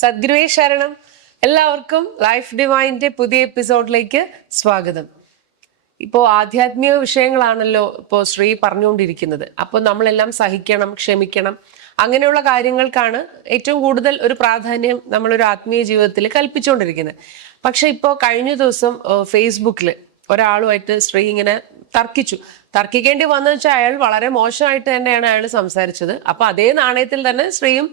സദ്ഗുരുവേ ശരണം. എല്ലാവർക്കും ലൈഫ് ഡിവൈൻ്റെ പുതിയ എപ്പിസോഡിലേക്ക് സ്വാഗതം. ഇപ്പോൾ ആധ്യാത്മിക വിഷയങ്ങളാണല്ലോ ഇപ്പോൾ ശ്രീ പറഞ്ഞുകൊണ്ടിരിക്കുന്നത്. അപ്പോൾ നമ്മളെല്ലാം സഹിക്കണം, ക്ഷമിക്കണം, അങ്ങനെയുള്ള കാര്യങ്ങൾക്കാണ് ഏറ്റവും കൂടുതൽ ഒരു പ്രാധാന്യം നമ്മളൊരു ആത്മീയ ജീവിതത്തിൽ കൽപ്പിച്ചുകൊണ്ടിരിക്കുന്നത്. പക്ഷെ ഇപ്പോൾ കഴിഞ്ഞ ദിവസം ഫേസ്ബുക്കിൽ ഒരാളുമായിട്ട് ശ്രീ ഇങ്ങനെ തർക്കിക്കേണ്ടി വന്നു വെച്ചാൽ അയാൾ വളരെ മോശമായിട്ട് തന്നെയാണ് അയാൾ സംസാരിച്ചത്. അപ്പൊ അതേ നാണയത്തിൽ തന്നെ ശ്രീയും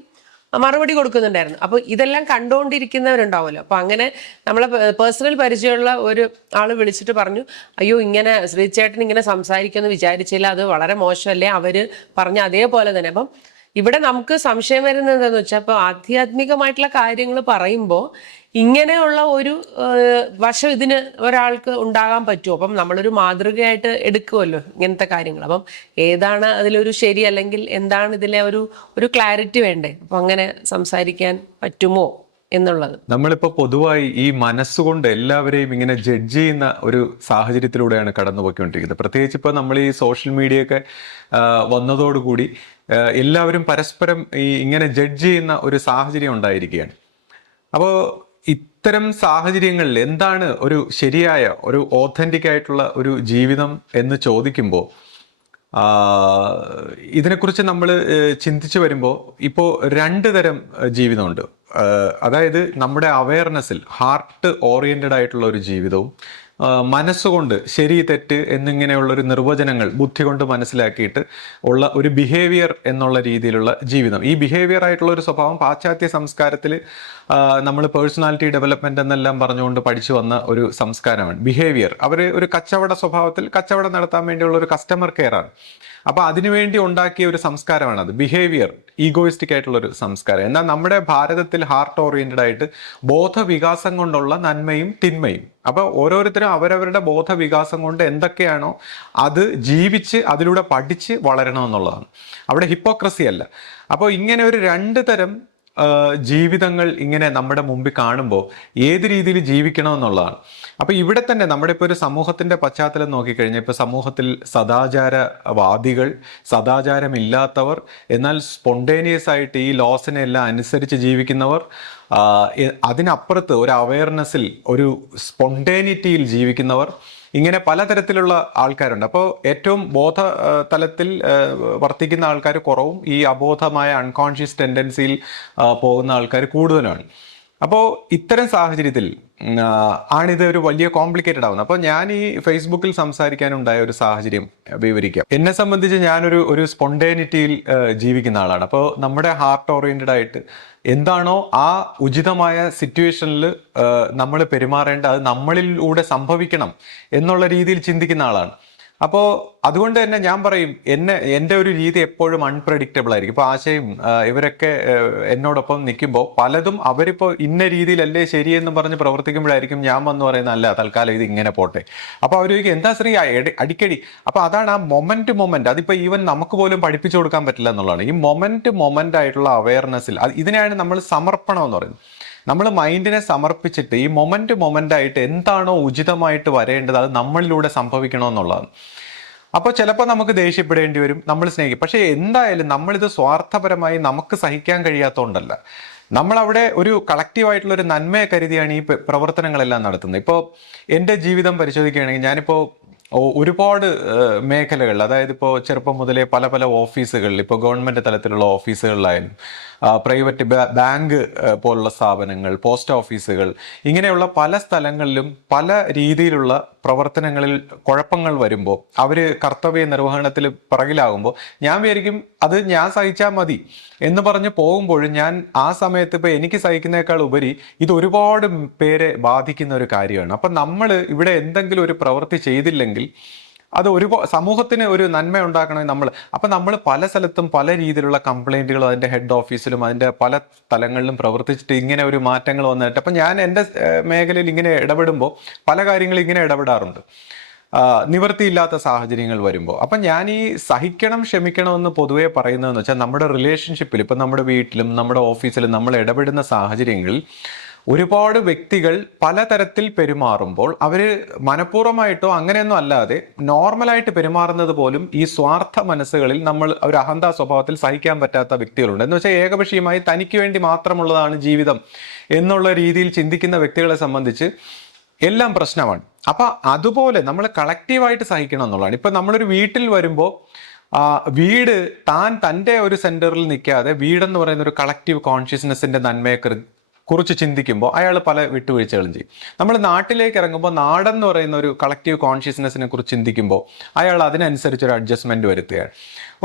മറുപടി കൊടുക്കുന്നുണ്ടായിരുന്നു. അപ്പൊ ഇതെല്ലാം കണ്ടുകൊണ്ടിരിക്കുന്നവരുണ്ടാവുമല്ലോ. അപ്പൊ അങ്ങനെ നമ്മളെ പേഴ്സണൽ പരിചയമുള്ള ഒരു ആള് വിളിച്ചിട്ട് പറഞ്ഞു, അയ്യോ ഇങ്ങനെ ശ്രീചേട്ടൻ ഇങ്ങനെ സംസാരിക്കുമെന്ന് വിചാരിച്ചില്ല, അത് വളരെ മോശമല്ലേ, അവര് പറഞ്ഞ അതേപോലെ തന്നെ. അപ്പം ഇവിടെ നമുക്ക് സംശയം വരുന്നത് എന്താണെന്ന് വെച്ചാൽ, അപ്പോൾ ആധ്യാത്മികമായിട്ടുള്ള കാര്യങ്ങൾ പറയുമ്പോൾ ഇങ്ങനെയുള്ള ഒരു വശം ഇതിന് ഒരാൾക്ക് ഉണ്ടാകാൻ പറ്റുമോ? അപ്പം നമ്മളൊരു മാതൃകയായിട്ട് എടുക്കുമല്ലോ ഇങ്ങനത്തെ കാര്യങ്ങൾ. അപ്പം ഏതാണ് അതിലൊരു ശരി, അല്ലെങ്കിൽ എന്താണ് ഇതിലെ ഒരു ക്ലാരിറ്റി വേണ്ടേ? അപ്പം അങ്ങനെ സംസാരിക്കാൻ പറ്റുമോ എന്നുള്ളത്. നമ്മളിപ്പോൾ പൊതുവായി ഈ മനസ്സുകൊണ്ട് എല്ലാവരെയും ഇങ്ങനെ ജഡ്ജ് ചെയ്യുന്ന ഒരു സാഹചര്യത്തിലൂടെയാണ് കടന്നു പോയിക്കൊണ്ടിരിക്കുന്നത്. പ്രത്യേകിച്ച് ഇപ്പോൾ നമ്മൾ ഈ സോഷ്യൽ മീഡിയ ഒക്കെ വന്നതോടുകൂടി എല്ലാവരും പരസ്പരം ഇങ്ങനെ ജഡ്ജ് ചെയ്യുന്ന ഒരു സാഹചര്യം ഉണ്ടായിരിക്കുകയാണ്. അപ്പോൾ ഇത്തരം സാഹചര്യങ്ങളിൽ എന്താണ് ഒരു ശരിയായ ഒരു ഓഥന്റിക് ആയിട്ടുള്ള ഒരു ജീവിതം എന്ന് ചോദിക്കുമ്പോൾ ഇതിനെക്കുറിച്ച് നമ്മൾ ചിന്തിച്ചു വരുമ്പോൾ ഇപ്പോൾ രണ്ട് തരം ജീവിതമുണ്ട്. അതായത് നമ്മുടെ അവയർനെസ്സിൽ ഹാർട്ട് ഓറിയന്റഡ് ആയിട്ടുള്ള ഒരു ജീവിതവും മനസ്സുകൊണ്ട് ശരി തെറ്റ് എന്നിങ്ങനെയുള്ളൊരു നിർവചനങ്ങൾ ബുദ്ധി കൊണ്ട് മനസ്സിലാക്കിയിട്ട് ഉള്ള ഒരു ബിഹേവിയർ എന്നുള്ള രീതിയിലുള്ള ജീവിതം. ഈ ബിഹേവിയർ ആയിട്ടുള്ള ഒരു സ്വഭാവം പാശ്ചാത്യ സംസ്കാരത്തിൽ നമ്മൾ പേഴ്സണാലിറ്റി ഡെവലപ്മെന്റ് എന്നെല്ലാം പറഞ്ഞുകൊണ്ട് പഠിച്ചു വന്ന ഒരു സംസ്കാരമാണ് ബിഹേവിയർ. അവർ ഒരു കച്ചവട സ്വഭാവത്തിൽ കച്ചവടം നടത്താൻ വേണ്ടിയുള്ള ഒരു കസ്റ്റമർ കെയർ ആണ്. അപ്പൊ അതിനുവേണ്ടി ഉണ്ടാക്കിയ ഒരു സംസ്കാരമാണ് അത്, ബിഹേവിയർ, ഈഗോയിസ്റ്റിക് ആയിട്ടുള്ള ഒരു സംസ്കാരം. എന്നാൽ നമ്മുടെ ഭാരതത്തിൽ ഹാർട്ട് ഓറിയന്റഡ് ആയിട്ട് ബോധവികാസം കൊണ്ടുള്ള നന്മയും തിന്മയും. അപ്പൊ ഓരോരുത്തരും അവരവരുടെ ബോധവികാസം കൊണ്ട് എന്തൊക്കെയാണോ അത് ജീവിച്ച് അതിലൂടെ പഠിച്ച് വളരണമെന്നുള്ളതാണ്. അവിടെ ഹിപ്പോക്രസി അല്ല. അപ്പോൾ ഇങ്ങനെ ഒരു രണ്ട് തരം ജീവിതങ്ങൾ ഇങ്ങനെ നമ്മുടെ മുമ്പിൽ കാണുമ്പോൾ ഏത് രീതിയിൽ ജീവിക്കണമെന്നുള്ളതാണ്. അപ്പൊ ഇവിടെ തന്നെ നമ്മുടെ ഇപ്പോൾ ഒരു സമൂഹത്തിന്റെ പശ്ചാത്തലം നോക്കിക്കഴിഞ്ഞാൽ ഇപ്പോൾ സമൂഹത്തിൽ സദാചാരവാദികൾ, സദാചാരമില്ലാത്തവർ, എന്നാൽ സ്പോണ്ടേനിയസ് ആയിട്ട് ഈ ലോസിനെ എല്ലാം അനുസരിച്ച് ജീവിക്കുന്നവർ, അതിനപ്പുറത്ത് ഒരു അവയർനെസ്സിൽ ഒരു സ്പോണ്ടേനിറ്റിയിൽ ജീവിക്കുന്നവർ, ഇങ്ങനെ പലതരത്തിലുള്ള ആൾക്കാരുണ്ട്. അപ്പോൾ ഏറ്റവും ബോധ തലത്തിൽ വർത്തിക്കുന്ന ആൾക്കാർ കുറവും ഈ അബോധമായ അൺകോൺഷ്യസ് ടെൻഡൻസിയിൽ പോകുന്ന ആൾക്കാർ കൂടുതലാണ്. അപ്പോൾ ഇത്തരം സാഹചര്യത്തിൽ ആണിത് ഒരു വലിയ കോംപ്ലിക്കേറ്റഡ് ആവുന്നത്. അപ്പോൾ ഞാൻ ഈ ഫേസ്ബുക്കിൽ സംസാരിക്കാനുണ്ടായ ഒരു സാഹചര്യം വിവരിക്കാം. എന്നെ സംബന്ധിച്ച് ഞാനൊരു സ്പോണ്ടേനിറ്റിയിൽ ജീവിക്കുന്ന ആളാണ്. അപ്പോൾ നമ്മുടെ ഹാർട്ട് ഓറിയന്റഡ് ആയിട്ട് എന്താണോ ആ ഉചിതമായ സിറ്റുവേഷനിൽ നമ്മൾ പെരുമാറേണ്ട, അത് നമ്മളിലൂടെ സംഭവിക്കണം എന്നുള്ള രീതിയിൽ ചിന്തിക്കുന്ന ആളാണ്. അപ്പോൾ അതുകൊണ്ട് തന്നെ ഞാൻ പറയും, എൻ്റെ ഒരു രീതി എപ്പോഴും അൺപ്രഡിക്റ്റബിൾ ആയിരിക്കും. ഇപ്പോൾ ആശയും ഇവരൊക്കെ എന്നോടൊപ്പം നിൽക്കുമ്പോൾ പലതും അവരിപ്പോൾ ഇന്ന രീതിയിലല്ലേ ശരിയെന്ന് പറഞ്ഞ് പ്രവർത്തിക്കുമ്പോഴായിരിക്കും ഞാൻ വന്ന് പറയുന്നത് അല്ല, തൽക്കാലം ഇത് ഇങ്ങനെ പോട്ടെ. അപ്പോൾ അവർ ചോദിക്കും എന്താ ശ്രീ അടിക്കടി. അപ്പോൾ അതാണ് ആ മൊമെന്റ്. അതിപ്പോൾ ഈവൻ നമുക്ക് പോലും പഠിപ്പിച്ചു കൊടുക്കാൻ പറ്റില്ല എന്നുള്ളതാണ്. ഈ മൊമെന്റ് ആയിട്ടുള്ള അവയർനെസ്സിൽ ഇതിനെയാണ് നമ്മൾ സമർപ്പണം എന്ന് പറയുന്നത്. നമ്മൾ മൈൻഡിനെ സമർപ്പിച്ചിട്ട് ഈ മൊമെന്റ് ആയിട്ട് എന്താണോ ഉചിതമായിട്ട് വരേണ്ടത് അത് നമ്മളിലൂടെ സംഭവിക്കണമെന്നുള്ളതാണ്. അപ്പോൾ ചിലപ്പോൾ നമുക്ക് ദേഷ്യപ്പെടേണ്ടി വരും, നമ്മൾ സ്നേഹിക്കും. പക്ഷേ എന്തായാലും നമ്മളിത് സ്വാർത്ഥപരമായി നമുക്ക് സഹിക്കാൻ കഴിയാത്തതുകൊണ്ടല്ല, നമ്മളവിടെ ഒരു കളക്റ്റീവായിട്ടുള്ള ഒരു നന്മയെ കരുതിയാണ് ഈ പ്രവർത്തനങ്ങളെല്ലാം നടത്തുന്നത്. ഇപ്പോൾ എൻ്റെ ജീവിതം പരിശോധിക്കുകയാണെങ്കിൽ ഞാനിപ്പോൾ ഒരുപാട് മേഖലകളിൽ, അതായത് ഇപ്പോൾ ചെറുപ്പം മുതലേ പല പല ഓഫീസുകളിൽ, ഇപ്പോൾ ഗവൺമെൻറ് തലത്തിലുള്ള ഓഫീസുകളിലായാലും പ്രൈവറ്റ് ബാങ്ക് പോലുള്ള സ്ഥാപനങ്ങൾ, പോസ്റ്റ് ഓഫീസുകൾ, ഇങ്ങനെയുള്ള പല സ്ഥലങ്ങളിലും പല രീതിയിലുള്ള പ്രവർത്തനങ്ങളിൽ കുഴപ്പങ്ങൾ വരുമ്പോൾ അവർ കർത്തവ്യ നിർവഹണത്തിൽ പിറകിലാകുമ്പോൾ ഞാൻ വിചാരിക്കും അത് ഞാൻ സഹിച്ചാൽ മതി എന്ന് പറഞ്ഞ് പോകുമ്പോഴും ഞാൻ ആ സമയത്ത് ഇപ്പോൾ എനിക്ക് സഹിക്കുന്നേക്കാൾ ഉപരി ഇത് ഒരുപാട് പേരെ ബാധിക്കുന്ന ഒരു കാര്യമാണ്. അപ്പം നമ്മൾ ഇവിടെ എന്തെങ്കിലും ഒരു പ്രവൃത്തി ചെയ്തില്ലെങ്കിൽ അത് സമൂഹത്തിന് ഒരു നന്മ ഉണ്ടാക്കണമെങ്കിൽ നമ്മൾ പല സ്ഥലത്തും പല രീതിയിലുള്ള കംപ്ലൈൻറ്റുകളും അതിൻ്റെ ഹെഡ് ഓഫീസിലും അതിൻ്റെ പല തലങ്ങളിലും പ്രവർത്തിച്ചിട്ട് ഇങ്ങനെ ഒരു മാറ്റങ്ങൾ വന്നിട്ട്, അപ്പം ഞാൻ എൻ്റെ മേഖലയിൽ ഇങ്ങനെ ഇടപെടുമ്പോൾ പല കാര്യങ്ങളും ഇങ്ങനെ ഇടപെടാറുണ്ട് നിവൃത്തിയില്ലാത്ത സാഹചര്യങ്ങൾ വരുമ്പോൾ. അപ്പം ഞാൻ ഈ സഹിക്കണം ക്ഷമിക്കണമെന്ന് പൊതുവെ പറയുന്നതെന്ന് വെച്ചാൽ നമ്മുടെ റിലേഷൻഷിപ്പിൽ, ഇപ്പം നമ്മുടെ വീട്ടിലും നമ്മുടെ ഓഫീസിലും നമ്മൾ ഇടപെടുന്ന സാഹചര്യങ്ങളിൽ ഒരുപാട് വ്യക്തികൾ പലതരത്തിൽ പെരുമാറുമ്പോൾ അവർ മനഃപൂർവ്വമായിട്ടോ അങ്ങനെയൊന്നും അല്ലാതെ നോർമലായിട്ട് പെരുമാറുന്നത് പോലും ഈ സ്വാർത്ഥ മനസ്സുകളിൽ നമ്മൾ ഒരു അഹന്താ സ്വഭാവത്തിൽ സഹിക്കാൻ പറ്റാത്ത വ്യക്തികളുണ്ട്. എന്ന് വെച്ചാൽ ഏകപക്ഷീയമായി തനിക്ക് വേണ്ടി മാത്രമുള്ളതാണ് ജീവിതം എന്നുള്ള രീതിയിൽ ചിന്തിക്കുന്ന വ്യക്തികളെ സംബന്ധിച്ച് എല്ലാം പ്രശ്നമാണ്. അപ്പൊ അതുപോലെ നമ്മൾ കളക്റ്റീവായിട്ട് സഹിക്കണം എന്നുള്ളതാണ്. ഇപ്പൊ നമ്മളൊരു വീട്ടിൽ വരുമ്പോൾ വീട് തൻ്റെ ഒരു സെന്ററിൽ നിൽക്കാതെ വീടെന്ന് പറയുന്ന ഒരു കളക്റ്റീവ് കോൺഷ്യസ്നെസ്സിന്റെ നന്മയെ കുറിച്ച് ചിന്തിക്കുമ്പോൾ അയാൾ പല വിട്ടുവീഴ്ചകളും ചെയ്യും. നമ്മൾ നാട്ടിലേക്ക് ഇറങ്ങുമ്പോൾ നാടെന്ന് പറയുന്ന ഒരു കളക്റ്റീവ് കോൺഷ്യസ്നെസ്സിനെ കുറിച്ച് ചിന്തിക്കുമ്പോൾ അയാൾ അതിനനുസരിച്ച് ഒരു അഡ്ജസ്റ്റ്മെന്റ് വരുത്തുകയാണ്.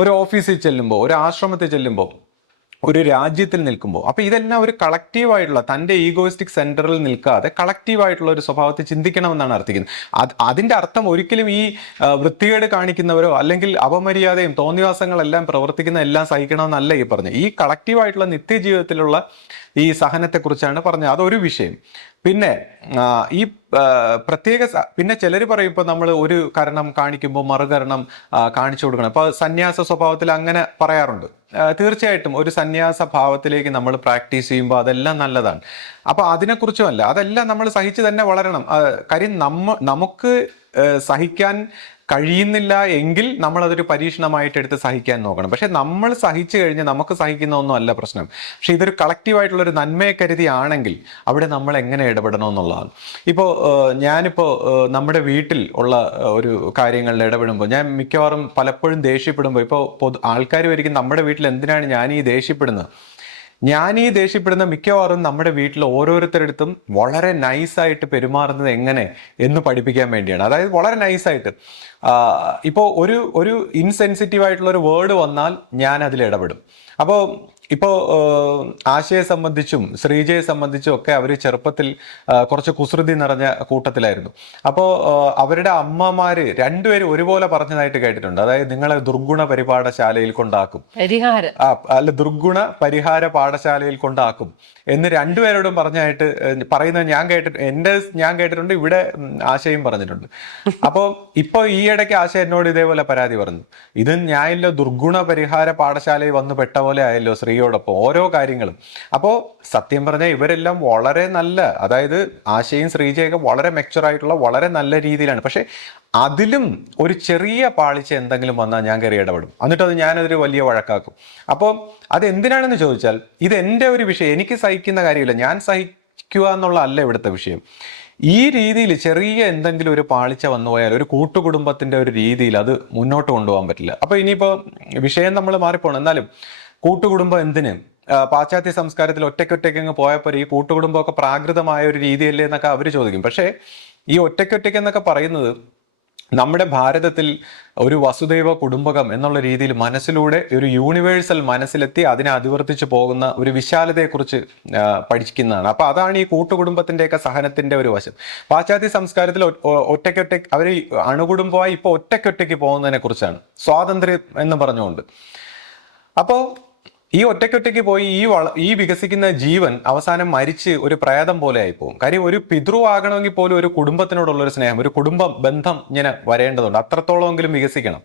ഒരു ഓഫീസിൽ ചെല്ലുമ്പോൾ, ഒരു ആശ്രമത്തിൽ ചെല്ലുമ്പോൾ, ഒരു രാജ്യത്തിൽ നിൽക്കുമ്പോൾ, അപ്പൊ ഇതെല്ലാം ഒരു കളക്റ്റീവായിട്ടുള്ള തൻ്റെ ഈഗോയിസ്റ്റിക് സെന്ററിൽ നിൽക്കാതെ കളക്റ്റീവായിട്ടുള്ള ഒരു സ്വഭാവത്തെ ചിന്തിക്കണമെന്നാണ് അർത്ഥിക്കുന്നത്. അതിന്റെ അർത്ഥം ഒരിക്കലും ഈ വൃത്തികേട് കാണിക്കുന്നവരോ അല്ലെങ്കിൽ അപമര്യാദയും തോന്നിവാസങ്ങളെല്ലാം പ്രവർത്തിക്കുന്ന എല്ലാം സഹിക്കണമെന്നല്ല ഈ പറഞ്ഞത്. ഈ കളക്റ്റീവായിട്ടുള്ള നിത്യജീവിതത്തിലുള്ള ഈ സഹനത്തെക്കുറിച്ചാണ് പറഞ്ഞത്. അതൊരു വിഷയം. പിന്നെ ഈ പിന്നെ ചിലർ പറയും ഇപ്പോൾ നമ്മൾ ഒരു കരണം കാണിക്കുമ്പോൾ മറുകരണം കാണിച്ചു കൊടുക്കണം. അപ്പോൾ സന്യാസ സ്വഭാവത്തിൽ അങ്ങനെ പറയാറുണ്ട്. തീർച്ചയായിട്ടും ഒരു സന്യാസ ഭാവത്തിലേക്ക് നമ്മൾ പ്രാക്ടീസ് ചെയ്യുമ്പോൾ അതെല്ലാം നല്ലതാണ്. അപ്പോൾ അതിനെക്കുറിച്ചുമല്ല, അതെല്ലാം നമ്മൾ സഹിച്ച് തന്നെ വളരണം. കാര്യം നമുക്ക് സഹിക്കാൻ കഴിയുന്നില്ല എങ്കിൽ നമ്മൾ അതൊരു പരീക്ഷണമായിട്ട് എടുത്ത് സഹിക്കാൻ നോക്കണം. പക്ഷെ നമ്മൾ സഹിച്ചു കഴിഞ്ഞ് നമുക്ക് സഹിക്കുന്ന ഒന്നും അല്ല പ്രശ്നം. പക്ഷെ ഇതൊരു കളക്റ്റീവായിട്ടുള്ള ഒരു നന്മയെ കരുതിയാണെങ്കിൽ അവിടെ നമ്മൾ എങ്ങനെ ഇടപെടണമെന്നുള്ളതാണ്. ഇപ്പോൾ ഞാനിപ്പോൾ നമ്മുടെ വീട്ടിൽ ഉള്ള ഒരു കാര്യങ്ങളിൽ ഇടപെടുമ്പോൾ ഞാൻ മിക്കവാറും പലപ്പോഴും ദേഷ്യപ്പെടുമ്പോൾ, ഇപ്പോൾ ആൾക്കാർ വരിക്കും നമ്മുടെ വീട്ടിൽ എന്തിനാണ് ഞാൻ ഈ ദേഷ്യപ്പെടുന്ന മിക്കവാറും നമ്മുടെ വീട്ടിൽ ഓരോരുത്തരടുത്തും വളരെ നൈസായിട്ട് പെരുമാറുന്നത് എങ്ങനെ എന്ന് പഠിപ്പിക്കാൻ വേണ്ടിയാണ്. അതായത് വളരെ നൈസായിട്ട് ഇപ്പോൾ ഒരു ഇൻസെൻസിറ്റീവ് ആയിട്ടുള്ള ഒരു വേർഡ് വന്നാൽ ഞാൻ അതിൽ ഇടപെടും. അപ്പോൾ ഇപ്പോൾ ആശയെ സംബന്ധിച്ചും ശ്രീജയെ സംബന്ധിച്ചും ഒക്കെ അവർ ചെറുപ്പത്തിൽ കുറച്ച് കുസൃതി നിറഞ്ഞ കൂട്ടത്തിലായിരുന്നു. അപ്പോൾ അവരുടെ അമ്മമാര് രണ്ടുപേരും ഒരുപോലെ പറഞ്ഞതായിട്ട് കേട്ടിട്ടുണ്ട്. അതായത് നിങ്ങളെ ദുർഗുണ പരിപാഠശാലയിൽ കൊണ്ടാക്കും, ദുർഗുണ പരിഹാര പാഠശാലയിൽ കൊണ്ടാക്കും എന്ന് രണ്ടുപേരോടും പറഞ്ഞായിട്ട് പറയുന്നത് ഞാൻ കേട്ടിട്ടുണ്ട്. ഇവിടെ ആശയും പറഞ്ഞിട്ടുണ്ട്. അപ്പോൾ ഇപ്പോൾ ഈ ഇടയ്ക്ക് ആശ എന്നോട് ഇതേപോലെ പരാതി പറഞ്ഞു, ഇത് ഞാനില്ലോ ദുർഗുണ പരിഹാര പാഠശാലയിൽ വന്ന് പെട്ട പോലെ ആയല്ലോ സ്ത്രീയോടൊപ്പം ഓരോ കാര്യങ്ങളും. അപ്പോൾ സത്യം പറഞ്ഞാൽ ഇവരെല്ലാം വളരെ നല്ല, അതായത് ആശയും ശ്രീജയൊക്കെ വളരെ മെച്ചുവർ ആയിട്ടുള്ള വളരെ നല്ല രീതിയിലാണ്. പക്ഷെ അതിലും ഒരു ചെറിയ പാളിച്ച എന്തെങ്കിലും വന്നാൽ ഞാൻ കയറി ഇടപെടും. എന്നിട്ട് ഞാനതൊരു വലിയ വഴക്കാക്കും. അപ്പോൾ അതെന്തിനാണെന്ന് ചോദിച്ചാൽ ഇത് എൻ്റെ ഒരു വിഷയം, എനിക്ക് സഹിക്കുന്ന കാര്യമില്ല, ഞാൻ സഹിക്കുക എന്നുള്ള അല്ല ഇവിടുത്തെ വിഷയം. ഈ രീതിയിൽ ചെറിയ എന്തെങ്കിലും ഒരു പാളിച്ച വന്നു പോയാൽ ഒരു കൂട്ടുകുടുംബത്തിന്റെ ഒരു രീതിയിൽ അത് മുന്നോട്ട് കൊണ്ടുപോകാൻ പറ്റില്ല. അപ്പൊ ഇനിയിപ്പോൾ വിഷയം നമ്മൾ മാറിപ്പോണം. എന്നാലും കൂട്ടുകുടുംബം എന്തിന്? പാശ്ചാത്യ സംസ്കാരത്തിൽ ഒറ്റയ്ക്കൊറ്റയ്ക്കങ്ങ് പോയപ്പോൾ ഈ കൂട്ടുകുടുംബമൊക്കെ പ്രാകൃതമായ ഒരു രീതിയല്ലേ എന്നൊക്കെ അവർ ചോദിക്കും. പക്ഷേ ഈ ഒറ്റയ്ക്കൊറ്റയ്ക്കെന്നൊക്കെ പറയുന്നത് നമ്മുടെ ഭാരതത്തിൽ ഒരു വസുദൈവ കുടുംബകം എന്നുള്ള രീതിയിൽ മനസ്സിലൂടെ ഒരു യൂണിവേഴ്സൽ മനസ്സിലെത്തി അതിനെ അതിവർത്തിച്ചു പോകുന്ന ഒരു വിശാലതയെക്കുറിച്ച് പഠിക്കുന്നതാണ്. അപ്പൊ അതാണ് ഈ കൂട്ടുകുടുംബത്തിന്റെയൊക്കെ സഹനത്തിന്റെ ഒരു വശം. പാശ്ചാത്യ സംസ്കാരത്തിൽ ഒറ്റയ്ക്കൊറ്റയ്ക്ക് അവർ അണുകുടുംബമായി ഇപ്പോൾ ഒറ്റയ്ക്കൊറ്റയ്ക്ക് പോകുന്നതിനെ കുറിച്ചാണ്, സ്വാതന്ത്ര്യം എന്ന് പറഞ്ഞുകൊണ്ട്. അപ്പോൾ ഈ ഒറ്റയ്ക്കൊറ്റയ്ക്ക് പോയി ഈ വികസിക്കുന്ന ജീവൻ അവസാനം മരിച്ച് ഒരു പ്രേതം പോലെ ആയി പോകും. കാര്യം ഒരു പിതൃവാകണമെങ്കിൽ പോലും ഒരു കുടുംബത്തിനോടുള്ള ഒരു സ്നേഹം, ഒരു കുടുംബ ബന്ധം ഇങ്ങനെ വരേണ്ടതുണ്ട്, അത്രത്തോളമെങ്കിലും വികസിക്കണം.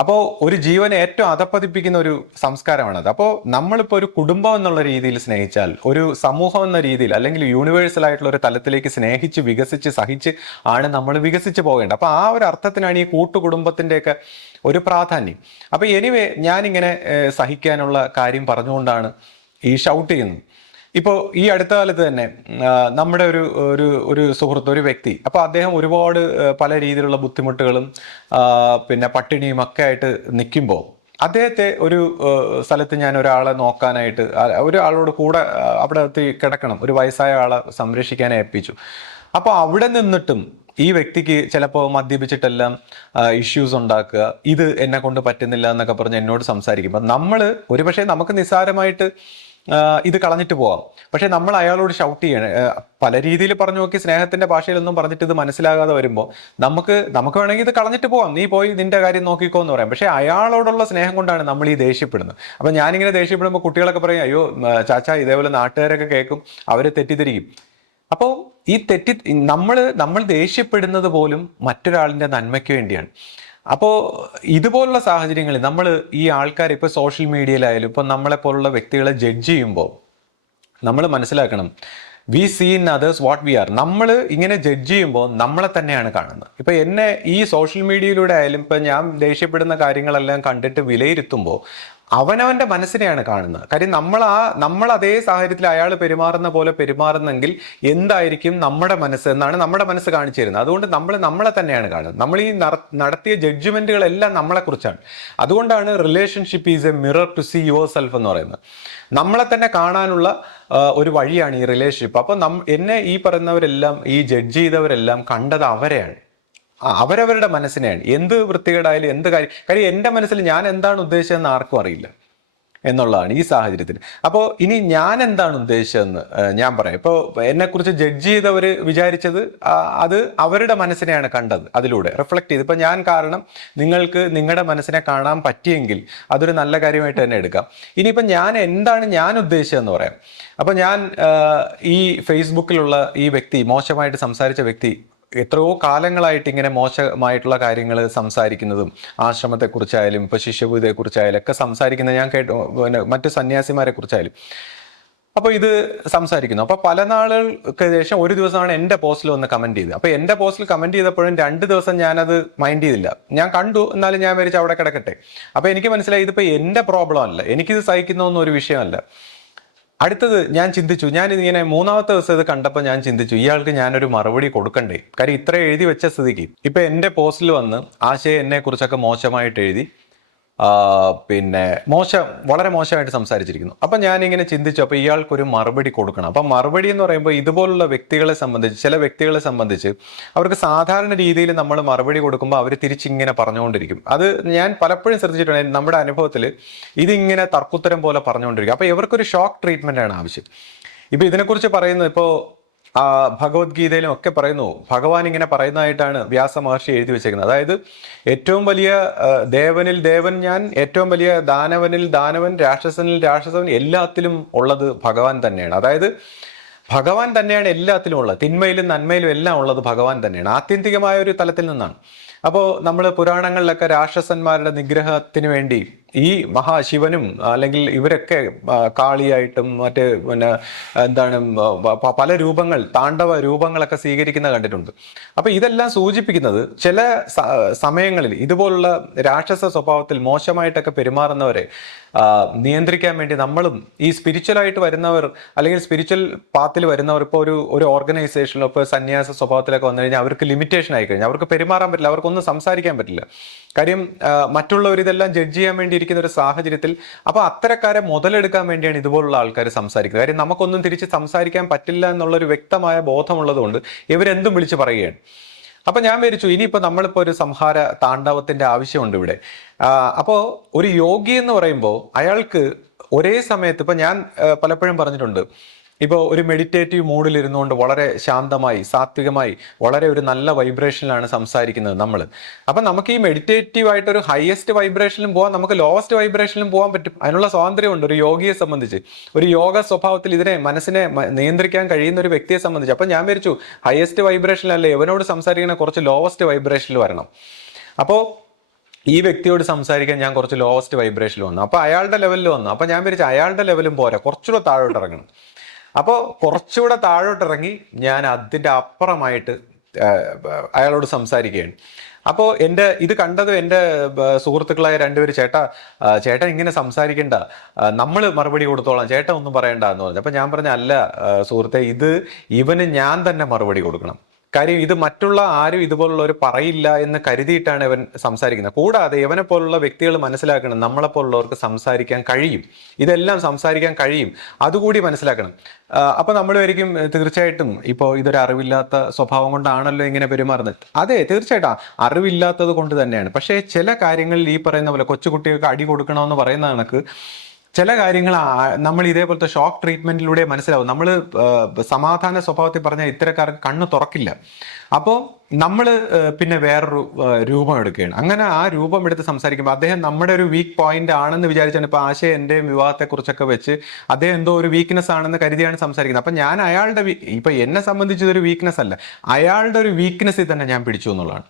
അപ്പോൾ ഒരു ജീവനെ ഏറ്റവും അധപ്പതിപ്പിക്കുന്ന ഒരു സംസ്കാരമാണത്. അപ്പോൾ നമ്മളിപ്പോൾ ഒരു കുടുംബം എന്നുള്ള രീതിയിൽ സ്നേഹിച്ചാൽ, ഒരു സമൂഹം എന്ന രീതിയിൽ അല്ലെങ്കിൽ യൂണിവേഴ്സൽ ആയിട്ടുള്ള ഒരു തലത്തിലേക്ക് സ്നേഹിച്ച് വികസിച്ച് സഹിച്ച് ആണ് നമ്മൾ വികസിച്ച് പോകേണ്ടത്. അപ്പോൾ ആ ഒരു അർത്ഥത്തിനാണ് ഈ കൂട്ടുകുടുംബത്തിൻ്റെയൊക്കെ ഒരു പ്രാധാന്യം. അപ്പോൾ എനിവേ ഞാനിങ്ങനെ സഹിക്കാനുള്ള കാര്യം പറഞ്ഞുകൊണ്ടാണ് ഈ ഷൗട്ട് ചെയ്യുന്നത്. ഇപ്പോൾ ഈ അടുത്ത കാലത്ത് തന്നെ നമ്മുടെ ഒരു സുഹൃത്ത്, ഒരു വ്യക്തി, അപ്പോൾ അദ്ദേഹം ഒരുപാട് പല രീതിയിലുള്ള ബുദ്ധിമുട്ടുകളും പിന്നെ പട്ടിണിയും ഒക്കെ ആയിട്ട് നിൽക്കുമ്പോൾ അദ്ദേഹത്തെ ഒരു സ്ഥലത്ത് ഞാൻ ഒരാളെ നോക്കാനായിട്ട്, ഒരാളോട് കൂടെ അവിടെ കിടക്കണം, ഒരു വയസ്സായ ആളെ സംരക്ഷിക്കാനെ ഏൽപ്പിച്ചു. അപ്പോൾ അവിടെ നിന്നിട്ടും ഈ വ്യക്തിക്ക് ചിലപ്പോൾ മദ്യപിച്ചിട്ടെല്ലാം ഇഷ്യൂസ് ഉണ്ടാക്കുക, ഇത് എന്നെ കൊണ്ട് പറ്റുന്നില്ല എന്നൊക്കെ പറഞ്ഞ് എന്നോട് സംസാരിക്കുമ്പോൾ നമ്മൾ ഒരുപക്ഷെ നമുക്ക് നിസ്സാരമായിട്ട് ഇത് കളഞ്ഞിട്ട് പോവാം. പക്ഷെ നമ്മൾ അയാളോട് ഷൗട്ട് ചെയ്യണം, പല രീതിയിൽ പറഞ്ഞു നോക്കി സ്നേഹത്തിന്റെ ഭാഷയിലൊന്നും പറഞ്ഞിട്ട് ഇത് മനസ്സിലാകാതെ വരുമ്പോൾ നമുക്ക് വേണമെങ്കിൽ ഇത് കളഞ്ഞിട്ട് പോവാം, നീ പോയി നിന്റെ കാര്യം നോക്കിക്കോ എന്ന് പറയാം. പക്ഷെ അയാളോടുള്ള സ്നേഹം കൊണ്ടാണ് നമ്മൾ ഈ ദേഷ്യപ്പെടുന്നത്. അപ്പൊ ഞാനിങ്ങനെ ദേഷ്യപ്പെടുമ്പോൾ കുട്ടികളൊക്കെ പറയും, അയ്യോ ചാച്ചാ, ഇതേപോലെ നാട്ടുകാരൊക്കെ കേൾക്കും, അവരെ തെറ്റിദ്ധരിക്കും. അപ്പോൾ ഈ നമ്മൾ ദേഷ്യപ്പെടുന്നത് പോലും മറ്റൊരാളിന്റെ നന്മയ്ക്ക് വേണ്ടിയാണ്. അപ്പോൾ ഇതുപോലുള്ള സാഹചര്യങ്ങളിൽ നമ്മൾ ഈ ആൾക്കാർ ഇപ്പോൾ സോഷ്യൽ മീഡിയയിലായാലും ഇപ്പം നമ്മളെപ്പോലുള്ള വ്യക്തികളെ ജഡ്ജ് ചെയ്യുമ്പോൾ നമ്മൾ മനസ്സിലാക്കണം, we see in others what we are. നമ്മൾ ഇങ്ങനെ ജഡ്ജ് ചെയ്യുമ്പോൾ നമ്മളെ തന്നെയാണ് കാണുന്നത്. ഇപ്പൊ എന്നെ ഈ സോഷ്യൽ മീഡിയയിലൂടെ ആയാലും ഇപ്പൊ ഞാൻ ദേഷ്യപ്പെടുന്ന കാര്യങ്ങളെല്ലാം കണ്ടിട്ട് വിലയിരുത്തുമ്പോൾ അവനവന്റെ മനസ്സിനെയാണ് കാണുന്നത്. കാര്യം നമ്മൾ അതേ സാഹചര്യത്തിൽ അയാൾ പെരുമാറുന്ന പോലെ പെരുമാറുന്നെങ്കിൽ എന്തായിരിക്കും നമ്മുടെ മനസ്സ് എന്നാണ് നമ്മുടെ മനസ്സ് കാണിച്ചു തരുന്നത്. അതുകൊണ്ട് നമ്മളെ തന്നെയാണ് കാണുന്നത്. നമ്മൾ ഈ നടത്തിയ ജഡ്ജ്മെന്റുകളെല്ലാം നമ്മളെ കുറിച്ചാണ്. അതുകൊണ്ടാണ് relationship is a mirror to see yourself എന്ന് പറയുന്നത്. നമ്മളെ തന്നെ കാണാനുള്ള ഒരു വഴിയാണ് ഈ റിലേഷൻഷിപ്പ്. അപ്പൊ എന്നെ ഈ പറയുന്നവരെല്ലാം, ഈ ജഡ്ജ് ചെയ്തവരെല്ലാം കണ്ടത് അവരെയാണ്, അവരവരുടെ മനസ്സിനെയാണ്. എന്ത് വൃത്തികേടായാലും എന്ത് കാര്യം എൻ്റെ മനസ്സിൽ ഞാൻ എന്താണ് ഉദ്ദേശിച്ചതെന്ന് ആർക്കും അറിയില്ല എന്നുള്ളതാണ് ഈ സാഹചര്യത്തിൽ. അപ്പോൾ ഇനി ഞാൻ എന്താണ് ഉദ്ദേശിച്ചതെന്ന് ഞാൻ പറയാം. ഇപ്പോൾ എന്നെക്കുറിച്ച് ജഡ്ജ് ചെയ്തവർ വിചാരിച്ചത് അത് അവരുടെ മനസ്സിനെയാണ് കണ്ടത്, അതിലൂടെ റിഫ്ലക്ട് ചെയ്ത്. ഇപ്പം ഞാൻ കാരണം നിങ്ങൾക്ക് നിങ്ങളുടെ മനസ്സിനെ കാണാൻ പറ്റിയെങ്കിൽ അതൊരു നല്ല കാര്യമായിട്ട് തന്നെ എടുക്കാം. ഇനിയിപ്പം എന്താണ് ഞാൻ ഉദ്ദേശിച്ചതെന്ന് പറയാം. അപ്പം ഞാൻ ഈ ഫേസ്ബുക്കിലുള്ള ഈ വ്യക്തി, മോശമായിട്ട് സംസാരിച്ച വ്യക്തി, എത്രയോ കാലങ്ങളായിട്ട് ഇങ്ങനെ മോശമായിട്ടുള്ള കാര്യങ്ങൾ സംസാരിക്കുന്നതും ആശ്രമത്തെക്കുറിച്ചായാലും ഇപ്പോൾ ശിഷ്യഭൂതയെക്കുറിച്ചായാലും ഒക്കെ സംസാരിക്കുന്നത് ഞാൻ കേട്ടു, പിന്നെ മറ്റു സന്യാസിമാരെ കുറിച്ചായാലും. അപ്പോൾ ഇത് സംസാരിക്കുന്നു. അപ്പോൾ പല നാളുകൾക്ക് ശേഷം ഒരു ദിവസമാണ് എൻ്റെ പോസ്റ്റിൽ ഒന്ന് കമൻറ്റ് ചെയ്തത്. അപ്പോൾ എൻ്റെ പോസ്റ്റിൽ കമൻറ്റ് ചെയ്തപ്പോഴും 2 ദിവസം ഞാനത് മൈൻഡ് ചെയ്തില്ല. ഞാൻ കണ്ടു, എന്നാലും ഞാൻ വിചാരിച്ചു അവിടെ കിടക്കട്ടെ. അപ്പോൾ എനിക്ക് മനസ്സിലായി ഇതിപ്പോൾ എൻ്റെ പ്രോബ്ലം അല്ല, എനിക്കിത് സഹിക്കുന്നൊന്നും ഒരു വിഷയമല്ല. അടുത്തത് ഞാൻ ചിന്തിച്ചു, ഞാനിതിങ്ങനെ 3-ാമത്തെ ദിവസം ഇത് കണ്ടപ്പോൾ ഞാൻ ചിന്തിച്ചു, ഇയാൾക്ക് ഞാനൊരു മറുപടി കൊടുക്കണ്ടേ? കാര്യം ഇത്ര എഴുതി വെച്ച സ്ഥിതിക്ക് ഇപ്പം എൻ്റെ പോസ്റ്റിൽ വന്ന് ആശയം എന്നെ കുറിച്ചൊക്കെ മോശമായിട്ട് എഴുതി, പിന്നെ വളരെ മോശമായിട്ട് സംസാരിച്ചിരിക്കുന്നു. അപ്പം ഞാനിങ്ങനെ ചിന്തിച്ചു, അപ്പോൾ ഇയാൾക്കൊരു മറുപടി കൊടുക്കണം. അപ്പം മറുപടി എന്ന് പറയുമ്പോൾ ഇതുപോലുള്ള വ്യക്തികളെ സംബന്ധിച്ച്, ചില വ്യക്തികളെ സംബന്ധിച്ച് അവർക്ക് സാധാരണ രീതിയിൽ നമ്മൾ മറുപടി കൊടുക്കുമ്പോൾ അവർ തിരിച്ചിങ്ങനെ പറഞ്ഞുകൊണ്ടിരിക്കും. അത് ഞാൻ പലപ്പോഴും ശ്രദ്ധിച്ചിട്ടുണ്ട് നമ്മുടെ അനുഭവത്തിൽ. ഇതിങ്ങനെ തർക്കുത്തരം പോലെ പറഞ്ഞുകൊണ്ടിരിക്കും. അപ്പോൾ ഇവർക്കൊരു ഷോക്ക് ട്രീറ്റ്മെൻ്റ് ആണ് ആവശ്യം. ഇപ്പോൾ ഇതിനെക്കുറിച്ച് പറയുന്നത്, ഇപ്പോൾ ഭഗവത്ഗീതയിലും ഒക്കെ പറയുന്നു, ഭഗവാൻ ഇങ്ങനെ പറയുന്നതായിട്ടാണ് വ്യാസ മഹർഷി എഴുതി വെച്ചേക്കുന്നത്. അതായത് ഏറ്റവും വലിയ ദേവനിൽ ദേവൻ ഞാൻ, ഏറ്റവും വലിയ ദാനവനിൽ ദാനവൻ, രാക്ഷസനിൽ രാക്ഷസൻ, എല്ലാത്തിലും ഉള്ളത് ഭഗവാൻ തന്നെയാണ്. അതായത് ഭഗവാൻ തന്നെയാണ് എല്ലാത്തിലും ഉള്ളത്, തിന്മയിലും നന്മയിലും എല്ലാം ഉള്ളത് ഭഗവാൻ തന്നെയാണ്, ആത്യന്തികമായ ഒരു തലത്തിൽ നിന്നാണ്. അപ്പോൾ നമ്മൾ പുരാണങ്ങളിലൊക്കെ രാക്ഷസന്മാരുടെ നിഗ്രഹത്തിന് വേണ്ടി ഈ മഹാശിവനും അല്ലെങ്കിൽ ഇവരൊക്കെ കാളിയായിട്ടും മറ്റ് എന്താണ് പല രൂപങ്ങൾ, താണ്ഡവ രൂപങ്ങളൊക്കെ സ്വീകരിക്കുന്ന കണ്ടിട്ടുണ്ട്. അപ്പോൾ ഇതെല്ലാം സൂചിപ്പിക്കുന്നത് ചില സമയങ്ങളിൽ ഇതുപോലുള്ള രാക്ഷസ സ്വഭാവത്തിൽ മോശമായിട്ടൊക്കെ പെരുമാറുന്നവരെ നിയന്ത്രിക്കാൻ വേണ്ടി നമ്മളും ഈ സ്പിരിച്വലായിട്ട് വരുന്നവർ അല്ലെങ്കിൽ സ്പിരിച്വൽ പാത്തിൽ വരുന്നവർ ഇപ്പോൾ ഒരു ഓർഗനൈസേഷനിലോ ഇപ്പോൾ സന്യാസ സ്വഭാവത്തിലൊക്കെ വന്നു കഴിഞ്ഞാൽ അവർക്ക് ലിമിറ്റേഷൻ ആയി കഴിഞ്ഞാൽ അവർക്ക് പെരുമാറാൻ പറ്റില്ല, അവർക്കൊന്നും സംസാരിക്കാൻ പറ്റില്ല. കാര്യം മറ്റുള്ളവർ ഇതെല്ലാം ജഡ്ജ് ചെയ്യാൻ വേണ്ടി ഇരിക്കുന്ന ഒരു സാഹചര്യത്തിൽ അപ്പോൾ അത്തരക്കാരെ മുതലെടുക്കാൻ വേണ്ടിയാണ് ഇതുപോലുള്ള ആൾക്കാർ സംസാരിക്കുന്നത്. കാര്യം നമുക്കൊന്നും തിരിച്ച് സംസാരിക്കാൻ പറ്റില്ല എന്നുള്ളൊരു വ്യക്തമായ ബോധമുള്ളതുകൊണ്ട് ഇവരെന്തും വിളിച്ച് പറയുകയാണ്. അപ്പം ഞാൻ വിചാരിച്ചു ഇനിയിപ്പോൾ നമ്മളിപ്പോൾ ഒരു സംഹാര താണ്ഡവത്തിൻ്റെ ആവശ്യമുണ്ട് ഇവിടെ. അപ്പോൾ ഒരു യോഗി എന്ന് പറയുമ്പോൾ അയാൾക്ക് ഒരേ സമയത്ത്, ഇപ്പം ഞാൻ പലപ്പോഴും പറഞ്ഞിട്ടുണ്ട്, ഇപ്പോൾ ഒരു മെഡിറ്റേറ്റീവ് മൂഡിൽ ഇരുന്നുകൊണ്ട് വളരെ ശാന്തമായി സാത്വികമായി വളരെ ഒരു നല്ല വൈബ്രേഷനിലാണ് സംസാരിക്കുന്നത് നമ്മൾ. അപ്പം നമുക്ക് ഈ മെഡിറ്റേറ്റീവ് ആയിട്ട് ഒരു ഹയസ്റ്റ് വൈബ്രേഷനിലും പോകാം, നമുക്ക് ലോവസ്റ്റ് വൈബ്രേഷനിലും പോകാൻ പറ്റും. അതിനുള്ള സ്വാതന്ത്ര്യമുണ്ട് ഒരു യോഗിയെ സംബന്ധിച്ച്, ഒരു യോഗ സ്വഭാവത്തിൽ മനസ്സിനെ നിയന്ത്രിക്കാൻ കഴിയുന്ന ഒരു വ്യക്തിയെ സംബന്ധിച്ച്. അപ്പം ഞാൻ വിചാരിച്ചു ഹയസ്റ്റ് വൈബ്രേഷനിലല്ലേ ഇവനോട് സംസാരിക്കണ കുറച്ച് ലോവസ്റ്റ് വൈബ്രേഷനിൽ വരണം. അപ്പോൾ ഈ വ്യക്തിയോട് സംസാരിക്കാൻ ഞാൻ കുറച്ച് ലോവസ്റ്റ് വൈബ്രേഷനിൽ വന്നു. അപ്പോൾ അയാളുടെ ലെവലിൽ വന്നു. അപ്പോൾ ഞാൻ വിചാരിച്ചു അയാളുടെ ലെവലും പോരാ, കുറച്ചുകൂടെ താഴോട്ട് ഇറങ്ങണം. അപ്പോൾ കുറച്ചുകൂടെ താഴോട്ടിറങ്ങി ഞാൻ അതിൻ്റെ അപ്പുറമായിട്ട് അയാളോട് സംസാരിക്കുകയാണ്. അപ്പോൾ ഇത് കണ്ടത് എൻ്റെ സുഹൃത്തുക്കളായ 2 പേര്, ചേട്ടൻ ഇങ്ങനെ സംസാരിക്കണ്ട, നമ്മൾ മറുപടി കൊടുത്തോളാം, ചേട്ടൻ ഒന്നും പറയണ്ട എന്ന് പറഞ്ഞു. അപ്പോൾ ഞാൻ പറഞ്ഞ അല്ല സുഹൃത്തെ, ഇവന് ഞാൻ തന്നെ മറുപടി കൊടുക്കണം. കാര്യം ഇത് മറ്റുള്ള ആരും ഇതുപോലുള്ളവർ പറയില്ല എന്ന് കരുതിയിട്ടാണ് ഇവൻ സംസാരിക്കുന്നത്. കൂടാതെ ഇവനെ പോലുള്ള വ്യക്തികൾ മനസ്സിലാക്കണം നമ്മളെപ്പോലുള്ളവർക്ക് സംസാരിക്കാൻ കഴിയും, ഇതെല്ലാം സംസാരിക്കാൻ കഴിയും, അതുകൂടി മനസ്സിലാക്കണം. അപ്പോൾ നമ്മൾ ഒരിക്കലും തീർച്ചയായിട്ടും ഇപ്പോൾ ഇതൊരു അറിവില്ലാത്ത സ്വഭാവം കൊണ്ടാണല്ലോ ഇങ്ങനെ പെരുമാറുന്നത്. അതെ, തീർച്ചയായിട്ടും അറിവില്ലാത്തത് കൊണ്ട് തന്നെയാണ്. പക്ഷേ ചില കാര്യങ്ങളിൽ ഈ പറയുന്ന പോലെ കൊച്ചുകുട്ടികൾക്ക് അടി കൊടുക്കണമെന്ന് പറയുന്ന കണക്ക് ചില കാര്യങ്ങൾ നമ്മൾ ഇതേപോലത്തെ ഷോക്ക് ട്രീറ്റ്മെന്റിലൂടെ മനസ്സിലാവും. നമ്മൾ സമാധാന സ്വഭാവത്തിൽ പറഞ്ഞാൽ ഇത്തരക്കാർക്ക് കണ്ണ് തുറക്കില്ല. അപ്പോൾ നമ്മൾ പിന്നെ വേറൊരു രൂപം എടുക്കുകയാണ്. അങ്ങനെ ആ രൂപം എടുത്ത് സംസാരിക്കുമ്പോൾ അദ്ദേഹം നമ്മുടെ ഒരു വീക്ക് പോയിന്റ് ആണെന്ന് വിചാരിച്ചാണ് ഇപ്പോൾ ആശയൻ്റെയും വിവാഹത്തെക്കുറിച്ചൊക്കെ വെച്ച് അദ്ദേഹം എന്തോ ഒരു വീക്ക്നെസ് ആണെന്ന് കരുതിയാണ് സംസാരിക്കുന്നത്. അപ്പം ഞാൻ അയാളുടെ ഇപ്പം എന്നെ സംബന്ധിച്ച് ഇതൊരു വീക്ക്നെസ് അല്ല, അയാളുടെ ഒരു വീക്ക്നെസ്സിൽ തന്നെ ഞാൻ പിടിച്ചു എന്നുള്ളതാണ്.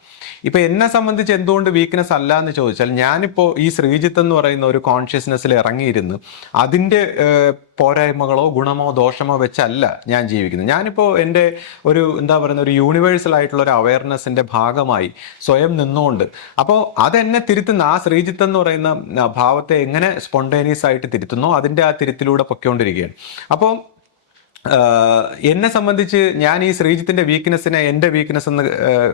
ഇപ്പം എന്നെ സംബന്ധിച്ച് എന്തുകൊണ്ട് വീക്ക്നെസ് അല്ല എന്ന് ചോദിച്ചാൽ, ഞാനിപ്പോൾ ഈ ശ്രീജിത്ത് എന്ന് പറയുന്ന ഒരു കോൺഷ്യസ്നെസ്സിൽ ഇറങ്ങിയിരുന്ന് അതിൻ്റെ പോരായ്മകളോ ഗുണമോ ദോഷമോ വെച്ചല്ല ഞാൻ ജീവിക്കുന്നത്. ഞാനിപ്പോൾ എൻ്റെ ഒരു എന്താ പറയുന്ന ഒരു യൂണിവേഴ്സൽ ആയിട്ടുള്ള ഒരു അവയർനെസ്സിൻ്റെ ഭാഗമായി സ്വയം നിന്നുകൊണ്ട്, അപ്പോൾ അതെന്നെ തിരുത്തുന്ന ആ ശ്രീജിത്ത് എന്ന് പറയുന്ന ഭാവത്തെ എങ്ങനെ സ്പോണ്ടേനിയസ് ആയിട്ട് തിരുത്തുന്നോ അതിൻ്റെ ആ തിരുത്തിലൂടെ പൊയ്ക്കൊണ്ടിരിക്കുകയാണ്. അപ്പോൾ എന്നെ സംബന്ധിച്ച് ഞാൻ ഈ ശ്രീജിത്തിന്റെ വീക്ക്നെസ്സിനെ എൻ്റെ വീക്ക്നെസ് എന്ന്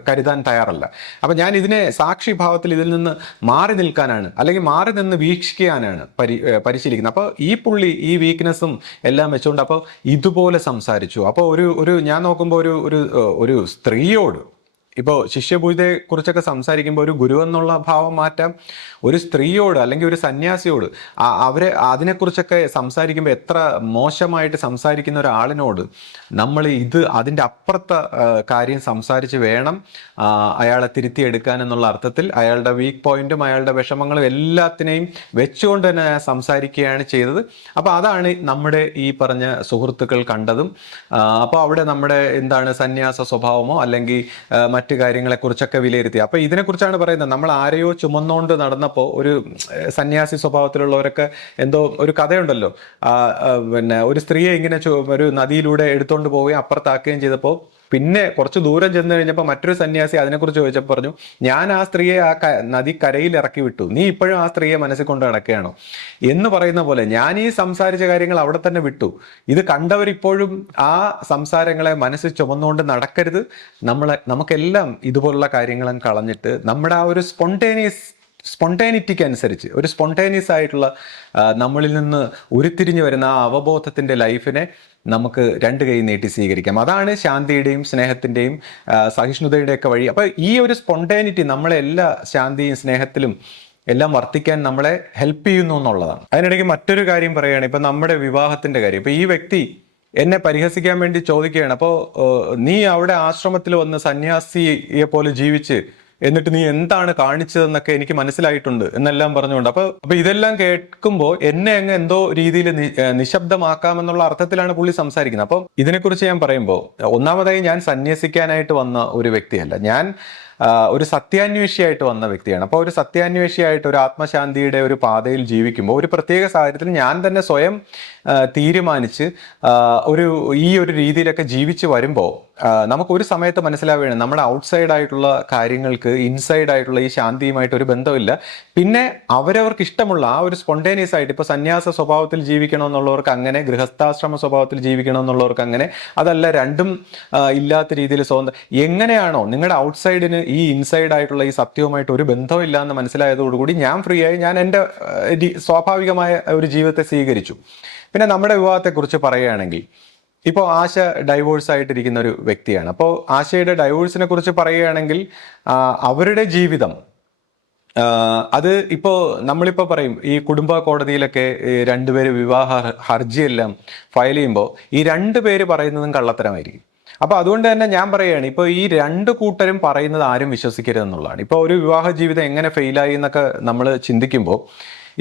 കരുതാൻ തയ്യാറല്ല. അപ്പം ഞാൻ ഇതിനെ സാക്ഷിഭാവത്തിൽ ഇതിൽ നിന്ന് മാറി നിൽക്കാനാണ്, അല്ലെങ്കിൽ മാറി നിന്ന് വീക്ഷിക്കാനാണ് പരിശീലിക്കുന്നത്. അപ്പോൾ ഈ പുള്ളി ഈ വീക്ക്നെസ്സും എല്ലാം വെച്ചുകൊണ്ട് അപ്പോൾ ഇതുപോലെ സംസാരിച്ചു. അപ്പോൾ ഒരു ഞാൻ നോക്കുമ്പോൾ ഒരു സ്ത്രീയോട്, ഇപ്പോൾ ശിഷ്യപൂജയെ കുറിച്ചൊക്കെ സംസാരിക്കുമ്പോൾ ഒരു ഗുരു എന്നുള്ള ഭാവം മാറ്റാം, ഒരു സ്ത്രീയോട് അല്ലെങ്കിൽ ഒരു സന്യാസിയോട് അവരെ അതിനെക്കുറിച്ചൊക്കെ സംസാരിക്കുമ്പോൾ എത്ര മോശമായിട്ട് സംസാരിക്കുന്ന ഒരാളിനോട് നമ്മൾ അതിൻ്റെ അപ്പുറത്തെ കാര്യം സംസാരിച്ച് വേണം അയാളെ തിരുത്തിയെടുക്കാൻ എന്നുള്ള അർത്ഥത്തിൽ അയാളുടെ വീക്ക് പോയിന്റും അയാളുടെ വിഷമങ്ങളും എല്ലാത്തിനെയും വെച്ചുകൊണ്ട് തന്നെ സംസാരിക്കുകയാണ് ചെയ്തത്. അപ്പോൾ അതാണ് നമ്മുടെ ഈ പറഞ്ഞ സുഹൃത്തുക്കൾ കണ്ടതും. അപ്പോൾ അവിടെ നമ്മുടെ എന്താണ് സന്യാസ സ്വഭാവമോ അല്ലെങ്കിൽ മറ്റു കാര്യങ്ങളെക്കുറിച്ചൊക്കെ വിലയിരുത്തി. അപ്പോൾ ഇതിനെക്കുറിച്ചാണ് പറയുന്നത്. നമ്മൾ ആരെയോ ചുമന്നുകൊണ്ട് നടന്നപ്പോൾ ഒരു സന്യാസി സ്വഭാവത്തിലുള്ളവരൊക്കെ എന്തോ ഒരു കഥയുണ്ടല്ലോ, പിന്നെ ഒരു സ്ത്രീയെ ഇങ്ങനെ ഒരു നദിയിലൂടെ എടുത്തുകൊണ്ട് പോവുകയും അപ്പുറത്താക്കുകയും ചെയ്തപ്പോൾ പിന്നെ കുറച്ച് ദൂരം ചെന്ന് കഴിഞ്ഞപ്പോൾ മറ്റൊരു സന്യാസി അതിനെക്കുറിച്ച് ചോദിച്ചപ്പോൾ പറഞ്ഞു, ഞാൻ ആ സ്ത്രീയെ ആ നദി കരയിൽ ഇറക്കി വിട്ടു, നീ ഇപ്പോഴും ആ സ്ത്രീയെ മനസ്സിൽ കൊണ്ട് നടക്കുകയാണോ എന്ന് പറയുന്ന പോലെ ഞാൻ ഈ സംസാരിച്ച കാര്യങ്ങൾ അവിടെ തന്നെ വിട്ടു. ഇത് കണ്ടവരിപ്പോഴും ആ സംസാരങ്ങളെ മനസ്സിൽ ചുമന്നുകൊണ്ട് നടക്കരുത്. നമുക്കെല്ലാം ഇതുപോലുള്ള കാര്യങ്ങളും കളഞ്ഞിട്ട് നമ്മുടെ ആ ഒരു സ്പോണ്ടേനിറ്റിക്ക് അനുസരിച്ച് ഒരു സ്പോണ്ടേനിയസ് ആയിട്ടുള്ള നമ്മളിൽ നിന്ന് ഉരുത്തിരിഞ്ഞു വരുന്ന ആ അവബോധത്തിൻ്റെ ലൈഫിനെ നമുക്ക് രണ്ട് കൈ നീട്ടി സ്വീകരിക്കാം. അതാണ് ശാന്തിയുടെയും സ്നേഹത്തിൻ്റെയും സഹിഷ്ണുതയുടെയൊക്കെ വഴി. അപ്പോൾ ഈ ഒരു സ്പോണ്ടേനിറ്റി നമ്മളെ എല്ലാ ശാന്തിയും സ്നേഹത്തിലും എല്ലാം വർത്തിക്കാൻ നമ്മളെ ഹെൽപ്പ് ചെയ്യുന്നു എന്നുള്ളതാണ്. അതിനിടയ്ക്ക് മറ്റൊരു കാര്യം പറയുകയാണ്, ഇപ്പം നമ്മുടെ വിവാഹത്തിൻ്റെ കാര്യം. ഇപ്പം ഈ വ്യക്തി എന്നെ പരിഹസിക്കാൻ വേണ്ടി ചോദിക്കുകയാണ്, അപ്പോൾ നീ അവിടെ ആശ്രമത്തിൽ വന്ന് സന്യാസിയെ പോലെ ജീവിച്ച് എന്നിട്ട് നീ എന്താണ് കാണിച്ചതെന്നൊക്കെ എനിക്ക് മനസ്സിലായിട്ടുണ്ട് എന്നെല്ലാം പറഞ്ഞുകൊണ്ട് അപ്പൊ ഇതെല്ലാം കേൾക്കുമ്പോൾ എന്നെ അങ്ങ് എന്തോ രീതിയിൽ നിശബ്ദമാക്കാമെന്നുള്ള അർത്ഥത്തിലാണ് പുള്ളി സംസാരിക്കുന്നത്. അപ്പം ഇതിനെക്കുറിച്ച് ഞാൻ പറയുമ്പോൾ ഒന്നാമതായി ഞാൻ സന്യസിക്കാനായിട്ട് വന്ന ഒരു വ്യക്തിയല്ല, ഞാൻ ഒരു സത്യാന്വേഷിയായിട്ട് വന്ന വ്യക്തിയാണ്. അപ്പോൾ ഒരു സത്യാന്വേഷിയായിട്ട് ഒരു ആത്മശാന്തിയുടെ ഒരു പാതയിൽ ജീവിക്കുമ്പോൾ ഒരു പ്രത്യേക സാഹചര്യത്തിൽ ഞാൻ തന്നെ സ്വയം തീരുമാനിച്ച് ഈ ഒരു രീതിയിലൊക്കെ ജീവിച്ച് വരുമ്പോൾ നമുക്കൊരു സമയത്ത് മനസ്സിലാവുകയാണ് നമ്മുടെ ഔട്ട്സൈഡ് ആയിട്ടുള്ള കാര്യങ്ങൾക്ക് ഇൻസൈഡ് ആയിട്ടുള്ള ഈ ശാന്തിയുമായിട്ട് ഒരു ബന്ധമില്ല. പിന്നെ അവരവർക്ക് ഇഷ്ടമുള്ള ആ ഒരു സ്പോണ്ടേനിയസ് ആയിട്ട് ഇപ്പോൾ സന്യാസ സ്വഭാവത്തിൽ ജീവിക്കണമെന്നുള്ളവർക്ക് അങ്ങനെ, ഗൃഹസ്ഥാശ്രമ സ്വഭാവത്തിൽ ജീവിക്കണമെന്നുള്ളവർക്ക് അങ്ങനെ, അതല്ല രണ്ടും ഇല്ലാത്ത രീതിയിൽ സ്വന്തം എങ്ങനെയാണോ നിങ്ങളുടെ ഔട്ട്സൈഡിന് ഈ ഇൻസൈഡ് ആയിട്ടുള്ള ഈ സത്യവുമായിട്ട് ഒരു ബന്ധമില്ല എന്ന് മനസ്സിലായതോടുകൂടി ഞാൻ ഫ്രീ ആയി, ഞാൻ എൻ്റെ സ്വാഭാവികമായ ഒരു ജീവിതത്തെ സ്വീകരിച്ചു. പിന്നെ നമ്മുടെ വിവാഹത്തെക്കുറിച്ച് പറയുകയാണെങ്കിൽ ഇപ്പോൾ ആശ ഡൈവോഴ്സ് ആയിട്ടിരിക്കുന്ന ഒരു വ്യക്തിയാണ്. അപ്പോൾ ആശയുടെ ഡൈവോഴ്സിനെ കുറിച്ച് പറയുകയാണെങ്കിൽ അവരുടെ ജീവിതം അത് ഇപ്പോൾ നമ്മളിപ്പോൾ പറയും ഈ കുടുംബ കോടതിയിലൊക്കെ രണ്ടുപേര് വിവാഹ ഹർജിയെല്ലാം ഫയൽ ചെയ്യുമ്പോൾ ഈ രണ്ടുപേര് പറയുന്നതും കള്ളത്തരമായിരിക്കും. അപ്പോൾ അതുകൊണ്ട് തന്നെ ഞാൻ പറയുകയാണ്, ഇപ്പോൾ ഈ രണ്ട് കൂട്ടരും പറയുന്നത് ആരും വിശ്വസിക്കരുതെന്നുള്ളതാണ്. ഇപ്പോൾ ഒരു വിവാഹ ജീവിതം എങ്ങനെ ഫെയിലായി എന്നൊക്കെ നമ്മൾ ചിന്തിക്കുമ്പോൾ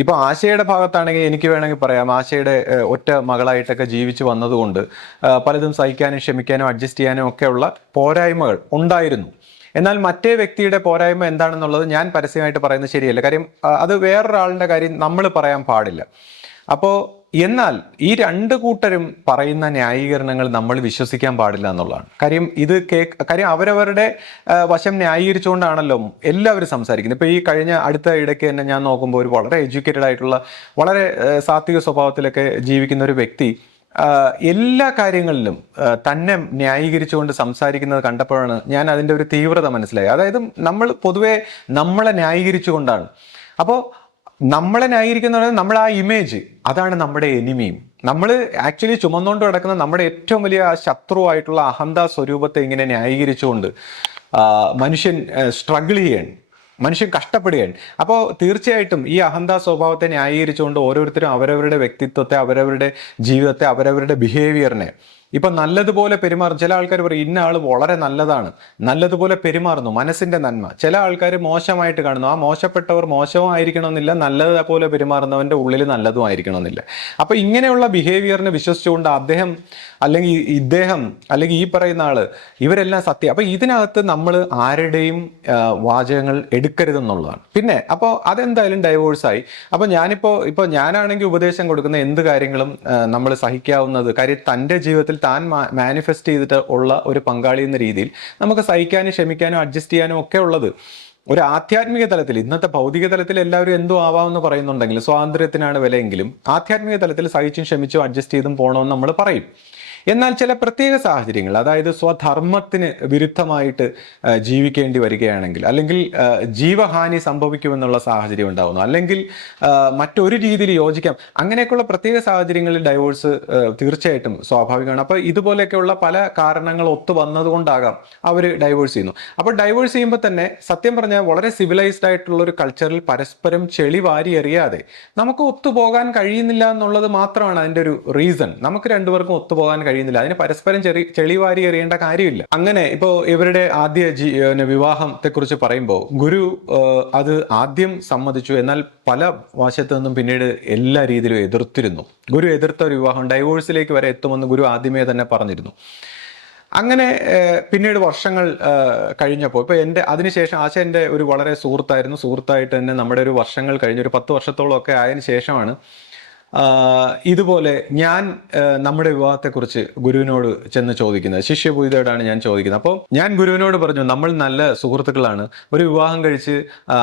ഇപ്പോൾ ആശയുടെ ഭാഗത്താണെങ്കിൽ എനിക്ക് വേണമെങ്കിൽ പറയാം, ആശയുടെ ഒറ്റ മകളായിട്ടൊക്കെ ജീവിച്ചു വന്നതുകൊണ്ട് പലതും സഹിക്കാനും ക്ഷമിക്കാനും അഡ്ജസ്റ്റ് ചെയ്യാനും ഒക്കെയുള്ള പോരായ്മകൾ ഉണ്ടായിരുന്നു. എന്നാൽ മറ്റേ വ്യക്തിയുടെ പോരായ്മ എന്താണെന്നുള്ളത് ഞാൻ പരസ്യമായിട്ട് പറയുന്നത് ശരിയല്ല. കാര്യം അത് വേറൊരാളുടെ കാര്യം നമ്മൾ പറയാൻ പാടില്ല. അപ്പോൾ എന്നാൽ ഈ രണ്ട് കൂട്ടരും പറയുന്ന ന്യായീകരണങ്ങൾ നമ്മൾ വിശ്വസിക്കാൻ പാടില്ല എന്നുള്ളതാണ് കാര്യം. കാര്യം അവരവരുടെ വശം ന്യായീകരിച്ചുകൊണ്ടാണല്ലോ എല്ലാവരും സംസാരിക്കുന്നത്. ഇപ്പോൾ ഈ കഴിഞ്ഞ അടുത്ത ഇടയ്ക്ക് തന്നെ ഞാൻ നോക്കുമ്പോൾ ഒരു വളരെ എഡ്യൂക്കേറ്റഡ് ആയിട്ടുള്ള വളരെ സാത്വിക സ്വഭാവത്തിലൊക്കെ ജീവിക്കുന്ന ഒരു വ്യക്തി എല്ലാ കാര്യങ്ങളിലും തന്നെ ന്യായീകരിച്ചുകൊണ്ട് സംസാരിക്കുന്നത് കണ്ടപ്പോഴാണ് ഞാൻ അതിൻ്റെ ഒരു തീവ്രത മനസ്സിലായി. അതായത് നമ്മൾ പൊതുവെ നമ്മളെ ന്യായീകരിച്ചുകൊണ്ടാണ്. അപ്പോൾ നമ്മളെ ന്യായീകരിക്കുന്ന നമ്മൾ ആ ഇമേജ് അതാണ് നമ്മുടെ എനിമിയും. നമ്മൾ ആക്ച്വലി ചുമന്നുകൊണ്ട് കിടക്കുന്ന നമ്മുടെ ഏറ്റവും വലിയ ശത്രുവായിട്ടുള്ള അഹന്താ സ്വരൂപത്തെ ഇങ്ങനെ ന്യായീകരിച്ചുകൊണ്ട് മനുഷ്യൻ സ്ട്രഗിൾ ചെയ്യാണ്, മനുഷ്യൻ കഷ്ടപ്പെടുകയാണ്. അപ്പോൾ തീർച്ചയായിട്ടും ഈ അഹന്താ സ്വഭാവത്തെ ന്യായീകരിച്ചുകൊണ്ട് ഓരോരുത്തരും അവരവരുടെ വ്യക്തിത്വത്തെ, അവരവരുടെ ജീവിതത്തെ, അവരവരുടെ ബിഹേവിയറിനെ ഇപ്പൊ നല്ലതുപോലെ പെരുമാറും. ചില ആൾക്കാർ പറയും ഇന്ന ആൾ വളരെ നല്ലതാണ്, നല്ലതുപോലെ പെരുമാറുന്നു, മനസ്സിന്റെ നന്മ. ചില ആൾക്കാർ മോശമായിട്ട് കാണുന്നു. ആ മോശപ്പെട്ടവർ മോശവും ആയിരിക്കണമെന്നില്ല, നല്ലതുപോലെ പെരുമാറുന്നവന്റെ ഉള്ളിൽ നല്ലതും ആയിരിക്കണമെന്നില്ല. അപ്പൊ ഇങ്ങനെയുള്ള ബിഹേവിയറിനെ വിശ്വസിച്ചുകൊണ്ട് അദ്ദേഹം അല്ലെങ്കിൽ ഇദ്ദേഹം അല്ലെങ്കിൽ ഈ പറയുന്ന ആള് ഇവരെല്ലാം സത്യം. അപ്പൊ ഇതിനകത്ത് നമ്മൾ ആരുടെയും വാചകങ്ങൾ എടുക്കരുതെന്നുള്ളതാണ്. പിന്നെ അപ്പോൾ അതെന്തായാലും ഡൈവോഴ്സായി. അപ്പൊ ഇപ്പോൾ ഞാനാണെങ്കിൽ ഉപദേശം കൊടുക്കുന്ന എന്ത് കാര്യങ്ങളും നമ്മൾ സഹിക്കാവുന്നത്. കാര്യം തൻ്റെ ജീവിതത്തിൽ താൻ മാനിഫെസ്റ്റ് ചെയ്തിട്ട് ഉള്ള ഒരു പങ്കാളി എന്ന രീതിയിൽ നമുക്ക് സഹിക്കാനും ക്ഷമിക്കാനും അഡ്ജസ്റ്റ് ചെയ്യാനും ഒക്കെ ഉള്ളത്. ഒരു ആധ്യാത്മിക തലത്തിൽ, ഇന്നത്തെ ഭൗതിക തലത്തിൽ എല്ലാവരും എന്തോ ആവാമെന്ന് പറയുന്നുണ്ടെങ്കിലും സ്വാതന്ത്ര്യത്തിനാണ് വിലയെങ്കിലും ആധ്യാത്മിക തലത്തിൽ സഹിച്ചും ക്ഷമിച്ചും അഡ്ജസ്റ്റ് ചെയ്തും പോകണമെന്ന് നമ്മൾ പറയും. എന്നാൽ ചില പ്രത്യേക സാഹചര്യങ്ങൾ, അതായത് സ്വധർമ്മത്തിന് വിരുദ്ധമായിട്ട് ജീവിക്കേണ്ടി വരികയാണെങ്കിൽ, അല്ലെങ്കിൽ ജീവഹാനി സംഭവിക്കുമെന്നുള്ള സാഹചര്യം ഉണ്ടാകുന്നു, അല്ലെങ്കിൽ മറ്റൊരു രീതിയിൽ യോജിക്കാം, അങ്ങനെയൊക്കെയുള്ള പ്രത്യേക സാഹചര്യങ്ങളിൽ ഡൈവോഴ്സ് തീർച്ചയായിട്ടും സ്വാഭാവികമാണ്. അപ്പോൾ ഇതുപോലെയൊക്കെയുള്ള പല കാരണങ്ങൾ ഒത്തു വന്നതുകൊണ്ടാകാം അവർ ഡൈവോഴ്സ് ചെയ്യുന്നു. അപ്പോൾ ഡൈവോഴ്സ് ചെയ്യുമ്പോൾ തന്നെ സത്യം പറഞ്ഞാൽ വളരെ സിവിലൈസ്ഡ് ആയിട്ടുള്ള ഒരു കൾച്ചറിൽ പരസ്പരം ചെളി വാരി എറിയാതെ നമുക്ക് ഒത്തുപോകാൻ കഴിയുന്നില്ല എന്നുള്ളത് മാത്രമാണ് അതിൻ്റെ ഒരു റീസൺ. നമുക്ക് രണ്ടുപേർക്കും ഒത്തുപോകാൻ കഴിയുന്നില്ല, അതിന് പരസ്പരം ചെളിവാരി എറിയേണ്ട കാര്യമില്ല. അങ്ങനെ ഇപ്പോൾ ഇവരുടെ ആദ്യ വിവാഹത്തെ കുറിച്ച് പറയുമ്പോൾ ഗുരു അത് ആദ്യം സമ്മതിച്ചു, എന്നാൽ പല വശത്തു നിന്നും പിന്നീട് എല്ലാ രീതിയിലും എതിർത്തിരുന്നു. ഗുരു എതിർത്ത ഒരു വിവാഹം ഡൈവോഴ്സിലേക്ക് വരെ എത്തുമെന്ന് ഗുരു ആദ്യമേ തന്നെ പറഞ്ഞിരുന്നു. അങ്ങനെ പിന്നീട് വർഷങ്ങൾ കഴിഞ്ഞപ്പോൾ, ഇപ്പോൾ അതിനുശേഷം ആശ എൻ്റെ ഒരു വളരെ സുഹൃത്തായിട്ട് തന്നെ നമ്മുടെ ഒരു വർഷങ്ങൾ കഴിഞ്ഞ് ഒരു 10 വർഷത്തോളം ഒക്കെ ആയതിനു ശേഷമാണ് ഇതുപോലെ ഞാൻ നമ്മുടെ വിവാഹത്തെക്കുറിച്ച് ഗുരുവിനോട് ചെന്ന് ചോദിക്കുന്നത്. ശിഷ്യപൂജിതയോടാണ് ഞാൻ ചോദിക്കുന്നത്. അപ്പോൾ ഞാൻ ഗുരുവിനോട് പറഞ്ഞു, നമ്മൾ നല്ല സുഹൃത്തുക്കളാണ്, ഒരു വിവാഹം കഴിച്ച്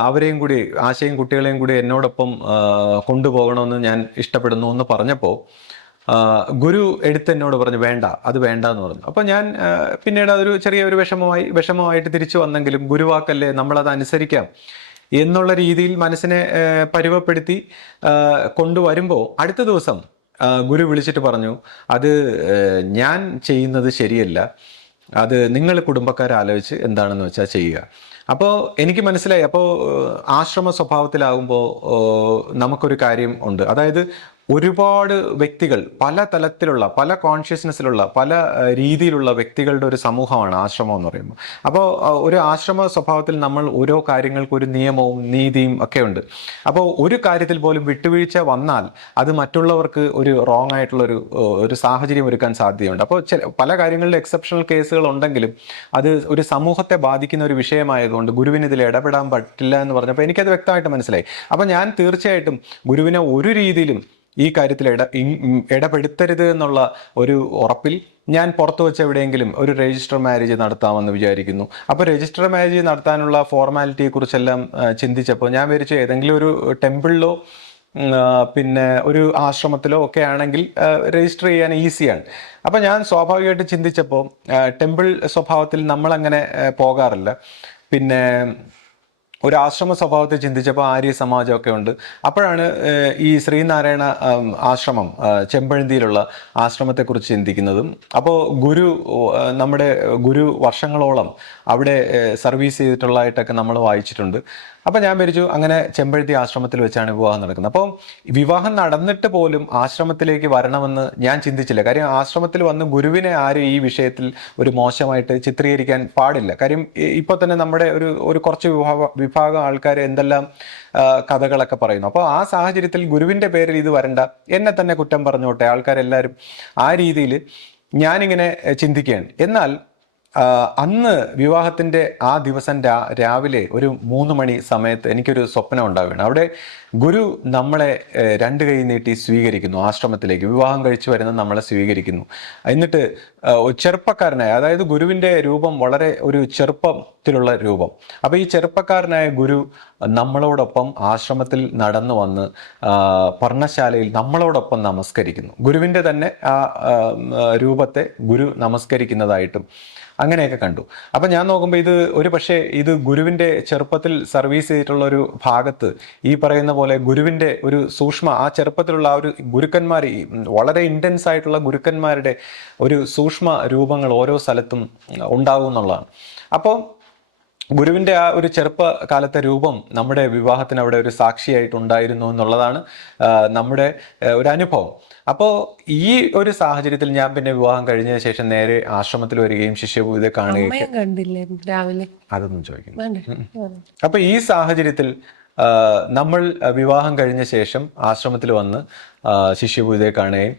അവരെയും കൂടി, ആശയും കുട്ടികളെയും കൂടി എന്നോടൊപ്പം കൊണ്ടുപോകണമെന്ന് ഞാൻ ഇഷ്ടപ്പെടുന്നു എന്ന് പറഞ്ഞപ്പോൾ ഗുരു എന്നോട് പറഞ്ഞു അത് വേണ്ട എന്ന് പറഞ്ഞു. അപ്പോൾ ഞാൻ പിന്നീട് അതൊരു ചെറിയൊരു വിഷമമായിട്ട് തിരിച്ചു വന്നെങ്കിലും ഗുരുവാക്കല്ലേ, നമ്മളത് അനുസരിക്കാം എന്നുള്ള രീതിയിൽ മനസ്സിനെ പരുവപ്പെടുത്തി കൊണ്ടുവരുമ്പോൾ അടുത്ത ദിവസം ഗുരു വിളിച്ചിട്ട് പറഞ്ഞു, അത് ഞാൻ ചെയ്യുന്നത് ശരിയല്ല, അത് നിങ്ങൾ കുടുംബക്കാരെ ആലോചിച്ച് എന്താണെന്ന് വെച്ചാൽ ചെയ്യുക. അപ്പോൾ എനിക്ക് മനസ്സിലായി. അപ്പോൾ ആശ്രമ സ്വഭാവത്തിലാകുമ്പോൾ നമുക്കൊരു കാര്യം ഉണ്ട്, അതായത് ഒരുപാട് വ്യക്തികൾ, പല തലത്തിലുള്ള, പല കോൺഷ്യസ്നെസ്സിലുള്ള, പല രീതിയിലുള്ള വ്യക്തികളുടെ ഒരു സമൂഹമാണ് ആശ്രമം എന്ന് പറയുമ്പോൾ. അപ്പോൾ ഒരു ആശ്രമ സ്വഭാവത്തിൽ നമ്മൾ ഓരോ കാര്യങ്ങൾക്കും ഒരു നിയമവും നീതിയും ഒക്കെ ഉണ്ട്. അപ്പോൾ ഒരു കാര്യത്തിൽ പോലും വിട്ടുവീഴ്ച വന്നാൽ അത് മറ്റുള്ളവർക്ക് ഒരു റോങ് ആയിട്ടുള്ളൊരു സാഹചര്യം ഒരുക്കാൻ സാധ്യതയുണ്ട്. അപ്പോൾ പല കാര്യങ്ങളിലും എക്സെപ്ഷണൽ കേസുകൾ ഉണ്ടെങ്കിലും അത് ഒരു സമൂഹത്തെ ബാധിക്കുന്ന ഒരു വിഷയമായതുകൊണ്ട് ഗുരുവിന് ഇതിൽ ഇടപെടാൻ പറ്റില്ല എന്ന് പറഞ്ഞപ്പോൾ എനിക്കത് വ്യക്തമായിട്ട് മനസ്സിലായി. അപ്പോൾ ഞാൻ തീർച്ചയായിട്ടും ഗുരുവിനെ ഒരു രീതിയിലും ഈ കാര്യത്തിൽ ഇടപെടുത്തരുത് എന്നുള്ള ഒരു ഉറപ്പിൽ ഞാൻ പുറത്തു വെച്ച് എവിടെയെങ്കിലും ഒരു രജിസ്റ്റർ മാരേജ് നടത്താമെന്ന് വിചാരിക്കുന്നു. അപ്പോൾ രജിസ്റ്റർ മാരേജ് നടത്താനുള്ള ഫോർമാലിറ്റിയെക്കുറിച്ചെല്ലാം ചിന്തിച്ചപ്പോൾ ഞാൻ വിചാരിച്ചു ഏതെങ്കിലും ഒരു ടെമ്പിളിലോ പിന്നെ ഒരു ആശ്രമത്തിലോ ഒക്കെ ആണെങ്കിൽ രജിസ്റ്റർ ചെയ്യാൻ ഈസിയാണ്. അപ്പോൾ ഞാൻ സ്വാഭാവികമായിട്ട് ചിന്തിച്ചപ്പോൾ ടെമ്പിൾ സ്വഭാവത്തിൽ നമ്മളങ്ങനെ പോകാറില്ല. പിന്നെ ഒരു ആശ്രമ സ്വഭാവത്തെ ചിന്തിച്ചപ്പോൾ ആര്യ സമാജമൊക്കെ ഉണ്ട്. അപ്പോഴാണ് ഈ ശ്രീനാരായണ ആശ്രമം, ചെമ്പഴന്തിയിലുള്ള ആശ്രമത്തെക്കുറിച്ച് ചിന്തിക്കുന്നതും. അപ്പോൾ നമ്മുടെ ഗുരു വർഷങ്ങളോളം അവിടെ സർവീസ് ചെയ്തിട്ടുള്ളതായിട്ടൊക്കെ നമ്മൾ വായിച്ചിട്ടുണ്ട്. അപ്പോൾ ഞാൻ വിചാരിച്ചു അങ്ങനെ ചെമ്പഴന്തി ആശ്രമത്തിൽ വെച്ചാണ് വിവാഹം നടക്കുന്നത്. അപ്പോൾ വിവാഹം നടന്നിട്ട് പോലും ആശ്രമത്തിലേക്ക് വരണമെന്ന് ഞാൻ ചിന്തിച്ചില്ല. കാര്യം ആശ്രമത്തിൽ വന്ന് ഗുരുവിനെ ആരും ഈ വിഷയത്തിൽ ഒരു മോശമായിട്ട് ചിത്രീകരിക്കാൻ പാടില്ല. കാര്യം ഇപ്പോൾ തന്നെ നമ്മുടെ ഒരു കുറച്ച് വിഭാഗം ആൾക്കാർ എന്തെല്ലാം കഥകളൊക്കെ പറയുന്നു. അപ്പോൾ ആ സാഹചര്യത്തിൽ ഗുരുവിൻ്റെ പേരിൽ ഇത് വരണ്ട, എന്നെ തന്നെ കുറ്റം പറഞ്ഞോട്ടെ ആൾക്കാരെല്ലാവരും, ആ രീതിയിൽ ഞാനിങ്ങനെ ചിന്തിക്കുകയാണ്. എന്നാൽ അന്ന് വിവാഹത്തിൻ്റെ ആ ദിവസം രാവിലെ ഒരു 3 മണി സമയത്ത് എനിക്കൊരു സ്വപ്നം ഉണ്ടാവുകയാണ്. അവിടെ ഗുരു നമ്മളെ 2 കൈ നീട്ടി സ്വീകരിക്കുന്നു. ആശ്രമത്തിലേക്ക് വിവാഹം കഴിച്ചു വരുന്ന നമ്മളെ സ്വീകരിക്കുന്നു. എന്നിട്ട് ചെറുപ്പക്കാരനായ, അതായത് ഗുരുവിൻ്റെ രൂപം വളരെ ഒരു ചെറുപ്പത്തിലുള്ള രൂപം. അപ്പോൾ ഈ ചെറുപ്പക്കാരനായ ഗുരു നമ്മളോടൊപ്പം ആശ്രമത്തിൽ നടന്നു വന്ന് പർണശാലയിൽ നമ്മളോടൊപ്പം നമസ്കരിക്കുന്നു. ഗുരുവിൻ്റെ തന്നെ ആ രൂപത്തെ ഗുരു നമസ്കരിക്കുന്നതായിട്ടും അങ്ങനെയൊക്കെ കണ്ടു. അപ്പം ഞാൻ നോക്കുമ്പോൾ ഇത് ഗുരുവിൻ്റെ ചെറുപ്പത്തിൽ സർവീസ് ചെയ്തിട്ടുള്ള ഒരു ഭാഗത്ത് ഈ പറയുന്ന പോലെ ഗുരുവിൻ്റെ ഒരു ആ ചെറുപ്പത്തിലുള്ള ആ ഒരു ഗുരുക്കന്മാർ, വളരെ ഇൻറ്റൻസ് ആയിട്ടുള്ള ഗുരുക്കന്മാരുടെ ഒരു സൂക്ഷ്മ രൂപങ്ങൾ ഓരോ സ്ഥലത്തും ഉണ്ടാകും എന്നുള്ളതാണ്. അപ്പോൾ ഗുരുവിൻ്റെ ആ ഒരു ചെറുപ്പകാലത്തെ രൂപം നമ്മുടെ വിവാഹത്തിന് അവിടെ ഒരു സാക്ഷിയായിട്ടുണ്ടായിരുന്നു എന്നുള്ളതാണ് നമ്മുടെ ഒരു അനുഭവം. അപ്പോൾ ഈ ഒരു സാഹചര്യത്തിൽ ഞാൻ പിന്നെ വിവാഹം കഴിഞ്ഞതിന് ശേഷം നേരെ ആശ്രമത്തിൽ വരികയും ശിഷ്യഭൂതയെ കാണുകയും അമ്മയെ കണ്ടില്ലേ രാവിലെ? അതൊന്നും ചോദിക്കുന്നു. വേണ്ടേ? അപ്പൊ ഈ സാഹചര്യത്തിൽ നമ്മൾ വിവാഹം കഴിഞ്ഞ ശേഷം ആശ്രമത്തിൽ വന്ന് ശിഷ്യഭൂതയെ കാണുകയും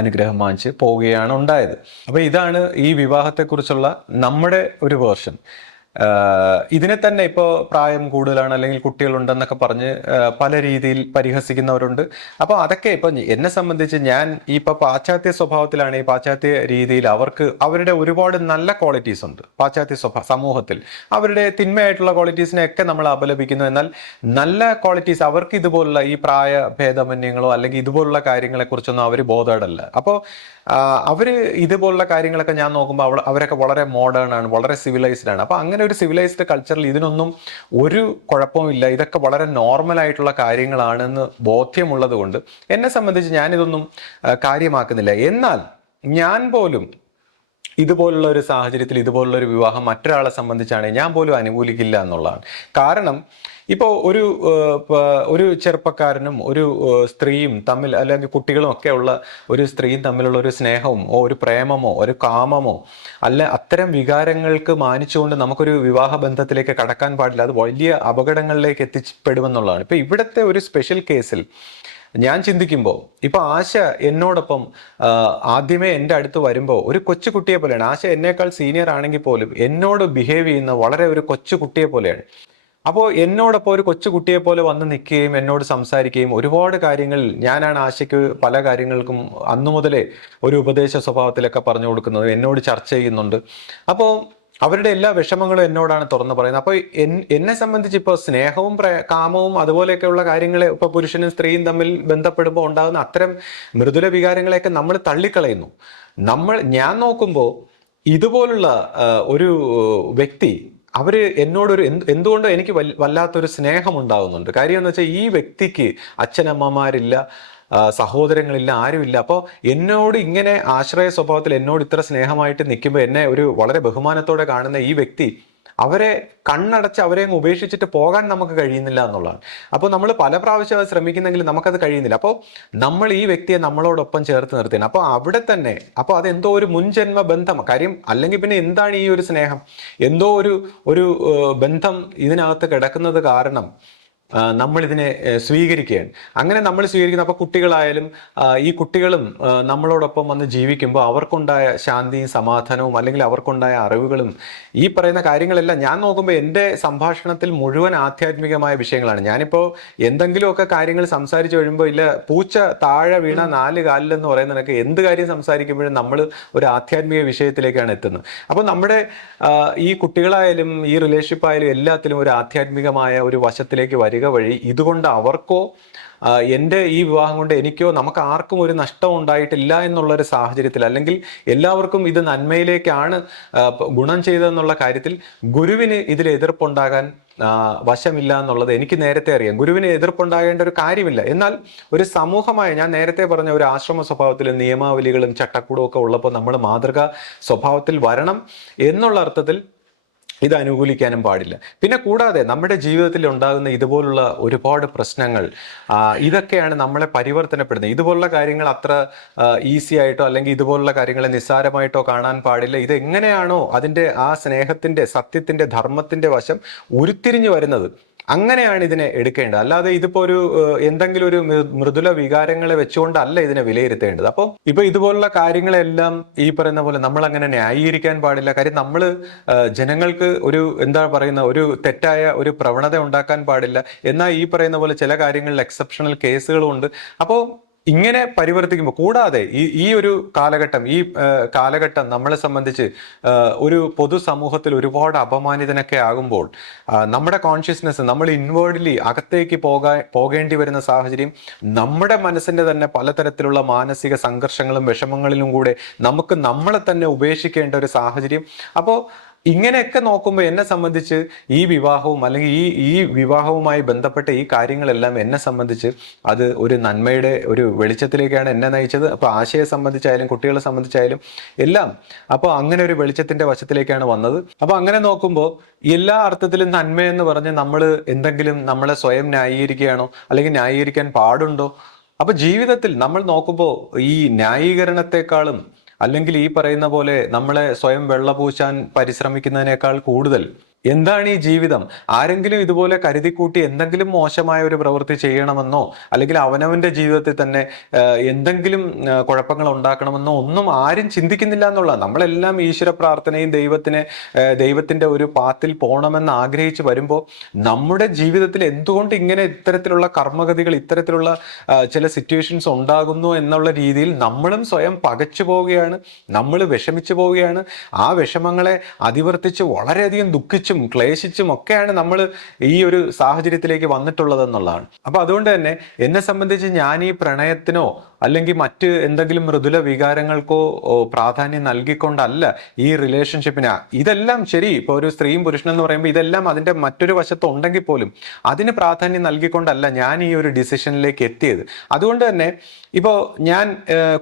അനുഗ്രഹം വാങ്ങിച്ച് പോവുകയാണ് ഉണ്ടായത്. അപ്പൊ ഇതാണ് ഈ വിവാഹത്തെക്കുറിച്ചുള്ള നമ്മുടെ ഒരു വേർഷൻ. ഇതിനെ തന്നെ ഇപ്പോൾ പ്രായം കൂടുതലാണ് അല്ലെങ്കിൽ കുട്ടികളുണ്ടെന്നൊക്കെ പറഞ്ഞ് പല രീതിയിൽ പരിഹസിക്കുന്നവരുണ്ട്. അപ്പോൾ അതൊക്കെ ഇപ്പൊ എന്നെ സംബന്ധിച്ച് ഞാൻ ഇപ്പോൾ പാശ്ചാത്യ സ്വഭാവത്തിലാണ്, ഈ പാശ്ചാത്യ രീതിയിൽ അവർക്ക് അവരുടെ ഒരുപാട് നല്ല ക്വാളിറ്റീസ് ഉണ്ട് പാശ്ചാത്യ സമൂഹത്തിൽ. അവരുടെ തിന്മയായിട്ടുള്ള ക്വാളിറ്റീസിനെയൊക്കെ നമ്മൾ അപലപിക്കുന്നു. എന്നാൽ നല്ല ക്വാളിറ്റീസ് അവർക്ക് ഇതുപോലുള്ള ഈ പ്രായ ഭേദമന്യങ്ങളോ അല്ലെങ്കിൽ ഇതുപോലുള്ള കാര്യങ്ങളെ കുറിച്ചൊന്നും അവർ ബോധേഡല്ല. അപ്പോൾ അവര് ഇതുപോലുള്ള കാര്യങ്ങളൊക്കെ ഞാൻ നോക്കുമ്പോൾ അവരൊക്കെ വളരെ മോഡേൺ ആണ്, വളരെ സിവിലൈസ്ഡ് ആണ്. അപ്പൊ അങ്ങനെ ഒരു സിവിലൈസ്ഡ് കൾച്ചറിൽ ഇതിനൊന്നും ഒരു കുഴപ്പമില്ല, ഇതൊക്കെ വളരെ നോർമൽ ആയിട്ടുള്ള കാര്യങ്ങളാണെന്ന് ബോധ്യമുള്ളത് കൊണ്ട് എന്നെ സംബന്ധിച്ച് ഞാനിതൊന്നും കാര്യമാക്കുന്നില്ല. എന്നാൽ ഞാൻ പോലും ഇതുപോലുള്ള ഒരു സാഹചര്യത്തിൽ ഇതുപോലുള്ള ഒരു വിവാഹം മറ്റൊരാളെ സംബന്ധിച്ചാണെങ്കിൽ ഞാൻ പോലും അനുകൂലിക്കില്ല എന്നുള്ളതാണ്. കാരണം ഇപ്പോൾ ഒരു ചെറുപ്പക്കാരനും ഒരു സ്ത്രീയും തമ്മിൽ, അല്ലെങ്കിൽ കുട്ടികളും ഒക്കെ ഉള്ള ഒരു സ്ത്രീയും തമ്മിലുള്ള ഒരു സ്നേഹവും ഒരു പ്രേമമോ ഒരു കാമമോ അല്ല, അത്തരം വികാരങ്ങൾക്ക് മാനിച്ചുകൊണ്ട് നമുക്കൊരു വിവാഹ ബന്ധത്തിലേക്ക് കടക്കാൻ പാടില്ല. അത് വലിയ അപകടങ്ങളിലേക്ക് എത്തിപ്പെടുമെന്നുള്ളതാണ്. ഇപ്പൊ ഇവിടുത്തെ ഒരു സ്പെഷ്യൽ കേസിൽ ഞാൻ ചിന്തിക്കുമ്പോൾ ഇപ്പൊ ആശ എന്നോടൊപ്പം ആദ്യമേ എൻ്റെ അടുത്ത് വരുമ്പോൾ ഒരു കൊച്ചുകുട്ടിയെ പോലെയാണ്. ആശ എന്നേക്കാൾ സീനിയർ ആണെങ്കിൽ പോലും എന്നോട് ബിഹേവ് ചെയ്യുന്ന വളരെ ഒരു കൊച്ചുകുട്ടിയെ പോലെയാണ്. അപ്പോൾ എന്നോടൊപ്പം ഒരു കൊച്ചുകുട്ടിയെ പോലെ വന്ന് നിൽക്കുകയും എന്നോട് സംസാരിക്കുകയും ഒരുപാട് കാര്യങ്ങൾ, ഞാനാണ് ആശയ്ക്ക് പല കാര്യങ്ങൾക്കും അന്നു മുതലേ ഒരു ഉപദേശ സ്വഭാവത്തിലൊക്കെ പറഞ്ഞു കൊടുക്കുന്നത്, എന്നോട് ചർച്ച ചെയ്യുന്നുണ്ട്. അപ്പോൾ അവരുടെ എല്ലാ വിഷമങ്ങളും എന്നോടാണ് തുറന്നു പറയുന്നത്. അപ്പോൾ എന്നെ സംബന്ധിച്ച് ഇപ്പോൾ സ്നേഹവും കാമവും അതുപോലെയൊക്കെയുള്ള കാര്യങ്ങളെ ഇപ്പോൾ പുരുഷനും സ്ത്രീയും തമ്മിൽ ബന്ധപ്പെടുമ്പോൾ ഉണ്ടാകുന്ന അത്തരം മൃദുല വികാരങ്ങളെയൊക്കെ നമ്മൾ തള്ളിക്കളയുന്നു. ഞാൻ നോക്കുമ്പോൾ ഇതുപോലുള്ള ഒരു വ്യക്തി അവര് എന്നോടൊരു എന്തുകൊണ്ടോ എനിക്ക് വല്ലാത്തൊരു സ്നേഹം ഉണ്ടാകുന്നുണ്ട്. കാര്യം എന്ന് വെച്ചാൽ ഈ വ്യക്തിക്ക് അച്ഛനമ്മമാരില്ല, സഹോദരങ്ങളില്ല, ആരുമില്ല. അപ്പോൾ എന്നോട് ഇങ്ങനെ ആശ്രയ സ്വഭാവത്തിൽ എന്നോട് ഇത്ര സ്നേഹമായിട്ട് നിൽക്കുമ്പോൾ എന്നെ ഒരു വളരെ ബഹുമാനത്തോടെ കാണുന്ന ഈ വ്യക്തി അവരെ കണ്ണടച്ച് അവരെ ഉപേക്ഷിച്ചിട്ട് പോകാൻ നമുക്ക് കഴിയുന്നില്ല എന്നുള്ളതാണ്. അപ്പോൾ നമ്മൾ പല പ്രാവശ്യം അത് ശ്രമിക്കുന്നെങ്കിൽ നമുക്കത് കഴിയുന്നില്ല. അപ്പോൾ നമ്മൾ ഈ വ്യക്തിയെ നമ്മളോടൊപ്പം ചേർത്ത് നിർത്തുകയാണ്. അപ്പോൾ അവിടെ തന്നെ അപ്പോൾ അതെന്തോ ഒരു മുൻജന്മ ബന്ധം കാര്യം, അല്ലെങ്കിൽ പിന്നെ എന്താണ് ഈ ഒരു സ്നേഹം, എന്തോ ഒരു ബന്ധം ഇതിനകത്ത് കിടക്കുന്നത് കാരണം നമ്മൾ ഇതിനെ സ്വീകരിക്കുകയാണ്. അങ്ങനെ നമ്മൾ സ്വീകരിക്കുന്ന അപ്പോൾ കുട്ടികളായാലും ഈ കുട്ടികളും നമ്മളോടൊപ്പം വന്ന് ജീവിക്കുമ്പോൾ അവർക്കുണ്ടായ ശാന്തിയും സമാധാനവും അല്ലെങ്കിൽ അവർക്കുണ്ടായ അറിവുകളും ഈ പറയുന്ന കാര്യങ്ങളെല്ലാം ഞാൻ നോക്കുമ്പോൾ എൻ്റെ സംഭാഷണത്തിൽ മുഴുവൻ ആധ്യാത്മികമായ വിഷയങ്ങളാണ്. ഞാനിപ്പോൾ എന്തെങ്കിലുമൊക്കെ കാര്യങ്ങൾ സംസാരിച്ച് കഴിയുമ്പോൾ ഇല്ല പൂച്ച താഴെ വീണ 4 കാലിലെന്ന് പറയുന്നതൊക്കെ എന്ത് കാര്യം സംസാരിക്കുമ്പോഴും നമ്മൾ ഒരു ആധ്യാത്മിക വിഷയത്തിലേക്കാണ് എത്തുന്നത്. അപ്പോൾ നമ്മുടെ ഈ കുട്ടികളായാലും ഈ റിലേഷൻഷിപ്പ് ആയാലും എല്ലാത്തിലും ഒരു ആധ്യാത്മികമായ ഒരു വശത്തിലേക്ക് വരിക വഴി ഇതുകൊണ്ട് അവർക്കോ എൻ്റെ ഈ വിവാഹം കൊണ്ട് എനിക്കോ നമുക്ക് ആർക്കും ഒരു നഷ്ടം ഉണ്ടായിട്ടില്ല എന്നുള്ളൊരു സാഹചര്യത്തിൽ, അല്ലെങ്കിൽ എല്ലാവർക്കും ഇത് നന്മയിലേക്കാണ് ഗുണം ചെയ്തതെന്നുള്ള കാര്യത്തിൽ ഗുരുവിന് ഇതിൽ എതിർപ്പുണ്ടാകാൻ വശമില്ല എന്നുള്ളത് എനിക്ക് നേരത്തെ അറിയാം. ഗുരുവിന് എതിർപ്പുണ്ടാകേണ്ട ഒരു കാര്യമില്ല. എന്നാൽ ഒരു സമൂഹമായ, ഞാൻ നേരത്തെ പറഞ്ഞ ഒരു ആശ്രമ സ്വഭാവത്തിലും നിയമാവലികളും ചട്ടക്കൂടും ഒക്കെ ഉള്ളപ്പോൾ നമ്മൾ മാതൃകാ സ്വഭാവത്തിൽ വരണം എന്നുള്ള അർത്ഥത്തിൽ ഇത് അനുകൂലിക്കാനും പാടില്ല. പിന്നെ കൂടാതെ നമ്മുടെ ജീവിതത്തിൽ ഉണ്ടാകുന്ന ഇതുപോലുള്ള ഒരുപാട് പ്രശ്നങ്ങൾ ഇതൊക്കെയാണ് നമ്മളെ പരിവർത്തനപ്പെടുന്നത്. ഇതുപോലുള്ള കാര്യങ്ങൾ അത്ര ഈസി ആയിട്ടോ അല്ലെങ്കിൽ ഇതുപോലുള്ള കാര്യങ്ങളെ നിസ്സാരമായിട്ടോ കാണാൻ പാടില്ല. ഇത് എങ്ങനെയാണോ അതിൻ്റെ ആ സ്നേഹത്തിൻ്റെ, സത്യത്തിൻ്റെ, ധർമ്മത്തിൻ്റെ വശം ഉരുത്തിരിഞ്ഞു വരുന്നത്, അങ്ങനെയാണ് ഇതിനെ എടുക്കേണ്ടത്. അല്ലാതെ ഇതിപ്പോ എന്തെങ്കിലും ഒരു മൃദുല വികാരങ്ങളെ വെച്ചുകൊണ്ടല്ല ഇതിനെ വിലയിരുത്തേണ്ടത്. അപ്പോൾ ഇപ്പൊ ഇതുപോലുള്ള കാര്യങ്ങളെല്ലാം ഈ പറയുന്ന പോലെ നമ്മൾ അങ്ങനെ ന്യായീകരിക്കാൻ പാടില്ല. കാര്യം നമ്മൾ ജനങ്ങൾക്ക് ഒരു തെറ്റായ ഒരു പ്രവണത ഉണ്ടാക്കാൻ പാടില്ല. എന്നാൽ ഈ പറയുന്ന പോലെ ചില കാര്യങ്ങളിൽ എക്സെപ്ഷണൽ കേസുകളും ഉണ്ട്. അപ്പോൾ ഇങ്ങനെ പരിവർത്തിക്കുമ്പോൾ, കൂടാതെ ഈ ഒരു കാലഘട്ടം നമ്മളെ സംബന്ധിച്ച് ഒരു പൊതുസമൂഹത്തിൽ ഒരുപാട് അപമാനിതനൊക്കെ ആകുമ്പോൾ നമ്മുടെ കോൺഷ്യസ്നെസ്, നമ്മൾ ഇൻവേർഡ്ലി അകത്തേക്ക് പോകേണ്ടി വരുന്ന സാഹചര്യം, നമ്മുടെ മനസ്സിൻ്റെ തന്നെ പലതരത്തിലുള്ള മാനസിക സംഘർഷങ്ങളും വിഷമങ്ങളിലും കൂടെ നമുക്ക് നമ്മളെ തന്നെ ഉപേക്ഷിക്കേണ്ട ഒരു സാഹചര്യം. അപ്പോൾ ഇങ്ങനെയൊക്കെ നോക്കുമ്പോൾ എന്നെ സംബന്ധിച്ച് ഈ വിവാഹവും അല്ലെങ്കിൽ ഈ വിവാഹവുമായി ബന്ധപ്പെട്ട ഈ കാര്യങ്ങളെല്ലാം എന്നെ സംബന്ധിച്ച് അത് ഒരു നന്മയുടെ ഒരു വെളിച്ചത്തിലേക്കാണ് എന്നെ നയിച്ചത്. അപ്പോൾ ആശയെ സംബന്ധിച്ചായാലും കുട്ടികളെ സംബന്ധിച്ചായാലും എല്ലാം അപ്പോൾ അങ്ങനെ ഒരു വെളിച്ചത്തിന്റെ വശത്തിലേക്കാണ് വന്നത്. അപ്പോൾ അങ്ങനെ നോക്കുമ്പോൾ എല്ലാ അർത്ഥത്തിലും നന്മയെന്ന് പറഞ്ഞ് നമ്മൾ എന്തെങ്കിലും നമ്മളെ സ്വയം ന്യായീകരിക്കുകയാണോ അല്ലെങ്കിൽ ന്യായീകരിക്കാൻ പാടുണ്ടോ? അപ്പൊ ജീവിതത്തിൽ നമ്മൾ നോക്കുമ്പോൾ ഈ ന്യായീകരണത്തെക്കാളും അല്ലെങ്കിൽ ഈ പറയുന്ന പോലെ നമ്മളെ സ്വയം വെള്ളപൂശാൻ പരിശ്രമിക്കുന്നതിനേക്കാൾ കൂടുതൽ എന്താണ് ഈ ജീവിതം? ആരെങ്കിലും ഇതുപോലെ കരുതിക്കൂട്ടി എന്തെങ്കിലും മോശമായ ഒരു പ്രവൃത്തി ചെയ്യണമെന്നോ അല്ലെങ്കിൽ അവനവന്റെ ജീവിതത്തിൽ തന്നെ എന്തെങ്കിലും കുഴപ്പങ്ങൾ ഉണ്ടാക്കണമെന്നോ ഒന്നും ആരും ചിന്തിക്കുന്നില്ല എന്നുള്ളതാണ്. നമ്മളെല്ലാം ഈശ്വര പ്രാർത്ഥനയും ദൈവത്തിന്റെ ഒരു പാത്തിൽ പോകണമെന്ന് ആഗ്രഹിച്ച് വരുമ്പോൾ നമ്മുടെ ജീവിതത്തിൽ എന്തുകൊണ്ട് ഇങ്ങനെ ഇത്തരത്തിലുള്ള കർമ്മഗതികൾ, ഇത്തരത്തിലുള്ള ചില സിറ്റുവേഷൻസ് ഉണ്ടാകുന്നു എന്നുള്ള രീതിയിൽ നമ്മളും സ്വയം പകച്ചു പോവുകയാണ്, നമ്മൾ വിഷമിച്ചു പോവുകയാണ്. ആ വിഷമങ്ങളെ അതിവർത്തിച്ച് വളരെയധികം ദുഃഖിച്ചും ക്ലേശിച്ചും ഒക്കെയാണ് നമ്മൾ ഈ ഒരു സാഹചര്യത്തിലേക്ക് വന്നിട്ടുള്ളത് എന്നുള്ളതാണ്. അപ്പൊ അതുകൊണ്ട് തന്നെ എന്നെ സംബന്ധിച്ച് ഞാൻ ഈ പ്രണയത്തിനോ അല്ലെങ്കിൽ മറ്റ് എന്തെങ്കിലും മൃദുല വികാരങ്ങൾക്കോ പ്രാധാന്യം നൽകിക്കൊണ്ടല്ല ഈ റിലേഷൻഷിപ്പിന്. ഇതെല്ലാം ശരി, ഇപ്പൊ ഒരു സ്ത്രീയും പുരുഷനും എന്ന് പറയുമ്പോൾ ഇതെല്ലാം അതിന്റെ മറ്റൊരു വശത്ത് ഉണ്ടെങ്കിൽ പോലും അതിന് പ്രാധാന്യം നൽകിക്കൊണ്ടല്ല ഞാൻ ഈ ഒരു ഡിസിഷനിലേക്ക് എത്തിയത്. അതുകൊണ്ട് തന്നെ ഇപ്പോൾ ഞാൻ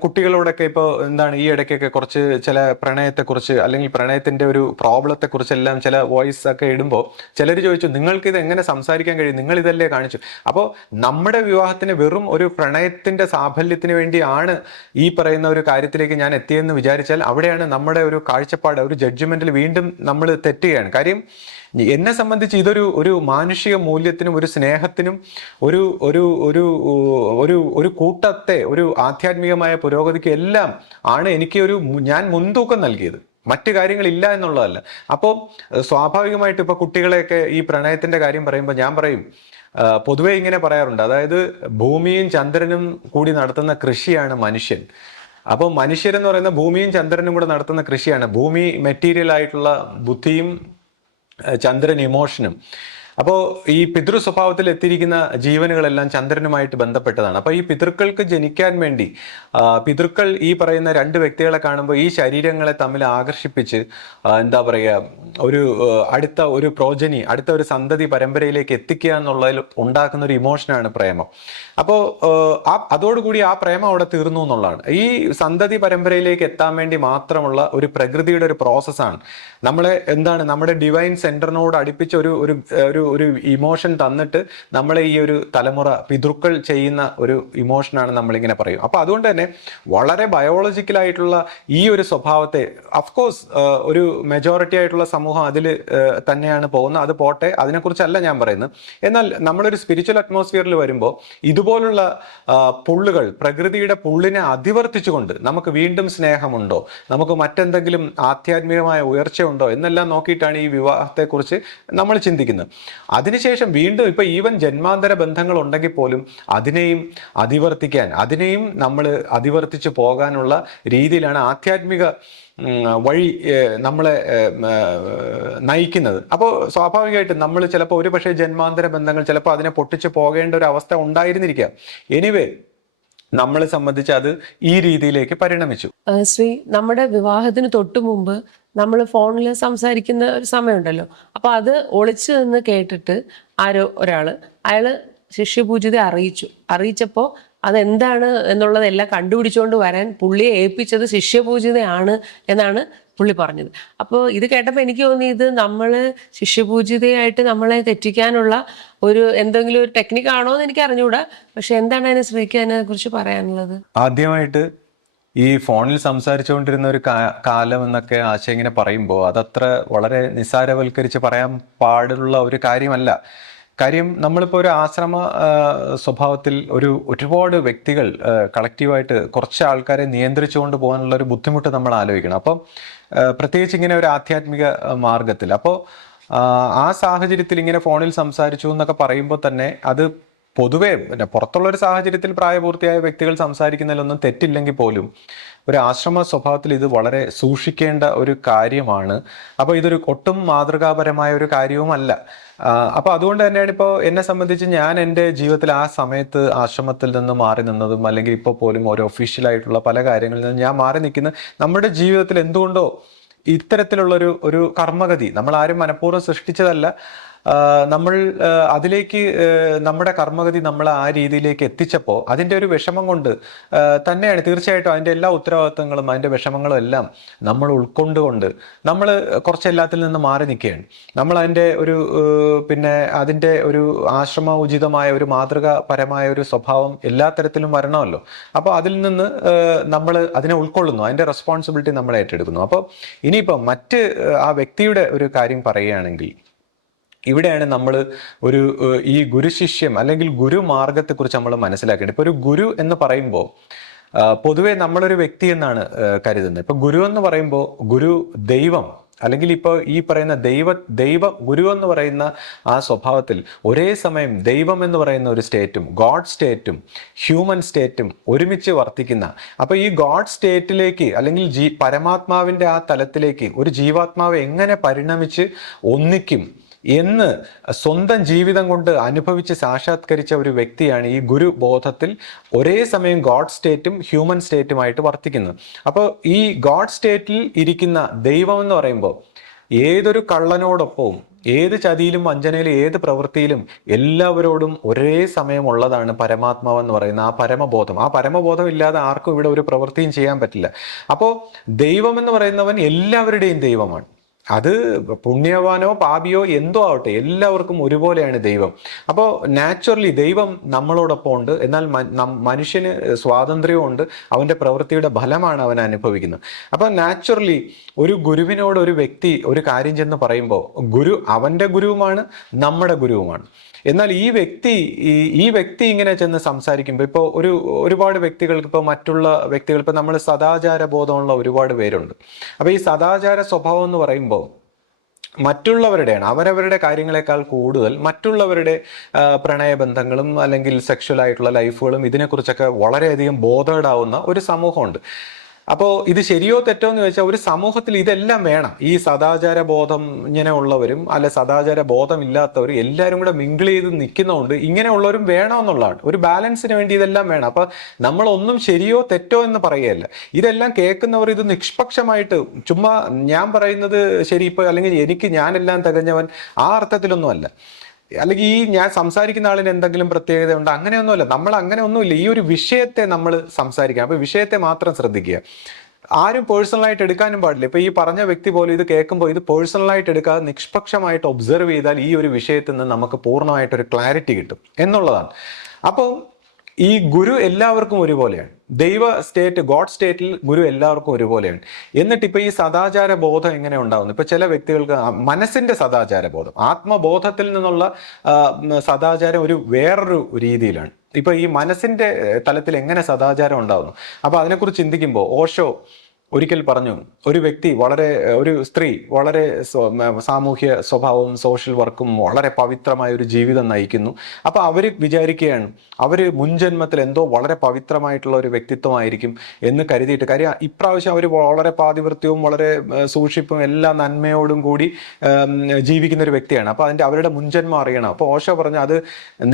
കുട്ടികളോടൊക്കെ ഇപ്പോൾ എന്താണ് ഈ ഇടയ്ക്കൊക്കെ കുറച്ച് ചില പ്രണയത്തെക്കുറിച്ച് അല്ലെങ്കിൽ പ്രണയത്തിന്റെ ഒരു പ്രോബ്ലത്തെക്കുറിച്ചെല്ലാം ചില വോയിസ് ഒക്കെ ഇടുമ്പോൾ ചിലർ ചോദിച്ചു, നിങ്ങൾക്ക് ഇത് എങ്ങനെ സംസാരിക്കാൻ കഴിയും, നിങ്ങൾ ഇതല്ലേ കാണിച്ചു. അപ്പോൾ നമ്മുടെ വിവാഹത്തിന് വെറും ഒരു പ്രണയത്തിന്റെ സാഫല്യത്തിന് വേണ്ടിയാണ് ഈ പറയുന്ന ഒരു കാര്യത്തിലേക്ക് ഞാൻ എത്തിയെന്ന് വിചാരിച്ചാൽ അവിടെയാണ് നമ്മുടെ ഒരു കാഴ്ചപ്പാട്, ഒരു ജഡ്ജ്മെന്റിൽ വീണ്ടും നമ്മൾ തെറ്റുകയാണ്. കാര്യം എന്നെ സംബന്ധിച്ച് ഇതൊരു മാനുഷിക മൂല്യത്തിനും ഒരു സ്നേഹത്തിനും ഒരു ഒരു ഒരു ഒരു ഒരു കൂട്ടത്തെ ഒരു ആധ്യാത്മികമായ പുരോഗതിക്കും എല്ലാം ആണ് ഞാൻ മുൻതൂക്കം നൽകിയത്, മറ്റു കാര്യങ്ങളില്ല എന്നുള്ളതല്ല. അപ്പോൾ സ്വാഭാവികമായിട്ട് ഇപ്പൊ കുട്ടികളെയൊക്കെ ഈ പ്രണയത്തിന്റെ കാര്യം പറയുമ്പോൾ ഞാൻ പറയും, പൊതുവെ ഇങ്ങനെ പറയാറുണ്ട്, അതായത് ഭൂമിയും ചന്ദ്രനും കൂടി നടത്തുന്ന കൃഷിയാണ് മനുഷ്യൻ. അപ്പോൾ മനുഷ്യരെന്ന് പറയുന്ന ഭൂമിയും ചന്ദ്രനും കൂടെ നടത്തുന്ന കൃഷിയാണ്. ഭൂമി മെറ്റീരിയൽ ആയിട്ടുള്ള ബുദ്ധിയും ചന്ദ്രൻ ഇമോഷനും. അപ്പോൾ ഈ പിതൃ സ്വഭാവത്തിൽ എത്തിയിരിക്കുന്ന ജീവനുകളെല്ലാം ചന്ദ്രനുമായിട്ട് ബന്ധപ്പെട്ടതാണ്. അപ്പോൾ ഈ പിതൃക്കൾക്ക് ജനിക്കാൻ വേണ്ടി പിതൃക്കൾ ഈ പറയുന്ന രണ്ട് വ്യക്തികളെ കാണുമ്പോൾ ഈ ശരീരങ്ങളെ തമ്മിൽ ആകർഷിപ്പിച്ച് എന്താ പറയുക, അടുത്ത ഒരു പ്രോജനി, അടുത്ത ഒരു സന്തതി പരമ്പരയിലേക്ക് എത്തിക്കുക എന്നുള്ളതിൽ ഉണ്ടാക്കുന്ന ഒരു ഇമോഷനാണ് പ്രേമം. അപ്പോൾ അതോടുകൂടി ആ പ്രേമം അവിടെ തീർന്നു എന്നുള്ളതാണ്. ഈ സന്തതി പരമ്പരയിലേക്ക് എത്താൻ വേണ്ടി മാത്രമുള്ള ഒരു പ്രകൃതിയുടെ ഒരു പ്രോസസ്സാണ്. നമ്മുടെ ഡിവൈൻ സെന്ററിനോട് അടുപ്പിച്ച് ഒരു ഇമോഷൻ തന്നിട്ട് നമ്മളെ ഈ ഒരു തലമുറ പിതൃക്കൾ ചെയ്യുന്ന ഒരു ഇമോഷനാണ് നമ്മളിങ്ങനെ പറയും. അപ്പൊ അതുകൊണ്ട് തന്നെ വളരെ ബയോളജിക്കലായിട്ടുള്ള ഈ ഒരു സ്വഭാവത്തെ അഫ്കോഴ്സ് ഒരു മെജോറിറ്റി ആയിട്ടുള്ള സമൂഹം അതിൽ തന്നെയാണ് പോകുന്നത്. അത് പോട്ടെ, അതിനെക്കുറിച്ചല്ല ഞാൻ പറയുന്നത്. എന്നാൽ നമ്മളൊരു സ്പിരിച്വൽ അറ്റ്മോസ്ഫിയറിൽ വരുമ്പോൾ ഇതുപോലുള്ള പുള്ളുകൾ, പ്രകൃതിയുടെ പുള്ളിനെ അതിവർത്തിച്ചുകൊണ്ട് നമുക്ക് വീണ്ടും സ്നേഹമുണ്ടോ, നമുക്ക് മറ്റെന്തെങ്കിലും ആധ്യാത്മികമായ ഉയർച്ചയുണ്ടോ എന്നെല്ലാം നോക്കിയിട്ടാണ് ഈ വിവാഹത്തെക്കുറിച്ച് നമ്മൾ ചിന്തിക്കുന്നത്. അതിനുശേഷം വീണ്ടും ഇപ്പൊ ഈവൻ ജന്മാന്തര ബന്ധങ്ങൾ ഉണ്ടെങ്കിൽ പോലും അതിനെയും അതിവർത്തിക്കാൻ, അതിനെയും നമ്മൾ അതിവർത്തിച്ച് പോകാനുള്ള രീതിയിലാണ് ആധ്യാത്മിക വഴി നമ്മളെ നയിക്കുന്നത്. അപ്പോൾ സ്വാഭാവികമായിട്ടും നമ്മൾ ചിലപ്പോൾ ഒരു പക്ഷേ ജന്മാന്തര ബന്ധങ്ങൾ ചിലപ്പോൾ അതിനെ പൊട്ടിച്ച് പോകേണ്ട ഒരു അവസ്ഥ ഉണ്ടായിരുന്നിരിക്കാം. എനിവേ നമ്മളെ സംബന്ധിച്ച് അത് ഈ രീതിയിലേക്ക് പരിണമിച്ചു. ശ്രീ, നമ്മുടെ വിവാഹത്തിന് തൊട്ടു മുമ്പ് നമ്മൾ ഫോണിൽ സംസാരിക്കുന്ന ഒരു സമയമുണ്ടല്ലോ, അപ്പൊ അത് ഒളിച്ചു നിന്ന് കേട്ടിട്ട് അയാള് ശിഷ്യപൂജിതയെ അറിയിച്ചപ്പോൾ അതെന്താണ് എന്നുള്ളതെല്ലാം കണ്ടുപിടിച്ചുകൊണ്ട് വരാൻ പുള്ളിയെ ഏൽപ്പിച്ചത് ശിഷ്യപൂജിതയാണ് എന്നാണ് പുള്ളി പറഞ്ഞത്. അപ്പോൾ ഇത് കേട്ടപ്പോൾ എനിക്ക് തോന്നി, ഇത് നമ്മൾ ശിഷ്യപൂജിതയായിട്ട് നമ്മളെ തെറ്റിക്കാനുള്ള എന്തെങ്കിലും ഒരു ടെക്നിക്കാണോ എന്ന് എനിക്ക് അറിഞ്ഞുകൂടാ. പക്ഷെ എന്താണ് അതിനെ ശ്രമിക്കാൻ കുറിച്ച് പറയാനുള്ളത്? ആദ്യമായിട്ട് ഈ ഫോണിൽ സംസാരിച്ചുകൊണ്ടിരുന്ന ഒരു കാലം എന്നൊക്കെ ആശയം ഇങ്ങനെ പറയുമ്പോൾ അതത്ര വളരെ നിസ്സാരവൽക്കരിച്ച് പറയാൻ പാടുള്ള ഒരു കാര്യമല്ല. കാര്യം നമ്മളിപ്പോൾ ഒരു ആശ്രമ സ്വഭാവത്തിൽ ഒരുപാട് വ്യക്തികൾ കളക്റ്റീവായിട്ട് കുറച്ച് ആൾക്കാരെ നിയന്ത്രിച്ചുകൊണ്ട് പോകാനുള്ള ഒരു ബുദ്ധിമുട്ട് നമ്മൾ ആലോചിക്കണം. അപ്പം പ്രത്യേകിച്ച് ഇങ്ങനെ ഒരു ആധ്യാത്മിക മാർഗത്തിൽ. അപ്പോൾ ആ സാഹചര്യത്തിൽ ഇങ്ങനെ ഫോണിൽ സംസാരിച്ചു എന്നൊക്കെ പറയുമ്പോൾ തന്നെ അത് പൊതുവെ പുറത്തുള്ള ഒരു സാഹചര്യത്തിൽ പ്രായപൂർത്തിയായ വ്യക്തികൾ സംസാരിക്കുന്നതിലൊന്നും തെറ്റില്ലെങ്കിൽ പോലും ഒരു ആശ്രമ സ്വഭാവത്തിൽ ഇത് വളരെ സൂക്ഷിക്കേണ്ട ഒരു കാര്യമാണ്. അപ്പോൾ ഇതൊരു ഒട്ടും മാതൃകാപരമായ ഒരു കാര്യവുമല്ല. അപ്പോൾ അതുകൊണ്ട് തന്നെയാണ് ഇപ്പോൾ എന്നെ സംബന്ധിച്ച് ഞാൻ എൻ്റെ ജീവിതത്തിൽ ആ സമയത്ത് ആശ്രമത്തിൽ നിന്ന് മാറി നിന്നതും അല്ലെങ്കിൽ ഇപ്പോൾ പോലും ഒരു ഒഫീഷ്യലായിട്ടുള്ള പല കാര്യങ്ങളിൽ നിന്ന് ഞാൻ മാറി നിൽക്കുന്നത് നമ്മുടെ ജീവിതത്തിൽ എന്തുകൊണ്ടോ ഇത്തരത്തിലുള്ളൊരു കർമ്മഗതി നമ്മൾ ആരും മനഃപൂർവ്വം സൃഷ്ടിച്ചതല്ല. നമ്മൾ അതിലേക്ക് നമ്മുടെ കർമ്മഗതി നമ്മൾ ആ രീതിയിലേക്ക് എത്തിച്ചപ്പോൾ അതിൻ്റെ ഒരു വിഷമം കൊണ്ട് തന്നെയാണ് തീർച്ചയായിട്ടും അതിൻ്റെ എല്ലാ ഉത്തരവാദിത്തങ്ങളും അതിൻ്റെ വിഷമങ്ങളും എല്ലാം നമ്മൾ ഉൾക്കൊണ്ടുകൊണ്ട് നമ്മൾ കുറച്ച് എല്ലാത്തിൽ നിന്ന് മാറി നിൽക്കുകയാണ്. നമ്മൾ അതിൻ്റെ ഒരു പിന്നെ അതിൻ്റെ ഒരു ആശ്രമ ഉചിതമായ ഒരു മാതൃകാപരമായ ഒരു സ്വഭാവം എല്ലാ തരത്തിലും വരണമല്ലോ. അപ്പോൾ അതിൽ നിന്ന് നമ്മൾ അതിനെ ഉൾക്കൊള്ളുന്നു, അതിൻ്റെ റെസ്പോൺസിബിലിറ്റി നമ്മൾ ഏറ്റെടുക്കുന്നു. അപ്പോൾ ഇനിയിപ്പോൾ മറ്റ് ആ വ്യക്തിയുടെ ഒരു കാര്യം പറയുകയാണെങ്കിൽ ഇവിടെയാണ് നമ്മൾ ഒരു ഈ ഗുരുശിഷ്യം അല്ലെങ്കിൽ ഗുരുമാർഗത്തെക്കുറിച്ച് നമ്മൾ മനസ്സിലാക്കേണ്ടത്. ഇപ്പോൾ ഒരു ഗുരു എന്ന് പറയുമ്പോൾ പൊതുവെ നമ്മളൊരു വ്യക്തി എന്നാണ് കരുതുന്നത്. ഇപ്പൊ ഗുരു എന്ന് പറയുമ്പോൾ ഗുരു ദൈവം അല്ലെങ്കിൽ ഇപ്പോൾ ഈ പറയുന്ന ദൈവ ഗുരു എന്ന് പറയുന്ന ആ സ്വഭാവത്തിൽ ഒരേ സമയം ദൈവം എന്ന് പറയുന്ന ഒരു സ്റ്റേറ്റും ഗോഡ് സ്റ്റേറ്റും ഹ്യൂമൻ സ്റ്റേറ്റും ഒരുമിച്ച് വർത്തിക്കുന്ന, അപ്പോൾ ഈ ഗോഡ് സ്റ്റേറ്റിലേക്ക് അല്ലെങ്കിൽ പരമാത്മാവിൻ്റെ ആ തലത്തിലേക്ക് ഒരു ജീവാത്മാവ് എങ്ങനെ പരിണമിച്ച് ഒന്നിക്കും എന്ന് സ്വന്തം ജീവിതം കൊണ്ട് അനുഭവിച്ച് സാക്ഷാത്കരിച്ച ഒരു വ്യക്തിയാണ് ഈ ഗുരുബോധത്തിൽ ഒരേ സമയം ഗോഡ് സ്റ്റേറ്റും ഹ്യൂമൻ സ്റ്റേറ്റുമായിട്ട് വർത്തിക്കുന്നത്. അപ്പോൾ ഈ ഗോഡ് സ്റ്റേറ്റിൽ ഇരിക്കുന്ന ദൈവം എന്ന് പറയുമ്പോൾ ഏതൊരു കള്ളനോടൊപ്പവും ഏത് ചതിയിലും വഞ്ചനയിലും ഏത് പ്രവൃത്തിയിലും എല്ലാവരോടും ഒരേ സമയമുള്ളതാണ് പരമാത്മാവ് എന്ന് പറയുന്ന ആ പരമബോധം. ആ പരമബോധം ഇല്ലാതെ ആർക്കും ഇവിടെ ഒരു പ്രവൃത്തിയും ചെയ്യാൻ പറ്റില്ല. അപ്പോൾ ദൈവം എന്ന് പറയുന്നവൻ എല്ലാവരുടെയും ദൈവമാണ്. അത് പുണ്യവാനോ പാപിയോ എന്തോ ആവട്ടെ, എല്ലാവർക്കും ഒരുപോലെയാണ് ദൈവം. അപ്പോൾ നാച്ചുറലി ദൈവം നമ്മളോടൊപ്പം ഉണ്ട്. എന്നാൽ മനുഷ്യന് സ്വാതന്ത്ര്യവും ഉണ്ട്. അവൻ്റെ പ്രവൃത്തിയുടെ ഫലമാണ് അവൻ അനുഭവിക്കുന്നത്. അപ്പോൾ നാച്ചുറലി ഒരു ഗുരുവിനോട് ഒരു വ്യക്തി ഒരു കാര്യം ചെന്ന് പറയുമ്പോൾ ഗുരു അവൻ്റെ ഗുരുവുമാണ്, നമ്മുടെ ഗുരുവുമാണ്. എന്നാൽ ഈ വ്യക്തി ഇങ്ങനെ ചെന്ന് സംസാരിക്കുമ്പോൾ ഇപ്പോൾ ഒരുപാട് വ്യക്തികൾക്ക്, ഇപ്പോൾ മറ്റുള്ള വ്യക്തികൾ, ഇപ്പോൾ നമ്മൾ സദാചാര ബോധമുള്ള ഒരുപാട് പേരുണ്ട്. അപ്പോൾ ഈ സദാചാര സ്വഭാവം എന്ന് പറയുമ്പോൾ മറ്റുള്ളവരുടെയാണ്, അവരവരുടെ കാര്യങ്ങളെക്കാൾ കൂടുതൽ മറ്റുള്ളവരുടെ പ്രണയബന്ധങ്ങളും അല്ലെങ്കിൽ സെക്ഷൽ ആയിട്ടുള്ള ലൈഫുകളും ഇതിനെക്കുറിച്ചൊക്കെ വളരെയധികം ബോധേഡാവുന്ന ഒരു സമൂഹമുണ്ട്. അപ്പോൾ ഇത് ശരിയോ തെറ്റോ എന്ന് ചോദിച്ചാൽ ഒരു സമൂഹത്തിൽ ഇതെല്ലാം വേണം. ഈ സദാചാര ബോധം ഇങ്ങനെ ഉള്ളവരും അല്ലെ സദാചാര ബോധം ഇല്ലാത്തവരും എല്ലാവരും കൂടെ മിങ്കിൾ ചെയ്ത് നിൽക്കുന്നതുകൊണ്ട് ഇങ്ങനെയുള്ളവരും വേണമെന്നുള്ളതാണ്. ഒരു ബാലൻസിന് വേണ്ടി ഇതെല്ലാം വേണം. അപ്പോൾ നമ്മളൊന്നും ശരിയോ തെറ്റോ എന്ന് പറയുകയല്ല. ഇതെല്ലാം കേൾക്കുന്നവർ ഇത് നിഷ്പക്ഷമായിട്ട് ചുമ്മാ ഞാൻ പറയുന്നത് ശരി ഇപ്പോൾ അല്ലെങ്കിൽ ഞാനെല്ലാം തികഞ്ഞവൻ ആ അർത്ഥത്തിലൊന്നുമല്ല, അല്ലെങ്കിൽ ഈ ഞാൻ സംസാരിക്കുന്ന ആളിന് എന്തെങ്കിലും പ്രത്യേകത ഉണ്ട് അങ്ങനെയൊന്നുമല്ല. നമ്മൾ അങ്ങനെ ഒന്നുമില്ല. ഈ ഒരു വിഷയത്തെ നമ്മൾ സംസാരിക്കുക, അപ്പോൾ വിഷയത്തെ മാത്രം ശ്രദ്ധിക്കുക. ആരും പേഴ്സണലായിട്ട് എടുക്കാനും പാടില്ല. ഇപ്പൊ ഈ പറഞ്ഞ വ്യക്തി പോലും ഇത് കേൾക്കുമ്പോൾ ഇത് പേഴ്സണലായിട്ട് എടുക്കാതെ നിഷ്പക്ഷമായിട്ട് ഒബ്സർവ് ചെയ്താൽ ഈ ഒരു വിഷയത്തിൽ നിന്ന് നമുക്ക് പൂർണ്ണമായിട്ടൊരു ക്ലാരിറ്റി കിട്ടും എന്നുള്ളതാണ്. അപ്പോൾ ഈ ഗുരു എല്ലാവർക്കും ഒരുപോലെയാണ്. ദൈവ സ്റ്റേറ്റ് ഗോഡ് സ്റ്റേറ്റിൽ ഗുരു എല്ലാവർക്കും ഒരുപോലെയാണ്. എന്നിട്ട് ഇപ്പൊ ഈ സദാചാര ബോധം എങ്ങനെ ഉണ്ടാവുന്നു? ഇപ്പൊ ചില വ്യക്തികൾക്ക് മനസ്സിന്റെ സദാചാര ബോധം, ആത്മബോധത്തിൽ നിന്നുള്ള സദാചാരം വേറൊരു രീതിയിലാണ്. ഇപ്പൊ ഈ മനസ്സിന്റെ തലത്തിൽ എങ്ങനെ സദാചാരം ഉണ്ടാവുന്നു? അപ്പൊ അതിനെക്കുറിച്ച് ചിന്തിക്കുമ്പോൾ ഓഷോ ഒരിക്കൽ പറഞ്ഞു, ഒരു സ്ത്രീ വളരെ സാമൂഹ്യ സ്വഭാവവും സോഷ്യൽ വർക്കും വളരെ പവിത്രമായ ഒരു ജീവിതം നയിക്കുന്നു. അപ്പൊ അവര് വിചാരിക്കുകയാണ് അവര് മുൻജന്മത്തിൽ എന്തോ വളരെ പവിത്രമായിട്ടുള്ള ഒരു വ്യക്തിത്വമായിരിക്കും എന്ന് കരുതിയിട്ട്, കാര്യം ഇപ്രാവശ്യം അവർ വളരെ പാതിവൃത്യവും വളരെ സൂക്ഷിപ്പും എല്ലാ നന്മയോടും കൂടി ജീവിക്കുന്ന ഒരു വ്യക്തിയാണ്. അപ്പൊ അവരുടെ മുൻജന്മം അറിയണം. അപ്പോൾ ഓഷോ പറഞ്ഞു, അത്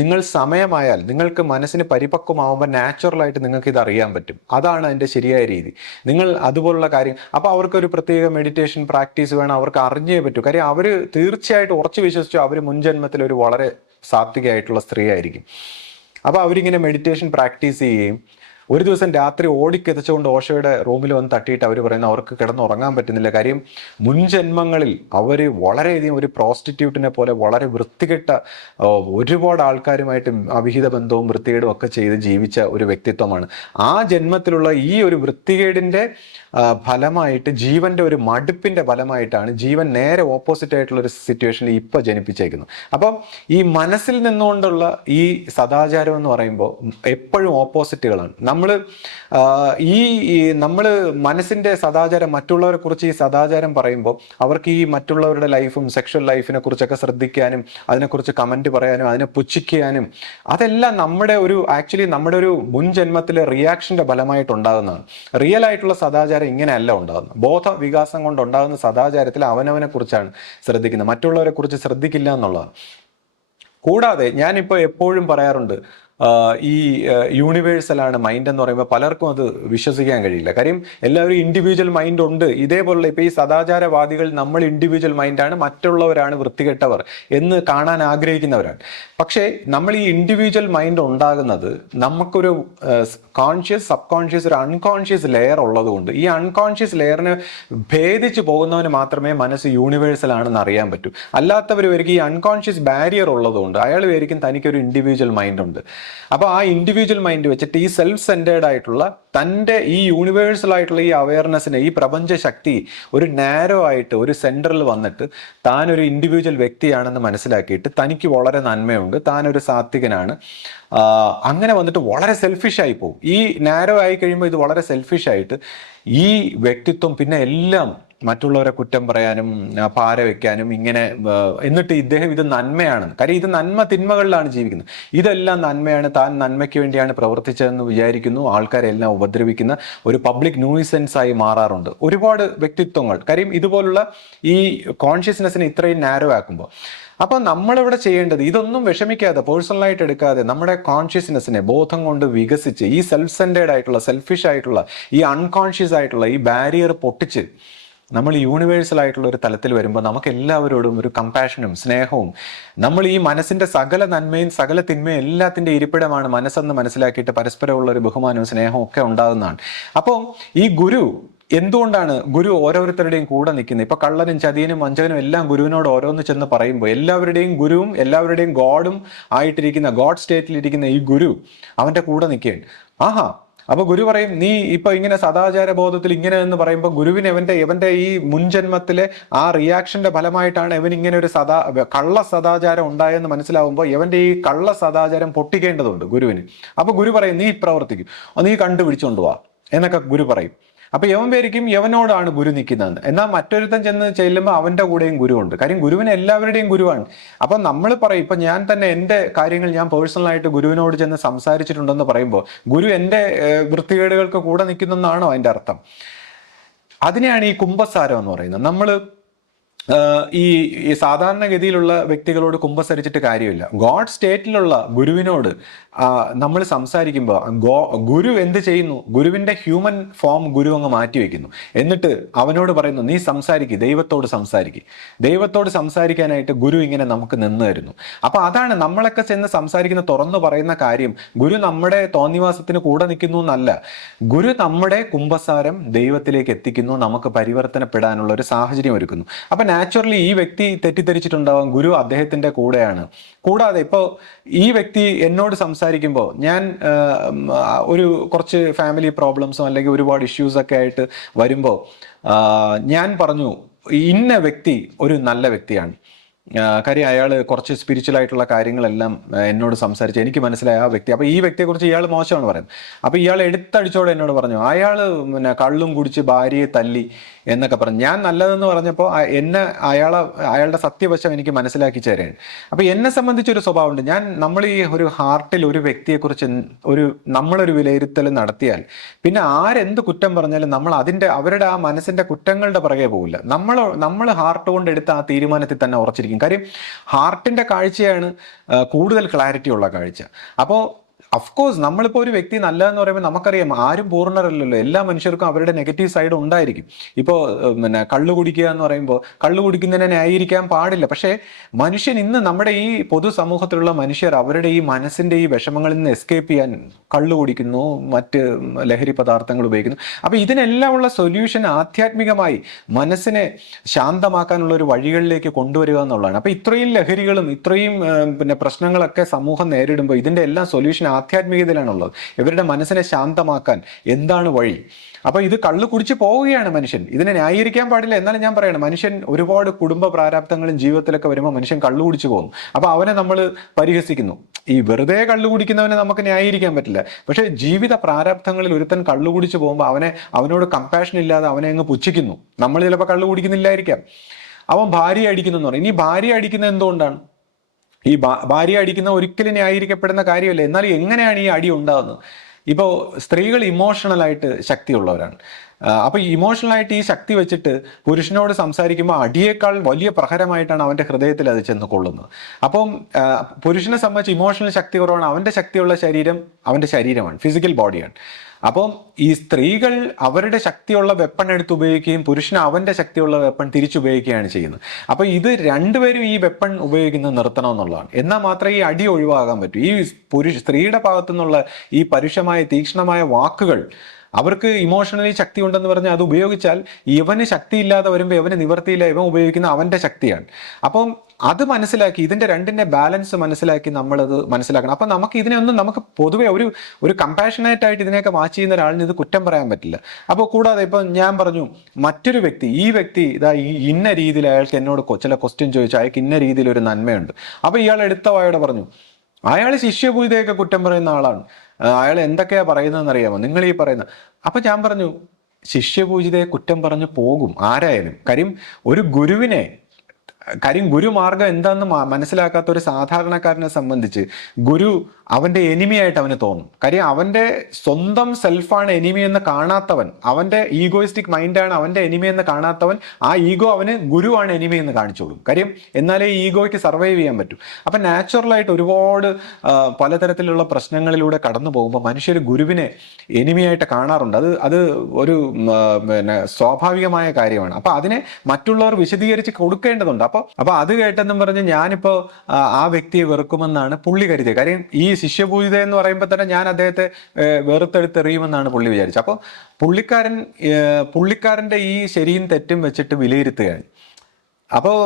നിങ്ങൾ സമയമായാൽ നിങ്ങൾക്ക് മനസ്സിന് പരിപക്വമാവുമ്പോൾ നാച്ചുറലായിട്ട് നിങ്ങൾക്ക് ഇത് അറിയാൻ പറ്റും. അതാണ് അതിന്റെ ശരിയായ രീതി. നിങ്ങൾ അതുപോലുള്ള കാര്യം, അപ്പൊ അവർക്കൊരു പ്രത്യേക മെഡിറ്റേഷൻ പ്രാക്ടീസ് വേണം, അവർക്ക് അറിഞ്ഞേ പറ്റൂ. കാര്യം അവര് തീർച്ചയായിട്ടും ഉറച്ചു വിശ്വസിച്ചു അവര് മുൻജന്മത്തിൽ ഒരു വളരെ സാത്വികമായിട്ടുള്ള സ്ത്രീ ആയിരിക്കും. അപ്പൊ അവരിങ്ങനെ മെഡിറ്റേഷൻ പ്രാക്ടീസ് ചെയ്യുകയും ഒരു ദിവസം രാത്രി ഓടിക്കെത്തിച്ചുകൊണ്ട് ഓഷോയുടെ റൂമിൽ വന്ന് തട്ടിയിട്ട് അവർ പറയുന്നു അവർക്ക് കിടന്നുറങ്ങാൻ പറ്റുന്നില്ല. കാര്യം മുൻജന്മങ്ങളിൽ അവർ വളരെയധികം ഒരു പ്രോസ്റ്റിറ്റ്യൂട്ടിനെ പോലെ വളരെ വൃത്തികെട്ട ഒരുപാട് ആൾക്കാരുമായിട്ട് അവിഹിത ബന്ധവും വൃത്തികേടും ഒക്കെ ചെയ്ത് ജീവിച്ച ഒരു വ്യക്തിത്വമാണ്. ആ ജന്മത്തിലുള്ള ഈ ഒരു വൃത്തികേടിൻ്റെ ഫലമായിട്ട്, ജീവന്റെ ഒരു മടുപ്പിന്റെ ഫലമായിട്ടാണ് ജീവൻ നേരെ ഓപ്പോസിറ്റ് ആയിട്ടുള്ള ഒരു സിറ്റുവേഷനിൽ ഇപ്പോൾ ജനിപ്പിച്ചേക്കുന്നത്. അപ്പം ഈ മനസ്സിൽ നിന്നുകൊണ്ടുള്ള ഈ സദാചാരം എന്ന് പറയുമ്പോൾ എപ്പോഴും ഓപ്പോസിറ്റുകളാണ്. നമ്മൾ മനസ്സിന്റെ സദാചാരം, മറ്റുള്ളവരെ കുറിച്ച് ഈ സദാചാരം പറയുമ്പോൾ അവർക്ക് ഈ മറ്റുള്ളവരുടെ ലൈഫും സെക്ഷൽ ലൈഫിനെ കുറിച്ചൊക്കെ ശ്രദ്ധിക്കാനും അതിനെക്കുറിച്ച് കമന്റ് പറയാനും അതിനെ പുച്ഛിക്കാനും അതെല്ലാം നമ്മുടെ ഒരു മുൻ ജന്മത്തിലെ റിയാക്ഷന്റെ ഫലമായിട്ട് ഉണ്ടാകുന്നതാണ്. റിയൽ ആയിട്ടുള്ള സദാചാരം ഇങ്ങനെയല്ല ഉണ്ടാകുന്നത്. ബോധ വികാസം കൊണ്ടുണ്ടാകുന്ന സദാചാരത്തിൽ അവനവനെ കുറിച്ചാണ് ശ്രദ്ധിക്കുന്നത്, മറ്റുള്ളവരെ കുറിച്ച് ശ്രദ്ധിക്കില്ല എന്നുള്ളതാണ്. കൂടാതെ ഞാനിപ്പോൾ എപ്പോഴും പറയാറുണ്ട്, ഈ യൂണിവേഴ്സലാണ് മൈൻഡ് എന്ന് പറയുമ്പോൾ പലർക്കും അത് വിശ്വസിക്കാൻ കഴിയില്ല. കാര്യം എല്ലാവരും ഇൻഡിവിജ്വൽ മൈൻഡ് ഉണ്ട്. ഇതേപോലുള്ള ഇപ്പോൾ ഈ സദാചാരവാദികൾ നമ്മൾ ഇൻഡിവിജ്വൽ മൈൻഡാണ്, മറ്റുള്ളവരാണ് വൃത്തികെട്ടവർ എന്ന് കാണാൻ ആഗ്രഹിക്കുന്നവരാണ്. പക്ഷേ നമ്മൾ ഈ ഇൻഡിവിജ്വൽ മൈൻഡ് ഉണ്ടാകുന്നത് നമുക്കൊരു കോൺഷ്യസ്, സബ് കോൺഷ്യസ്, ഒരു അൺകോൺഷ്യസ് ലെയർ ഉള്ളതുകൊണ്ട് ഈ അൺകോൺഷ്യസ് ലെയറിന് ഭേദിച്ച് പോകുന്നവന് മാത്രമേ മനസ്സ് യൂണിവേഴ്സൽ ആണെന്ന് അറിയാൻ പറ്റൂ. അല്ലാത്തവർ വരിക ഈ അൺകോൺഷ്യസ് ബാരിയർ ഉള്ളതുകൊണ്ട് അയാൾ വിചാരിക്കും തനിക്കൊരു ഇൻഡിവിജ്വൽ മൈൻഡ് ഉണ്ട്. അപ്പോൾ ആ ഇൻഡിവിജ്വൽ മൈൻഡ് വെച്ചിട്ട് ഈ സെൽഫ് സെൻറ്റേർഡ് ആയിട്ടുള്ള തൻ്റെ ഈ യൂണിവേഴ്സൽ ആയിട്ടുള്ള ഈ അവയർനെസ്സിനെ, ഈ പ്രപഞ്ച ശക്തി ഒരു നാരോ ആയിട്ട് ഒരു സെൻറ്ററിൽ വന്നിട്ട് താൻ ഒരു ഇൻഡിവിജ്വൽ വ്യക്തിയാണെന്ന് മനസ്സിലാക്കിയിട്ട് തനിക്ക് വളരെ നന്മയുണ്ട്, താനൊരു സാത്വികനാണ്, അങ്ങനെ വന്നിട്ട് വളരെ സെൽഫിഷായി പോകും. ഈ നാരോ ആയി കഴിയുമ്പോൾ ഇത് വളരെ സെൽഫിഷായിട്ട് ഈ വ്യക്തിത്വം പിന്നെ എല്ലാം മറ്റുള്ളവരെ കുറ്റം പറയാനും പാര വെക്കാനും ഇങ്ങനെ, എന്നിട്ട് ഇദ്ദേഹം ഇത് നന്മയാണ്, കാര്യം ഇത് നന്മ തിന്മകളിലാണ് ജീവിക്കുന്നത്, ഇതെല്ലാം നന്മയാണ്, താൻ നന്മയ്ക്ക് വേണ്ടിയാണ് പ്രവർത്തിച്ചതെന്ന് വിചാരിക്കുന്നു. ആൾക്കാരെല്ലാം ഉപദ്രവിക്കുന്ന ഒരു പബ്ലിക് ന്യൂസൻസ് ആയി മാറാറുണ്ട് ഒരുപാട് വ്യക്തിത്വങ്ങൾ. കാര്യം ഇതുപോലുള്ള ഈ കോൺഷ്യസ്നെസ്സിനെ ഇത്രയും നാരോ ആക്കുമ്പോൾ. അപ്പോൾ നമ്മളിവിടെ ചെയ്യേണ്ടത് ഇതൊന്നും വിഷമിക്കാതെ, പേഴ്സണലായിട്ട് എടുക്കാതെ, നമ്മുടെ കോൺഷ്യസ്നെസ്സിനെ ബോധം കൊണ്ട് വികസിച്ച് ഈ സെൽഫ് സെൻറ്റേർഡ് ആയിട്ടുള്ള, സെൽഫിഷ് ആയിട്ടുള്ള, ഈ അൺകോൺഷ്യസ് ആയിട്ടുള്ള ഈ ബാരിയർ പൊട്ടിച്ച് നമ്മൾ യൂണിവേഴ്സൽ ആയിട്ടുള്ള ഒരു തലത്തിൽ വരുമ്പോൾ നമുക്ക് എല്ലാവരോടും ഒരു കമ്പാഷനും സ്നേഹവും, നമ്മൾ ഈ മനസ്സിന്റെ സകല നന്മയും സകല തിന്മയും എല്ലാത്തിൻ്റെ ഇരിപ്പിടമാണ് മനസ്സെന്ന് മനസ്സിലാക്കിയിട്ട് പരസ്പരമുള്ള ഒരു ബഹുമാനവും സ്നേഹവും ഒക്കെ ഉണ്ടാകുന്നതാണ്. അപ്പോൾ ഈ ഗുരു എന്തുകൊണ്ടാണ് ഗുരു ഓരോരുത്തരുടെയും കൂടെ നിൽക്കുന്നത്? ഇപ്പൊ കള്ളനും ചതിയനും വഞ്ചകനും എല്ലാം ഗുരുവിനോട് ഓരോന്ന് ചെന്ന് പറയുമ്പോൾ എല്ലാവരുടെയും ഗുരുവും എല്ലാവരുടെയും ഗോഡും ആയിട്ടിരിക്കുന്ന, ഗോഡ് സ്റ്റേറ്റിലിരിക്കുന്ന ഈ ഗുരു അവന്റെ കൂടെ നിൽക്കുകയാണ്. ആഹാ, അപ്പൊ ഗുരു പറയും നീ ഇപ്പൊ ഇങ്ങനെ സദാചാര ബോധത്തിൽ ഇങ്ങനെ എന്ന് പറയുമ്പോൾ ഗുരുവിന് എവന്റെ ഈ മുൻജന്മത്തിലെ ആ റിയാക്ഷന്റെ ഫലമായിട്ടാണ് ഇവൻ ഇങ്ങനെ ഒരു കള്ള സദാചാരം ഉണ്ടായെന്ന് മനസ്സിലാവുമ്പോൾ ഇവന്റെ ഈ കള്ള സദാചാരം പൊട്ടിക്കേണ്ടതുണ്ട് ഗുരുവിന്. അപ്പൊ ഗുരു പറയും നീ പ്രവർത്തിക്കും, നീ കണ്ടുപിടിച്ചോണ്ട് വാ എന്നൊക്കെ ഗുരു പറയും. അപ്പൊ യവൻ പേരിക്കും യവനോടാണ് ഗുരു നിൽക്കുന്നത്. എന്നാൽ മറ്റൊരുത്തൻ ചെന്ന് ചെല്ലുമ്പോൾ അവന്റെ കൂടെയും ഗുരുവുണ്ട്. കാര്യം ഗുരുവിന് എല്ലാവരുടെയും ഗുരുവാണ്. അപ്പൊ നമ്മൾ പറയും, ഇപ്പൊ ഞാൻ തന്നെ എൻ്റെ കാര്യങ്ങൾ ഞാൻ പേഴ്സണലായിട്ട് ഗുരുവിനോട് ചെന്ന് സംസാരിച്ചിട്ടുണ്ടെന്ന് പറയുമ്പോൾ ഗുരു എൻ്റെ വൃത്തികേടുകൾക്ക് കൂടെ നിൽക്കുന്നെന്നാണോ അതിൻ്റെ അർത്ഥം? അതിനെയാണ് ഈ കുംഭസാരം എന്ന് പറയുന്നത്. നമ്മൾ ഈ സാധാരണഗതിയിലുള്ള വ്യക്തികളോട് കുമ്പസരിച്ചിട്ട് കാര്യമില്ല. ഗോഡ് സ്റ്റേറ്റിലുള്ള ഗുരുവിനോട് നമ്മൾ സംസാരിക്കുമ്പോൾ ഗുരു എന്ത് ചെയ്യുന്നു? ഗുരുവിന്റെ ഹ്യൂമൻ ഫോം ഗുരു അങ്ങ് മാറ്റിവെക്കുന്നു. എന്നിട്ട് അവനോട് പറയുന്നു നീ സംസാരിക്കുക, ദൈവത്തോട് സംസാരിക്കുക. ദൈവത്തോട് സംസാരിക്കാനായിട്ട് ഗുരു ഇങ്ങനെ നമുക്ക് നിന്ന് തരുന്നു. അപ്പൊ അതാണ് നമ്മളൊക്കെ ചെന്ന് സംസാരിക്കുന്ന, തുറന്നു പറയുന്ന കാര്യം ഗുരു നമ്മുടെ തോന്നിവാസത്തിന് കൂടെ നിൽക്കുന്നു എന്നല്ല. ഗുരു നമ്മുടെ കുംഭസാരം ദൈവത്തിലേക്ക് എത്തിക്കുന്നു, നമുക്ക് പരിവർത്തനപ്പെടാനുള്ള ഒരു സാഹചര്യം ഒരുക്കുന്നു. അപ്പൊ നാച്ചുറലി ഈ വ്യക്തി തെറ്റിദ്ധരിച്ചിട്ടുണ്ടാവും ഗുരു അദ്ദേഹത്തിന്റെ കൂടെയാണ്. കൂടാതെ ഇപ്പോൾ ഈ വ്യക്തി എന്നോട് സംസാരിക്കുമ്പോൾ ഞാൻ ഒരു കുറച്ച് ഫാമിലി പ്രോബ്ലംസോ അല്ലെങ്കിൽ ഒരുപാട് ഇഷ്യൂസൊക്കെ ആയിട്ട് വരുമ്പോൾ ഞാൻ പറഞ്ഞു ഇന്ന വ്യക്തി ഒരു നല്ല വ്യക്തിയാണ്, കാര്യം അയാൾ കുറച്ച് സ്പിരിച്വൽ ആയിട്ടുള്ള കാര്യങ്ങളെല്ലാം എന്നോട് സംസാരിച്ച് എനിക്ക് മനസ്സിലായ ആ വ്യക്തി. അപ്പോൾ ഈ വ്യക്തിയെക്കുറിച്ച് ഇയാൾ മോശമാണ് പറയുന്നത്. അപ്പോൾ ഇയാൾ എടുത്തടിച്ചോടെ എന്നോട് പറഞ്ഞു അയാൾ പിന്നെ കള്ളും കുടിച്ച് ഭാര്യയെ തല്ലി എന്നൊക്കെ പറഞ്ഞു. ഞാൻ നല്ലതെന്ന് പറഞ്ഞപ്പോൾ എന്നെ അയാളുടെ സത്യവശം എനിക്ക് മനസ്സിലാക്കി തരാണ്. അപ്പോൾ എന്നെ സംബന്ധിച്ചൊരു സ്വഭാവമുണ്ട്. നമ്മൾ ഈ ഒരു ഹാർട്ടിൽ ഒരു വ്യക്തിയെക്കുറിച്ച് നമ്മളൊരു വിലയിരുത്തൽ നടത്തിയാൽ പിന്നെ ആരെന്ത് കുറ്റം പറഞ്ഞാലും നമ്മൾ അവരുടെ ആ മനസ്സിന്റെ കുറ്റങ്ങളുടെ പുറകെ പോകില്ല. നമ്മൾ ഹാർട്ട് കൊണ്ട് എടുത്ത ആ തീരുമാനത്തിൽ തന്നെ ഉറച്ചിരിക്കും. കാര്യം ഹാർട്ടിന്റെ കാഴ്ചയാണ് കൂടുതൽ ക്ലാരിറ്റി ഉള്ള കാഴ്ച. അപ്പോൾ അഫ്കോഴ്സ് നമ്മളിപ്പോൾ ഒരു വ്യക്തി നല്ലതെന്ന് പറയുമ്പോൾ നമുക്കറിയാം ആരും പൂർണ്ണരല്ലല്ലോ, എല്ലാ മനുഷ്യർക്കും അവരുടെ നെഗറ്റീവ് സൈഡ് ഉണ്ടായിരിക്കും. ഇപ്പോൾ പിന്നെ കള്ളു കുടിക്കുക എന്ന് പറയുമ്പോൾ കള്ളു കുടിക്കുന്നതിനെ ന്യായീകരിക്കാൻ പാടില്ല. പക്ഷേ മനുഷ്യൻ ഇന്ന് നമ്മുടെ ഈ പൊതുസമൂഹത്തിലുള്ള മനുഷ്യർ അവരുടെ ഈ മനസ്സിന്റെ ഈ വിഷമങ്ങളിൽ നിന്ന് എസ്കേപ്പ് ചെയ്യാൻ കള്ളു കുടിക്കുന്നു, മറ്റ് ലഹരി പദാർത്ഥങ്ങൾ ഉപയോഗിക്കുന്നു. അപ്പോൾ ഇതിനെല്ലാം ഉള്ള സൊല്യൂഷൻ ആധ്യാത്മികമായി മനസ്സിനെ ശാന്തമാക്കാനുള്ള ഒരു വഴികളിലേക്ക് കൊണ്ടുവരിക എന്നുള്ളതാണ്. അപ്പോൾ ഇത്രയും ലഹരികളും ഇത്രയും പിന്നെ പ്രശ്നങ്ങളൊക്കെ സമൂഹം നേരിടുമ്പോൾ ഇതിന്റെ എല്ലാം സൊല്യൂഷൻ ആധ്യാത്മികതയിലാണുള്ളത്. ഇവരുടെ മനസ്സിനെ ശാന്തമാക്കാൻ എന്താണ് വഴി? അപ്പൊ ഇത് കള്ളു കുടിച്ച് പോവുകയാണ് മനുഷ്യൻ. ഇതിനെ ന്യായീകരിക്കാൻ പാടില്ല. എന്നാലും ഞാൻ പറയണം, മനുഷ്യൻ ഒരുപാട് കുടുംബ പ്രാരാബ്ദങ്ങളും ജീവിതത്തിലൊക്കെ വരുമ്പോൾ മനുഷ്യൻ കള്ളു കുടിച്ചു പോകുന്നു. അപ്പൊ അവനെ നമ്മൾ പരിഹസിക്കുന്നു. ഈ വെറുതെ കള്ളു കുടിക്കുന്നവനെ നമുക്ക് ന്യായീകരിക്കാൻ പറ്റില്ല. പക്ഷെ ജീവിത പ്രാരാബ്ദങ്ങളിൽ ഒരുത്തൻ കള്ളു കുടിച്ചു പോകുമ്പോൾ അവനോട് കമ്പാഷൻ ഇല്ലാതെ അവനെ അങ്ങ് പുച്ഛിക്കുന്നു. നമ്മൾ ചിലപ്പോൾ കള്ളു കുടിക്കുന്നില്ലായിരിക്കാം. അവൻ ഭാര്യ അടിക്കുന്നു എന്ന് പറയും. ഇനി ഭാര്യ അടിക്കുന്നത് എന്തുകൊണ്ടാണ്? ഈ ഭാര്യ അടിക്കുന്ന ഒരിക്കലും ന്യായീകരിക്കപ്പെടുന്ന കാര്യമല്ല. എന്നാൽ എങ്ങനെയാണ് ഈ അടി ഉണ്ടാകുന്നത്? ഇപ്പോൾ സ്ത്രീകൾ ഇമോഷണലായിട്ട് ശക്തിയുള്ളവരാണ്. അപ്പൊ ഇമോഷണലായിട്ട് ഈ ശക്തി വെച്ചിട്ട് പുരുഷനോട് സംസാരിക്കുമ്പോൾ അടിയേക്കാൾ വലിയ പ്രഹരമായിട്ടാണ് അവന്റെ ഹൃദയത്തിൽ അത് ചെന്ന് കൊള്ളുന്നത്. അപ്പം പുരുഷനെ സംബന്ധിച്ച് ഇമോഷണൽ ശക്തി കുറവാണ്, അവന്റെ ശക്തിയുള്ള ശരീരം അവന്റെ ശരീരമാണ്, ഫിസിക്കൽ ബോഡിയാണ്. അപ്പം ഈ സ്ത്രീകൾ അവരുടെ ശക്തിയുള്ള വെപ്പൺ എടുത്ത് ഉപയോഗിക്കുകയും പുരുഷൻ അവന്റെ ശക്തിയുള്ള വെപ്പൺ തിരിച്ചുപയോഗിക്കുകയാണ് ചെയ്യുന്നത്. അപ്പൊ ഇത് രണ്ടുപേരും ഈ വെപ്പൺ ഉപയോഗിക്കുന്നത് നിർത്തണം എന്നുള്ളതാണ്. എന്നാൽ മാത്രമേ ഈ അടി ഒഴിവാകാൻ പറ്റൂ. ഈ സ്ത്രീയുടെ ഭാഗത്തു നിന്നുള്ള ഈ പരുഷമായ തീക്ഷ്ണമായ വാക്കുകൾ, അവർക്ക് ഇമോഷണലി ശക്തി ഉണ്ടെന്ന് പറഞ്ഞാൽ അത് ഉപയോഗിച്ചാൽ ഇവന് ശക്തിയില്ലാതെ വരുമ്പോൾ ഇവന് നിവർത്തിയില്ല, ഇവൻ ഉപയോഗിക്കുന്ന അവന്റെ ശക്തിയാണ്. അപ്പം അത് മനസ്സിലാക്കി, ഇതിന്റെ രണ്ടിന്റെ ബാലൻസ് മനസ്സിലാക്കി നമ്മളത് മനസ്സിലാക്കണം. അപ്പൊ നമുക്ക് ഇതിനെയൊന്നും നമുക്ക് പൊതുവെ ഒരു കമ്പാഷനേറ്റ് ആയിട്ട് ഇതിനെയൊക്കെ വാച്ച് ചെയ്യുന്ന ഒരാളിന് ഇത് കുറ്റം പറയാൻ പറ്റില്ല. അപ്പോൾ കൂടാതെ ഇപ്പൊ ഞാൻ പറഞ്ഞു, മറ്റൊരു വ്യക്തി, ഈ വ്യക്തി ഇതാ ഇന്ന രീതിയിൽ അയാൾക്ക് എന്നോട് ചില ക്വസ്റ്റ്യൻ ചോദിച്ചു, അയാൾക്ക് ഇന്ന രീതിയിൽ ഒരു നന്മയുണ്ട്. അപ്പൊ ഇയാൾ എടുത്ത വായോടെ പറഞ്ഞു, അയാൾ ശിഷ്യപൂജയൊക്കെ കുറ്റം പറയുന്ന ആളാണ്, അയാൾ എന്തൊക്കെയാ പറയുന്നതെന്ന് അറിയാമോ നിങ്ങൾ ഈ പറയുന്ന. അപ്പൊ ഞാൻ പറഞ്ഞു, ശിഷ്യപൂജിതയെ കുറ്റം പറഞ്ഞു പോകും ആരായാലും. ഗുരുമാർഗം എന്താണെന്ന് മനസ്സിലാക്കാത്ത ഒരു സാധാരണക്കാരനെ സംബന്ധിച്ച് ഗുരു അവന്റെ എനിമിയായിട്ട് അവന് തോന്നും. കാര്യം അവന്റെ സ്വന്തം സെൽഫാണ് എനിമി എന്ന് കാണാത്തവൻ, അവന്റെ ഈഗോയിസ്റ്റിക് മൈൻഡാണ് അവന്റെ എനിമി എന്ന് കാണാത്തവൻ, ആ ഈഗോ അവന് ഗുരുവാണ് എനിമി എന്ന് കാണിച്ചോളും. കാര്യം എന്നാലേ ഈ ഈഗോയ്ക്ക് സർവൈവ് ചെയ്യാൻ പറ്റും. അപ്പൊ നാച്ചുറലായിട്ട് ഒരുപാട് പലതരത്തിലുള്ള പ്രശ്നങ്ങളിലൂടെ കടന്നു പോകുമ്പോൾ മനുഷ്യർ ഗുരുവിനെ എനിമിയായിട്ട് കാണാറുണ്ട്. അത് ഒരു സ്വാഭാവികമായ കാര്യമാണ്. അപ്പൊ അതിനെ മറ്റുള്ളവർ വിശദീകരിച്ച് കൊടുക്കേണ്ടതുണ്ട്. അപ്പൊ അത് കേട്ടെന്നും പറഞ്ഞ് ഞാനിപ്പോ ആ വ്യക്തിയെ വെറുക്കുമെന്നാണ് പുള്ളി കരുതിയത്. കാര്യം ഈ ശിഷ്യപൂജിത എന്ന് പറയുമ്പോൾ തന്നെ ഞാൻ അദ്ദേഹത്തെ വെറുത്തെടുത്തെറിയുമെന്നാണ് പുള്ളി വിചാരിച്ചത്. അപ്പോൾ പുള്ളിക്കാരന്റെ ഈ ശരിയും തെറ്റും വെച്ചിട്ട് വിലയിരുത്തുകയാണ്. അപ്പോൾ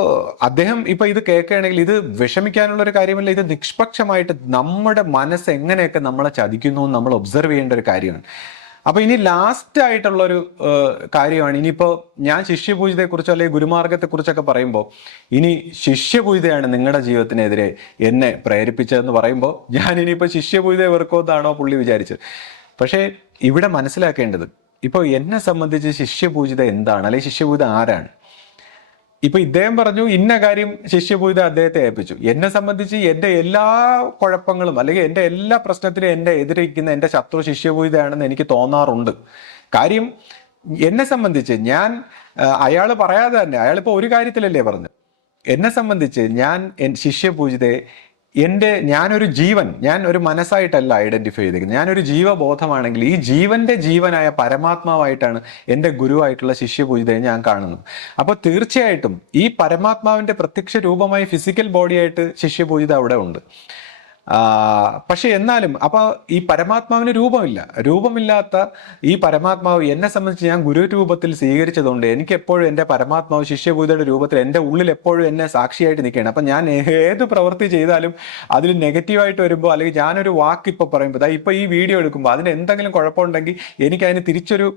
അദ്ദേഹം ഇപ്പൊ ഇത് കേൾക്കുകയാണെങ്കിൽ ഇത് വിഷമിക്കാനുള്ള ഒരു കാര്യമല്ല, ഇത് നിഷ്പക്ഷമായിട്ട് നമ്മുടെ മനസ്സ് എങ്ങനെയൊക്കെ നമ്മളെ ചതിക്കുന്നു നമ്മൾ ഒബ്സർവ് ചെയ്യേണ്ട ഒരു കാര്യമാണ്. അപ്പൊ ഇനി ലാസ്റ്റ് ആയിട്ടുള്ളൊരു കാര്യമാണ്, ഇനിയിപ്പോ ഞാൻ ശിഷ്യപൂജിതയെ കുറിച്ചോ അല്ലെങ്കിൽ ഗുരുമാർഗത്തെ കുറിച്ചൊക്കെ പറയുമ്പോൾ ഇനി ശിഷ്യപൂജിതയാണ് നിങ്ങളുടെ ജീവിതത്തിനെതിരെ എന്നെ പ്രേരിപ്പിച്ചതെന്ന് പറയുമ്പോൾ ഞാൻ ഇനിയിപ്പോ ശിഷ്യപൂജിതയെ വെറുക്കുമെന്നാണോ പുള്ളി വിചാരിച്ചത്. പക്ഷേ ഇവിടെ മനസ്സിലാക്കേണ്ടത്, ഇപ്പൊ എന്നെ സംബന്ധിച്ച് ശിഷ്യപൂജിത എന്താണ്, അല്ലെങ്കിൽ ശിഷ്യപൂജിത ആരാണ്? ഇപ്പൊ ഇദ്ദേഹം പറഞ്ഞു ഇന്ന കാര്യം ശിഷ്യപൂജിത അദ്ദേഹത്തെ ഏൽപ്പിച്ചു. എന്നെ സംബന്ധിച്ച് എൻ്റെ എല്ലാ കുഴപ്പങ്ങളും അല്ലെങ്കിൽ എൻ്റെ എല്ലാ പ്രശ്നത്തിലും എൻ്റെ എതിരിക്കുന്ന എൻ്റെ ശത്രു ശിഷ്യപൂജിതയാണെന്ന് എനിക്ക് തോന്നാറുണ്ട്. കാര്യം എന്നെ സംബന്ധിച്ച് അയാൾ പറയാതെ തന്നെ, അയാളിപ്പോൾ ഒരു കാര്യത്തിലല്ലേ പറഞ്ഞു, എന്നെ സംബന്ധിച്ച് ഞാൻ ശിഷ്യപൂജിതയെ ഞാൻ ഒരു മനസ്സായിട്ടല്ല ഐഡന്റിഫൈ ചെയ്തിരിക്കുന്നത്. ഞാനൊരു ജീവബോധമാണെങ്കിൽ ഈ ജീവന്റെ ജീവനായ പരമാത്മാവായിട്ടാണ് എൻ്റെ ഗുരുവായിട്ടുള്ള ശിഷ്യപൂജിതയെ ഞാൻ കാണുന്നത്. അപ്പോൾ തീർച്ചയായിട്ടും ഈ പരമാത്മാവിന്റെ പ്രത്യക്ഷ രൂപമായി ഫിസിക്കൽ ബോഡിയായിട്ട് ശിഷ്യപൂജിത അവിടെ ഉണ്ട്. പക്ഷെ എന്നാലും അപ്പൊ ഈ പരമാത്മാവിന് രൂപമില്ലാത്ത ഈ പരമാത്മാവ് എന്നെ സംബന്ധിച്ച് ഞാൻ ഗുരു രൂപത്തിൽ സ്വീകരിച്ചതുകൊണ്ട് എനിക്ക് എപ്പോഴും എൻ്റെ പരമാത്മാവ് ശിഷ്യപൂജിതയുടെ രൂപത്തിൽ എൻ്റെ ഉള്ളിൽ എപ്പോഴും എന്നെ സാക്ഷിയായിട്ട് നിൽക്കുകയാണ്. അപ്പൊ ഞാൻ ഏത് പ്രവൃത്തി ചെയ്താലും അതിൽ നെഗറ്റീവായിട്ട് വരുമ്പോൾ, അല്ലെങ്കിൽ ഞാനൊരു വാക്ക് ഇപ്പൊ പറയുമ്പോൾ, ഇപ്പൊ ഈ വീഡിയോ എടുക്കുമ്പോൾ അതിന് എന്തെങ്കിലും കുഴപ്പമുണ്ടെങ്കിൽ എനിക്ക് അതിന് തിരിച്ചൊരു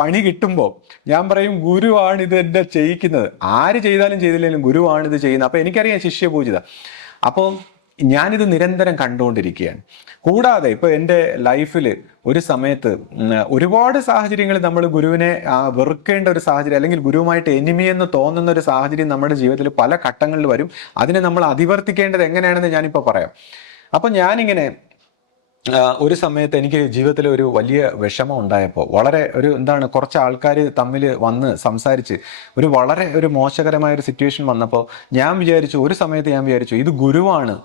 പണി കിട്ടുമ്പോൾ ഞാൻ പറയും ഗുരുവാണ് ഇത് എന്നെ ചെയ്യിക്കുന്നത്. ആര് ചെയ്താലും ചെയ്തില്ലെങ്കിലും ഗുരുവാണ് ഇത് ചെയ്യുന്നത്. അപ്പൊ എനിക്കറിയാം ശിഷ്യപൂജിത. അപ്പോൾ ഞാനിത് നിരന്തരം കണ്ടുകൊണ്ടിരിക്കുകയാണ്. കൂടാതെ ഇപ്പൊ എൻ്റെ ലൈഫിൽ ഒരു സമയത്ത് ഒരുപാട് സാഹചര്യങ്ങളിൽ നമ്മൾ ഗുരുവിനെ വെറുക്കേണ്ട ഒരു സാഹചര്യം, അല്ലെങ്കിൽ ഗുരുവുമായിട്ട് എനിമി എന്ന് തോന്നുന്ന ഒരു സാഹചര്യം നമ്മുടെ ജീവിതത്തിൽ പല ഘട്ടങ്ങളിൽ വരും. അതിനെ നമ്മൾ അതിവർത്തിക്കേണ്ടത് എങ്ങനെയാണെന്ന് ഞാനിപ്പോൾ പറയാം. അപ്പൊ ഞാനിങ്ങനെ ഒരു സമയത്ത് എനിക്ക് ജീവിതത്തിൽ ഒരു വലിയ വിഷമം ഉണ്ടായപ്പോൾ, വളരെ കുറച്ച് ആൾക്കാർ തമ്മിൽ വന്ന് സംസാരിച്ച് വളരെ മോശകരമായ ഒരു സിറ്റുവേഷൻ വന്നപ്പോൾ ഒരു സമയത്ത് ഞാൻ വിചാരിച്ചു ഇത് ഗുരുവാണ്,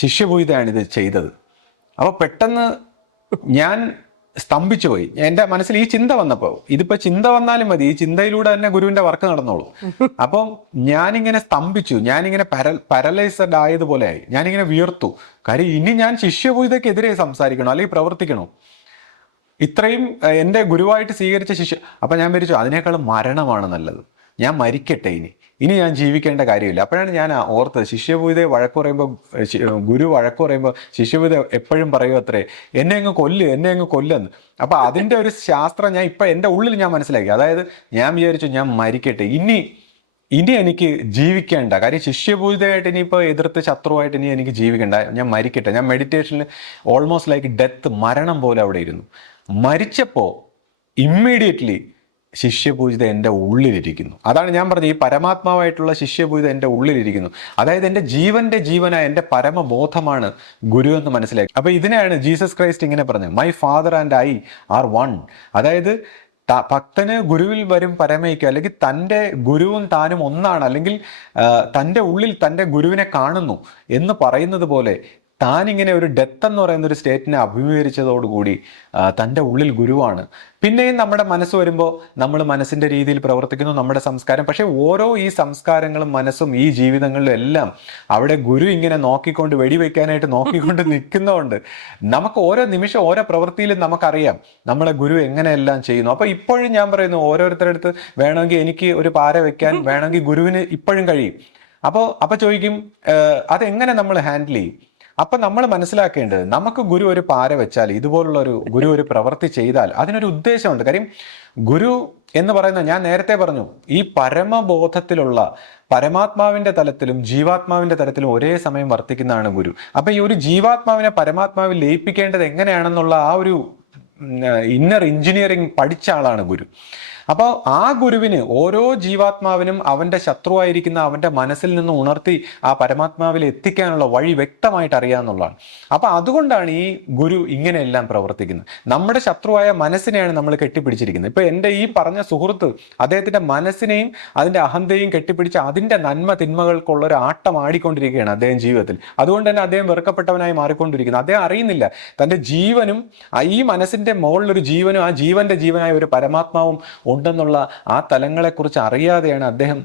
ശിഷ്യപൂജിതയാണ് ഇത് ചെയ്തത്. അപ്പോൾ പെട്ടെന്ന് ഞാൻ സ്തംഭിച്ചു പോയി. എൻ്റെ മനസ്സിൽ ഈ ചിന്ത വന്നപ്പോൾ, ഇതിപ്പോ ചിന്ത വന്നാലും മതി, ഈ ചിന്തയിലൂടെ തന്നെ ഗുരുവിന്റെ വർക്ക് നടന്നോളൂ. അപ്പം ഞാനിങ്ങനെ സ്തംഭിച്ചു, ഞാനിങ്ങനെ പാരലൈസ്ഡ് ആയതുപോലെ ആയി, ഞാനിങ്ങനെ വിയർത്തു. കാര്യം ഇനി ഞാൻ ശിഷ്യപൂജിതക്കെതിരെ സംസാരിക്കണോ അല്ലെങ്കിൽ പ്രവർത്തിക്കണോ? ഇത്രയും എൻ്റെ ഗുരുവായിട്ട് സ്വീകരിച്ച അപ്പൊ ഞാൻ വിചാരിച്ചു അതിനേക്കാളും മരണമാണ് നല്ലത്, ഞാൻ മരിക്കട്ടെ, ഇനി ഞാൻ ജീവിക്കേണ്ട കാര്യമില്ല. അപ്പോഴാണ് ഞാൻ ഓർത്തത്, ശിഷ്യപൂജിതയെ വഴക്ക് പറയുമ്പോൾ, ഗുരു വഴക്ക് പറയുമ്പോൾ ശിഷ്യപൂജിത എപ്പോഴും പറയും അത്രേ, എന്നെ അങ്ങ് കൊല്ലെന്ന്. അപ്പൊ അതിന്റെ ഒരു ശാസ്ത്രം ഇപ്പൊ എൻ്റെ ഉള്ളിൽ ഞാൻ മനസ്സിലാക്കി. അതായത് ഞാൻ വിചാരിച്ചു ഞാൻ മരിക്കട്ടെ, ഇനി എനിക്ക് ജീവിക്കേണ്ട കാര്യം, ശിഷ്യപൂജിതയായിട്ട് ഇനിയിപ്പോൾ എതിർത്ത് ശത്രുവായിട്ട് ഇനി എനിക്ക് ജീവിക്കേണ്ട, ഞാൻ മരിക്കട്ടെ. ഞാൻ മെഡിറ്റേഷനിൽ ഓൾമോസ്റ്റ് ലൈക്ക് ഡെത്ത്, മരണം പോലെ അവിടെ ഇരുന്നു. മരിച്ചപ്പോൾ ഇമ്മീഡിയറ്റ്ലി ശിഷ്യപൂജിത എൻ്റെ ഉള്ളിലിരിക്കുന്നു. അതാണ് ഞാൻ പറഞ്ഞത്, ഈ പരമാത്മാവായിട്ടുള്ള ശിഷ്യപൂജിത എൻ്റെ ഉള്ളിലിരിക്കുന്നു. അതായത് എൻ്റെ ജീവനായ എൻ്റെ പരമബോധമാണ് ഗുരു എന്ന് മനസ്സിലാക്കി. അപ്പൊ ഇതിനെയാണ് ജീസസ് ക്രൈസ്റ്റ് ഇങ്ങനെ പറഞ്ഞത്, my father and I are one. അതായത് ഭക്തന് ഗുരുവിൽ വരും പരമയ്ക്കും, അല്ലെങ്കിൽ തൻ്റെ ഗുരുവും താനും ഒന്നാണ്, അല്ലെങ്കിൽ തൻ്റെ ഉള്ളിൽ തൻ്റെ ഗുരുവിനെ കാണുന്നു എന്ന് പറയുന്നത് പോലെ താനിങ്ങനെ ഒരു ഡെത്ത് എന്ന് പറയുന്ന ഒരു സ്റ്റേറ്റിനെ അഭിമുഖീകരിച്ചതോടുകൂടി തൻ്റെ ഉള്ളിൽ ഗുരുവാണ്. പിന്നെയും നമ്മുടെ മനസ്സ് വരുമ്പോൾ നമ്മൾ മനസ്സിൻ്റെ രീതിയിൽ പ്രവർത്തിക്കുന്നു, നമ്മുടെ സംസ്കാരം. പക്ഷേ ഓരോ ഈ സംസ്കാരങ്ങളും മനസ്സും ഈ ജീവിതങ്ങളിലും എല്ലാം അവിടെ ഗുരു ഇങ്ങനെ നോക്കിക്കൊണ്ട് വെടിവെക്കാനായിട്ട് നോക്കിക്കൊണ്ട് നിൽക്കുന്നതുകൊണ്ട് നമുക്ക് ഓരോ നിമിഷം ഓരോ പ്രവൃത്തിയിലും നമുക്കറിയാം നമ്മളെ ഗുരു എങ്ങനെയെല്ലാം ചെയ്യുന്നു. അപ്പോൾ ഇപ്പോഴും ഞാൻ പറയുന്നു, ഓരോരുത്തരുടെ അടുത്ത് വേണമെങ്കിൽ എനിക്ക് ഒരു പാര വെക്കാൻ വേണമെങ്കിൽ ഗുരുവിന് ഇപ്പോഴും കഴിയും. അപ്പോൾ ചോദിക്കും അതെങ്ങനെ നമ്മൾ ഹാൻഡിൽ ചെയ്യും? അപ്പൊ നമ്മൾ മനസ്സിലാക്കേണ്ടത്, നമുക്ക് ഗുരു ഒരു പാര വെച്ചാൽ, ഇതുപോലുള്ള ഒരു ഗുരു ഒരു പ്രവൃത്തി ചെയ്താൽ അതിനൊരു ഉദ്ദേശമുണ്ട്. കാര്യം ഗുരു എന്ന് പറയുന്ന, ഞാൻ നേരത്തെ പറഞ്ഞു, ഈ പരമബോധത്തിലുള്ള പരമാത്മാവിന്റെ തലത്തിലും ജീവാത്മാവിന്റെ തലത്തിലും ഒരേ സമയം വർത്തിക്കുന്നതാണ് ഗുരു. അപ്പൊ ഈ ഒരു ജീവാത്മാവിനെ പരമാത്മാവിൽ ലയിപ്പിക്കേണ്ടത് എങ്ങനെയാണെന്നുള്ള ആ ഒരു ഇന്നർ എഞ്ചിനീയറിംഗ് പഠിച്ച ആളാണ് ഗുരു. അപ്പോൾ ആ ഗുരുവിന് ഓരോ ജീവാത്മാവിനും അവൻ്റെ ശത്രുവായിരിക്കുന്ന അവൻ്റെ മനസ്സിൽ നിന്ന് ഉണർത്തി ആ പരമാത്മാവിൽ എത്തിക്കാനുള്ള വഴി വ്യക്തമായിട്ട് അറിയാമെന്നുള്ളതാണ്. അപ്പോൾ അതുകൊണ്ടാണ് ഈ ഗുരു ഇങ്ങനെയെല്ലാം പ്രവർത്തിക്കുന്നത്. നമ്മുടെ ശത്രുവായ മനസ്സിനെയാണ് നമ്മൾ കെട്ടിപ്പിടിച്ചിരിക്കുന്നത്. ഇപ്പോൾ എൻ്റെ ഈ പറഞ്ഞ സുഹൃത്ത് അദ്ദേഹത്തിൻ്റെ മനസ്സിനെയും അതിൻ്റെ അഹന്തയും കെട്ടിപ്പിടിച്ച് അതിൻ്റെ നന്മ തിന്മകൾക്കുള്ള ഒരു ആട്ടം ആടിക്കൊണ്ടിരിക്കുകയാണ് അദ്ദേഹം ജീവിതത്തിൽ. അതുകൊണ്ട് തന്നെ അദ്ദേഹം വെറുക്കപ്പെട്ടവനായി മാറിക്കൊണ്ടിരിക്കുന്നു. അദ്ദേഹം അറിയുന്നില്ല തൻ്റെ ജീവനും ഈ മനസ്സിൻ്റെ മുകളിലൊരു ജീവനും ആ ജീവന്റെ ജീവനായ ഒരു പരമാത്മാവും ഉണ്ടെന്നുള്ള ആ തലങ്ങളെക്കുറിച്ച് അറിയാതെയാണ് അദ്ദേഹം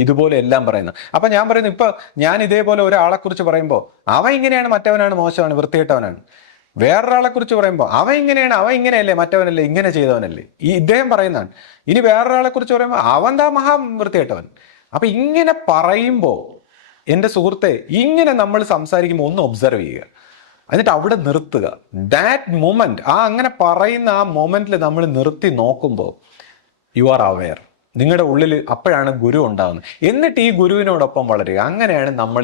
ഇതുപോലെ എല്ലാം പറയുന്നത്. അപ്പൊ ഞാൻ പറയുന്നു, ഇപ്പൊ ഞാൻ ഇതേപോലെ ഒരാളെ കുറിച്ച് പറയുമ്പോൾ അവൻ ഇങ്ങനെയാണ്, മറ്റവനാണ് മോശമാണ്, വൃത്തികെട്ടവനാണ്. വേറൊരാളെ കുറിച്ച് പറയുമ്പോൾ അവൻ ഇങ്ങനെയാണ്, അവൻ ഇങ്ങനെയല്ലേ, മറ്റവനല്ലേ, ഇങ്ങനെ ചെയ്തവനല്ലേ, ഈ ഇദ്ദേഹം പറയുന്നതാണ്. ഇനി വേറൊരാളെ കുറിച്ച് പറയുമ്പോൾ അവൻ താ മഹാ വൃത്തികെട്ടവൻ. അപ്പൊ ഇങ്ങനെ പറയുമ്പോൾ എൻ്റെ സുഹൃത്തെ, ഇങ്ങനെ നമ്മൾ സംസാരിക്കുമ്പോൾ ഒന്ന് ഒബ്സർവ് ചെയ്യുക, എന്നിട്ട് അവിടെ നിർത്തുക. ദാറ്റ് മൊമെന്റ്, അങ്ങനെ പറയുന്ന ആ മൊമെന്റിൽ നമ്മൾ നിർത്തി നോക്കുമ്പോൾ യു ആർ അവെയർ. നിങ്ങളുടെ ഉള്ളിൽ അപ്പോഴാണ് ഗുരു ഉണ്ടാകുന്നത്. എന്നിട്ട് ഈ ഗുരുവിനോടൊപ്പം വളരുക. അങ്ങനെയാണ് നമ്മൾ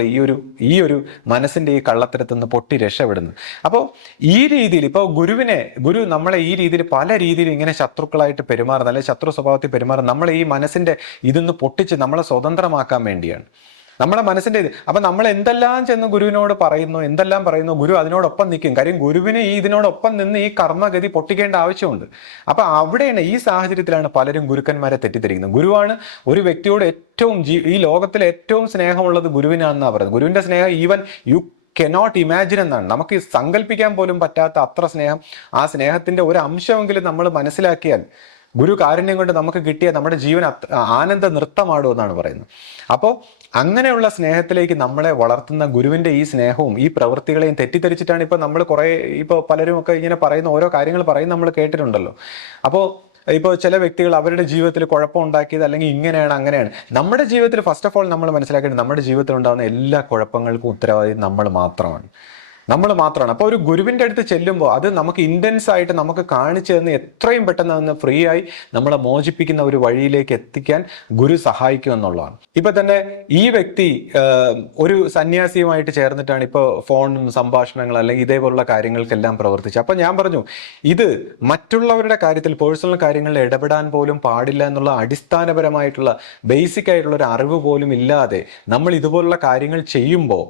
ഈ ഒരു മനസ്സിൻ്റെ ഈ കള്ളത്തരത്തിൽ നിന്ന് പൊട്ടി രക്ഷപ്പെടുന്നത്. അപ്പോൾ ഈ രീതിയിൽ ഇപ്പോൾ ഗുരു നമ്മളെ ഈ രീതിയിൽ പല രീതിയിൽ ഇങ്ങനെ ശത്രുക്കളായിട്ട് പെരുമാറുന്നത്, അല്ലെങ്കിൽ ശത്രു സ്വഭാവത്തിൽ പെരുമാറുന്നത് നമ്മളെ ഈ മനസ്സിൻ്റെ ഇതിന്ന് പൊട്ടിച്ച് നമ്മളെ സ്വതന്ത്രമാക്കാൻ വേണ്ടിയാണ്. നമ്മുടെ മനസ്സിൻ്റെ ഇത്. അപ്പം നമ്മൾ എന്തെല്ലാം ചെന്ന് ഗുരുവിനോട് പറയുന്നു, എന്തെല്ലാം പറയുന്നു, ഗുരു അതിനോടൊപ്പം നിൽക്കും. കാര്യം ഗുരുവിന് ഇതിനോടൊപ്പം നിന്ന് ഈ കർമ്മഗതി പൊട്ടിക്കേണ്ട ആവശ്യമുണ്ട്. അപ്പം അവിടെയാണ്, ഈ സാഹചര്യത്തിലാണ് പലരും ഗുരുക്കന്മാരെ തെറ്റിദ്ധരിക്കുന്നത്. ഗുരുവാണ് ഒരു വ്യക്തിയോട് ഏറ്റവും ഈ ലോകത്തിൽ ഏറ്റവും സ്നേഹമുള്ളത് ഗുരുവിനാണെന്നാണ് പറയുന്നത്. ഗുരുവിൻ്റെ സ്നേഹം ഈവൻ യു കനോട്ട് ഇമാജിൻ എന്നാണ്. നമുക്ക് സങ്കല്പിക്കാൻ പോലും പറ്റാത്ത അത്ര സ്നേഹം. ആ സ്നേഹത്തിൻ്റെ ഒരു അംശമെങ്കിലും നമ്മൾ മനസ്സിലാക്കിയാൽ ഗുരു കാരുണ്യം കൊണ്ട് നമുക്ക് കിട്ടിയ നമ്മുടെ ജീവൻ ആനന്ദ നൃത്തമാടും എന്നാണ് പറയുന്നത്. അപ്പോൾ അങ്ങനെയുള്ള സ്നേഹത്തിലേക്ക് നമ്മളെ വളർത്തുന്ന ഗുരുവിൻ്റെ ഈ സ്നേഹവും ഈ പ്രവൃത്തികളെയും തെറ്റിദ്ധരിച്ചിട്ടാണ് ഇപ്പോൾ നമ്മൾ ഇപ്പോൾ പലരും ഒക്കെ ഇങ്ങനെ പറയുന്ന ഓരോ കാര്യങ്ങൾ പറയും നമ്മൾ കേട്ടിട്ടുണ്ടല്ലോ. അപ്പോൾ ഇപ്പോൾ ചില വ്യക്തികൾ അവരുടെ ജീവിതത്തിൽ കുഴപ്പമുണ്ടാക്കിയത് അല്ലെങ്കിൽ ഇങ്ങനെയാണ് അങ്ങനെയാണ്. നമ്മുടെ ജീവിതത്തിൽ ഫസ്റ്റ് ഓഫ് ഓൾ നമ്മൾ മനസ്സിലാക്കേണ്ടത്, നമ്മുടെ ജീവിതത്തിൽ ഉണ്ടാകുന്ന എല്ലാ കുഴപ്പങ്ങൾക്കും ഉത്തരവാദി നമ്മൾ മാത്രമാണ്. അപ്പോൾ ഒരു ഗുരുവിൻ്റെ അടുത്ത് ചെല്ലുമ്പോൾ അത് നമുക്ക് ഇൻറ്റൻസ് ആയിട്ട് നമുക്ക് കാണിച്ചു തന്ന് എത്രയും പെട്ടെന്ന് അന്ന് ഫ്രീ ആയി നമ്മളെ മോചിപ്പിക്കുന്ന ഒരു വഴിയിലേക്ക് എത്തിക്കാൻ ഗുരു സഹായിക്കുമെന്നുള്ളതാണ്. ഇപ്പൊ തന്നെ ഈ വ്യക്തി ഒരു സന്യാസിയുമായിട്ട് ചേർന്നിട്ടാണ് ഇപ്പോൾ ഫോണും സംഭാഷണങ്ങൾ അല്ലെങ്കിൽ ഇതേപോലുള്ള കാര്യങ്ങൾക്കെല്ലാം പ്രവർത്തിച്ചത്. അപ്പൊ ഞാൻ പറഞ്ഞു, ഇത് മറ്റുള്ളവരുടെ കാര്യത്തിൽ പേഴ്സണൽ കാര്യങ്ങളിൽ ഇടപെടാൻ പോലും പാടില്ല എന്നുള്ള അടിസ്ഥാനപരമായിട്ടുള്ള ബേസിക് ആയിട്ടുള്ള ഒരു അറിവ് പോലും ഇല്ലാതെ നമ്മൾ ഇതുപോലുള്ള കാര്യങ്ങൾ ചെയ്യുമ്പോൾ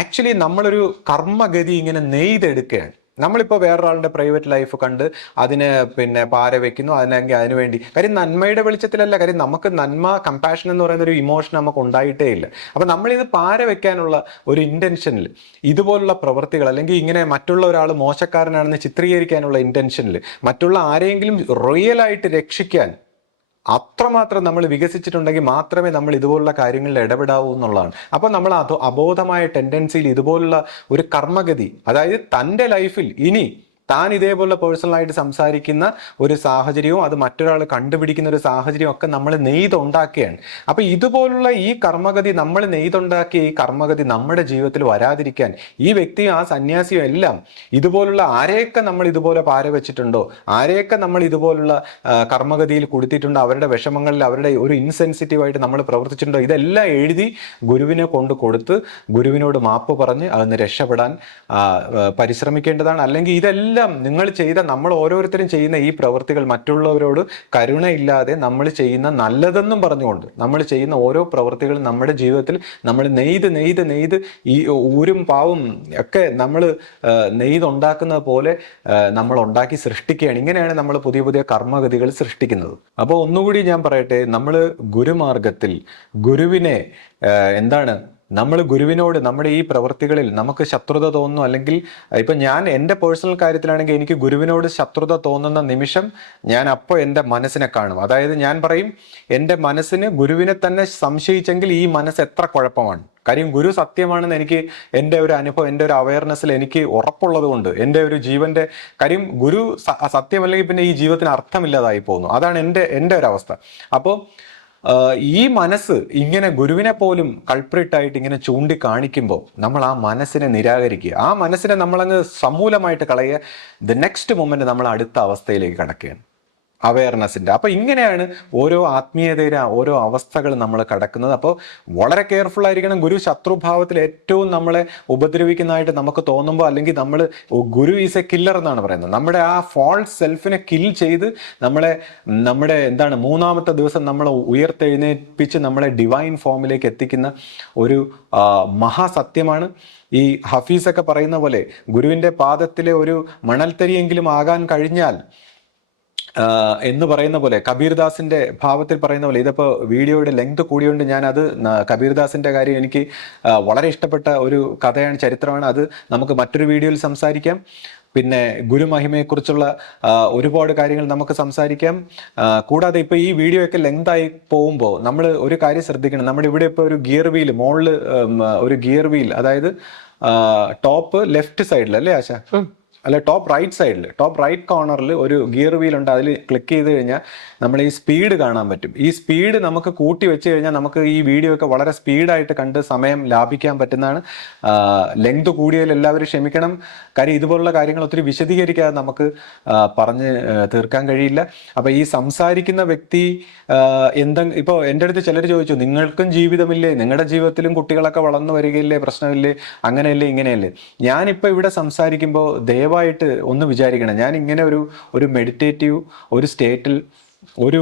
ആക്ച്വലി നമ്മളൊരു കർമ്മഗതി ഇങ്ങനെ നെയ്തെടുക്കുകയാണ്. നമ്മളിപ്പോൾ വേറൊരാളുടെ പ്രൈവറ്റ് ലൈഫ് കണ്ട് അതിന് പാര വെക്കുന്നു, അതിനുവേണ്ടി. കാര്യം നന്മയുടെ വെളിച്ചത്തിലല്ല, കാര്യം നമുക്ക് നന്മ, കമ്പാഷൻ എന്ന് പറയുന്ന ഒരു ഇമോഷൻ നമുക്ക് ഉണ്ടായിട്ടേ ഇല്ല. അപ്പം നമ്മളിത് പാര വെക്കാനുള്ള ഒരു ഇൻറ്റൻഷനിൽ ഇതുപോലുള്ള പ്രവൃത്തികൾ, അല്ലെങ്കിൽ ഇങ്ങനെ മറ്റുള്ള ഒരാൾ മോശക്കാരനാണെന്ന് ചിത്രീകരിക്കാനുള്ള ഇൻറ്റൻഷനിൽ മറ്റുള്ള ആരെങ്കിലും റിയലായിട്ട് രക്ഷിക്കാൻ അത്രമാത്രം നമ്മൾ വികസിച്ചിട്ടുണ്ടെങ്കിൽ മാത്രമേ നമ്മൾ ഇതുപോലുള്ള കാര്യങ്ങളിൽ ഇടപെടാവൂ എന്നുള്ളതാണ്. അപ്പോൾ നമ്മൾ അബോധമായ ടെൻഡൻസിയിൽ ഇതുപോലുള്ള ഒരു കർമ്മഗതി, അതായത് തൻ്റെ ലൈഫിൽ ഇനി താൻ ഇതേപോലെ പേഴ്സണലായിട്ട് സംസാരിക്കുന്ന ഒരു സാഹചര്യവും അത് മറ്റൊരാൾ കണ്ടുപിടിക്കുന്ന ഒരു സാഹചര്യവും ഒക്കെ നമ്മൾ നെയ്തുണ്ടാക്കുകയാണ്. അപ്പോൾ ഇതുപോലുള്ള ഈ കർമ്മഗതി, നമ്മൾ നെയ്തുണ്ടാക്കിയ ഈ കർമ്മഗതി നമ്മുടെ ജീവിതത്തിൽ വരാതിരിക്കാൻ ഈ വ്യക്തിയും ആ സന്യാസിയും എല്ലാം ഇതുപോലുള്ള ആരെയൊക്കെ നമ്മൾ ഇതുപോലെ പാര വെച്ചിട്ടുണ്ടോ, ആരെയൊക്കെ നമ്മൾ ഇതുപോലുള്ള കർമ്മഗതിയിൽ കൊടുത്തിട്ടുണ്ടോ, അവരുടെ വിഷമങ്ങളിൽ അവരുടെ ഒരു ഇൻസെൻസിറ്റീവായിട്ട് നമ്മൾ പ്രവർത്തിച്ചിട്ടുണ്ടോ, ഇതെല്ലാം എഴുതി ഗുരുവിനെ കൊടുത്ത് ഗുരുവിനോട് മാപ്പ് പറഞ്ഞ് അതിന് രക്ഷപ്പെടാൻ പരിശ്രമിക്കേണ്ടതാണ്. അല്ലെങ്കിൽ ഇതെല്ലാം ഇതെല്ലാം നമ്മൾ ഓരോരുത്തരും ചെയ്യുന്ന ഈ പ്രവൃത്തികൾ മറ്റുള്ളവരോട് കരുണയില്ലാതെ നമ്മൾ ചെയ്യുന്ന നല്ലതെന്നും പറഞ്ഞുകൊണ്ട് നമ്മൾ ചെയ്യുന്ന ഓരോ പ്രവൃത്തികളും നമ്മുടെ ജീവിതത്തിൽ നമ്മൾ നെയ്ത് ഈ ഊരും പാവും ഒക്കെ നമ്മൾ നെയ്തുണ്ടാക്കുന്ന പോലെ നമ്മൾ ഉണ്ടാക്കി സൃഷ്ടിക്കുകയാണ്. ഇങ്ങനെയാണ് നമ്മൾ പുതിയ പുതിയ കർമ്മഗതികൾ സൃഷ്ടിക്കുന്നത്. അപ്പോൾ ഒന്നുകൂടി ഞാൻ പറയട്ടെ, നമ്മൾ ഗുരുമാർഗത്തിൽ ഗുരുവിനെ നമ്മൾ ഗുരുവിനോട് നമ്മുടെ ഈ പ്രവൃത്തികളിൽ നമുക്ക് ശത്രുത തോന്നുന്നു, അല്ലെങ്കിൽ ഇപ്പം ഞാൻ എൻ്റെ പേഴ്സണൽ കാര്യത്തിലാണെങ്കിൽ എനിക്ക് ഗുരുവിനോട് ശത്രുത തോന്നുന്ന നിമിഷം ഞാൻ അപ്പോൾ എൻ്റെ മനസ്സിനെ കാണും. അതായത് ഞാൻ പറയും, എൻ്റെ മനസ്സിന് ഗുരുവിനെ തന്നെ സംശയിച്ചെങ്കിൽ ഈ മനസ്സ് എത്ര കുഴപ്പമാണ്. കാര്യം ഗുരു സത്യമാണെന്ന് എനിക്ക് എൻ്റെ ഒരു അനുഭവം, എൻ്റെ ഒരു അവയർനെസ്സിൽ എനിക്ക് ഉറപ്പുള്ളത് കൊണ്ട്, എൻ്റെ ഒരു ജീവന്റെ കാര്യം ഗുരു സത്യമല്ലെങ്കിൽ പിന്നെ ഈ ജീവിതത്തിന് അർത്ഥമില്ലാതായി പോകുന്നു. അതാണ് എൻ്റെ ഒരു അവസ്ഥ. അപ്പോൾ ഈ മനസ്സ് ഇങ്ങനെ ഗുരുവിനെ പോലും കൾപ്രിറ്റായിട്ട് ഇങ്ങനെ ചൂണ്ടിക്കാണിക്കുമ്പോൾ നമ്മൾ ആ മനസ്സിനെ നിരാകരിക്കുക, ആ മനസ്സിനെ നമ്മളങ്ങ് സമൂലമായിട്ട് കളയുക. ദ നെക്സ്റ്റ് മൊമെന്റ് നമ്മൾ അടുത്ത അവസ്ഥയിലേക്ക് കടക്കുകയാണ്, അവയർനെസ്സിൻ്റെ. അപ്പോൾ ഇങ്ങനെയാണ് ഓരോ ആത്മീയതയിലെ ഓരോ അവസ്ഥകൾ നമ്മൾ കടക്കുന്നത്. അപ്പോൾ വളരെ കെയർഫുൾ ആയിരിക്കണം. ഗുരു ശത്രുഭാവത്തിൽ ഏറ്റവും നമ്മളെ ഉപദ്രവിക്കുന്നതായിട്ട് നമുക്ക് തോന്നുമ്പോൾ, അല്ലെങ്കിൽ ഗുരു ഈസ് എ കില്ലർ എന്നാണ് പറയുന്നത്. നമ്മുടെ ആ ഫോൾസ് സെൽഫിനെ കിൽ ചെയ്ത് നമ്മുടെ മൂന്നാമത്തെ ദിവസം നമ്മളെ ഉയർത്തെഴുന്നേൽപ്പിച്ച് നമ്മളെ ഡിവൈൻ ഫോമിലേക്ക് എത്തിക്കുന്ന ഒരു മഹാസത്യമാണ്. ഈ ഹഫീസൊക്കെ പറയുന്ന പോലെ ഗുരുവിൻ്റെ പാദത്തിലെ ഒരു മണൽത്തരിയെങ്കിലും ആകാൻ കഴിഞ്ഞാൽ എന്ന് പറയുന്ന പോലെ, കബീർദാസിന്റെ ഭാവത്തിൽ പറയുന്ന പോലെ, ഇതിപ്പോ വീഡിയോയുടെ ലെങ്ത് കൂടിയോണ്ട് ഞാനത് കബീർദാസിന്റെ കാര്യം എനിക്ക് വളരെ ഇഷ്ടപ്പെട്ട ഒരു കഥയാണ്, ചരിത്രമാണ്. അത് നമുക്ക് മറ്റൊരു വീഡിയോയിൽ സംസാരിക്കാം. പിന്നെ ഗുരുമഹിമയെക്കുറിച്ചുള്ള ഒരുപാട് കാര്യങ്ങൾ നമുക്ക് സംസാരിക്കാം. കൂടാതെ ഇപ്പോൾ ഈ വീഡിയോ ഒക്കെ ലെങ്ത് ആയി പോകുമ്പോൾ നമ്മൾ ഒരു കാര്യം ശ്രദ്ധിക്കണം. നമ്മുടെ ഇവിടെ ഇപ്പോൾ ഒരു ഗിയർ വീൽ, മുകളിൽ ഒരു ഗിയർ വീൽ, അതായത് ടോപ്പ് ലെഫ്റ്റ് സൈഡിൽ അല്ലേ ആശ, അല്ല ടോപ്പ് റൈറ്റ് കോർണറിൽ ഒരു ഗിയർ വീൽ ഉണ്ട്. അതിൽ ക്ലിക്ക് ചെയ്ത് കഴിഞ്ഞാൽ നമ്മൾ ഈ സ്പീഡ് കാണാൻ പറ്റും. ഈ സ്പീഡ് നമുക്ക് കൂട്ടി വെച്ച് കഴിഞ്ഞാൽ നമുക്ക് ഈ വീഡിയോ ഒക്കെ വളരെ സ്പീഡായിട്ട് കണ്ട് സമയം ലാഭിക്കാൻ പറ്റുന്നതാണ്. ലെങ്ത് കൂടിയതിൽ എല്ലാവരും ക്ഷമിക്കണം. കാര്യം ഇതുപോലുള്ള കാര്യങ്ങൾ ഒത്തിരി വിശദീകരിക്കാതെ നമുക്ക് പറഞ്ഞ് തീർക്കാൻ കഴിയില്ല. അപ്പോൾ ഈ സംസാരിക്കുന്ന വ്യക്തി ഇപ്പോൾ എൻ്റെ അടുത്ത് ചിലർ ചോദിച്ചു, നിങ്ങൾക്കും ജീവിതമില്ലേ, നിങ്ങളുടെ ജീവിതത്തിലും കുട്ടികളൊക്കെ വളർന്നു വരികയില്ലേ, പ്രശ്നമില്ലേ, അങ്ങനെയല്ലേ ഇങ്ങനെയല്ലേ. ഞാനിപ്പോൾ ഇവിടെ സംസാരിക്കുമ്പോൾ ദയവായിട്ട് ഒന്ന് വിചാരിക്കണം, ഞാൻ ഇങ്ങനെ ഒരു മെഡിറ്റേറ്റീവ് ഒരു സ്റ്റേറ്റിൽ ഒരു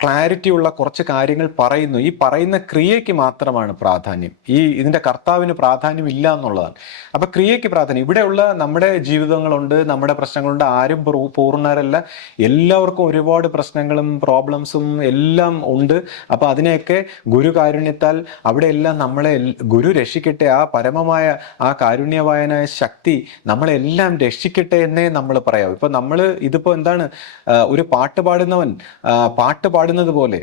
ക്ലാരിറ്റി ഉള്ള കുറച്ച് കാര്യങ്ങൾ പറയുന്നു. ഈ പറയുന്ന ക്രിയയ്ക്ക് മാത്രമാണ് പ്രാധാന്യം, ഇതിൻ്റെ കർത്താവിന് പ്രാധാന്യം ഇല്ല എന്നുള്ളതാണ്. അപ്പം ക്രിയയ്ക്ക് പ്രാധാന്യം. ഇവിടെയുള്ള നമ്മുടെ ജീവിതങ്ങളുണ്ട്, നമ്മുടെ പ്രശ്നങ്ങളുണ്ട്, ആരും പൂർണ്ണരല്ല, എല്ലാവർക്കും ഒരുപാട് പ്രശ്നങ്ങളും പ്രോബ്ലംസും എല്ലാം ഉണ്ട്. അപ്പം അതിനെയൊക്കെ ഗുരു കാരുണ്യത്താൽ അവിടെയെല്ലാം നമ്മളെ ഗുരു രക്ഷിക്കട്ടെ, ആ പരമമായ ആ കാരുണ്യവായനായ ശക്തി നമ്മളെല്ലാം രക്ഷിക്കട്ടെ എന്നേ നമ്മൾ പറയാം. ഇപ്പം ഇതിപ്പോൾ ഒരു പാട്ട് പാടുന്നവൻ പാട്ട് പാടുന്നത് പോലെ,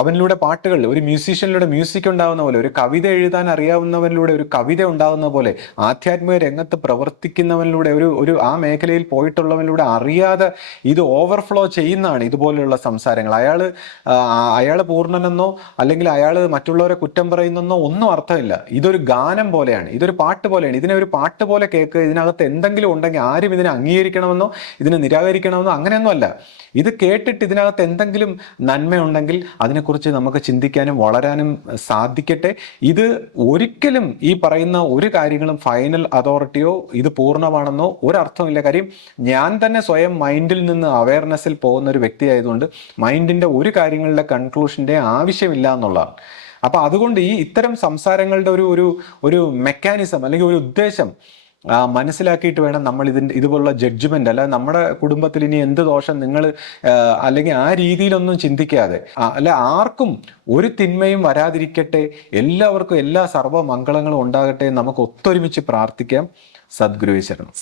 അവനിലൂടെ പാട്ടുകൾ, ഒരു മ്യൂസീഷ്യനിലൂടെ മ്യൂസിക് ഉണ്ടാകുന്ന പോലെ, ഒരു കവിത എഴുതാൻ അറിയാവുന്നവനിലൂടെ ഒരു കവിത ഉണ്ടാകുന്ന പോലെ, ആധ്യാത്മിക രംഗത്ത് പ്രവർത്തിക്കുന്നവനിലൂടെ ഒരു ആ മേഖലയിൽ പോയിട്ടുള്ളവനിലൂടെ അറിയാതെ ഇത് ഓവർഫ്ലോ ചെയ്യുന്നതാണ് ഇതുപോലെയുള്ള സംസാരങ്ങൾ. അയാൾ പൂർണ്ണനെന്നോ അല്ലെങ്കിൽ അയാൾ മറ്റുള്ളവരെ കുറ്റം പറയുന്നെന്നോ ഒന്നും അർത്ഥമില്ല. ഇതൊരു ഗാനം പോലെയാണ്, ഇതൊരു പാട്ട് പോലെയാണ്. ഇതിനെ ഒരു പാട്ട് പോലെ കേൾക്കുക. ഇതിനകത്ത് എന്തെങ്കിലും ഉണ്ടെങ്കിൽ ആരും ഇതിനെ അംഗീകരിക്കണമെന്നോ ഇതിനെ നിരാകരിക്കണമെന്നോ അങ്ങനെയൊന്നും അല്ല. ഇത് കേട്ടിട്ട് ഇതിനകത്ത് എന്തെങ്കിലും നന്മയുണ്ടെങ്കിൽ അതിനെക്കുറിച്ച് നമുക്ക് ചിന്തിക്കാനും വളരാനും സാധിക്കട്ടെ. ഇത് ഒരിക്കലും ഈ പറയുന്ന ഒരു കാര്യങ്ങളും ഫൈനൽ അതോറിറ്റിയോ ഇത് പൂർണ്ണമാണെന്നോ ഒരർത്ഥമില്ല. കാര്യം ഞാൻ തന്നെ സ്വയം മൈൻഡിൽ നിന്ന് അവയർനെസ്സിൽ പോകുന്ന ഒരു വ്യക്തി ആയതുകൊണ്ട് മൈൻഡിൻ്റെ ഒരു കാര്യങ്ങളുടെ കൺക്ലൂഷൻ്റെ ആവശ്യമില്ല എന്നുള്ളതാണ്. അപ്പം അതുകൊണ്ട് ഇത്തരം സംസാരങ്ങളുടെ ഒരു മെക്കാനിസം അല്ലെങ്കിൽ ഒരു ഉദ്ദേശം മനസ്സിലാക്കിയിട്ട് വേണം നമ്മൾ ഇതുപോലുള്ള ജഡ്ജ്മെന്റ്, അല്ല നമ്മുടെ കുടുംബത്തിൽ ഇനി എന്ത് ദോഷം നിങ്ങൾ അല്ലെങ്കിൽ ആ രീതിയിലൊന്നും ചിന്തിക്കാതെ, അല്ല ആർക്കും ഒരു തിന്മയും വരാതിരിക്കട്ടെ, എല്ലാവർക്കും എല്ലാ സർവ്വ മംഗളങ്ങളും ഉണ്ടാകട്ടെ, നമുക്ക് ഒത്തൊരുമിച്ച് പ്രാർത്ഥിക്കാം. സദ്ഗുരുവേ ശരണം.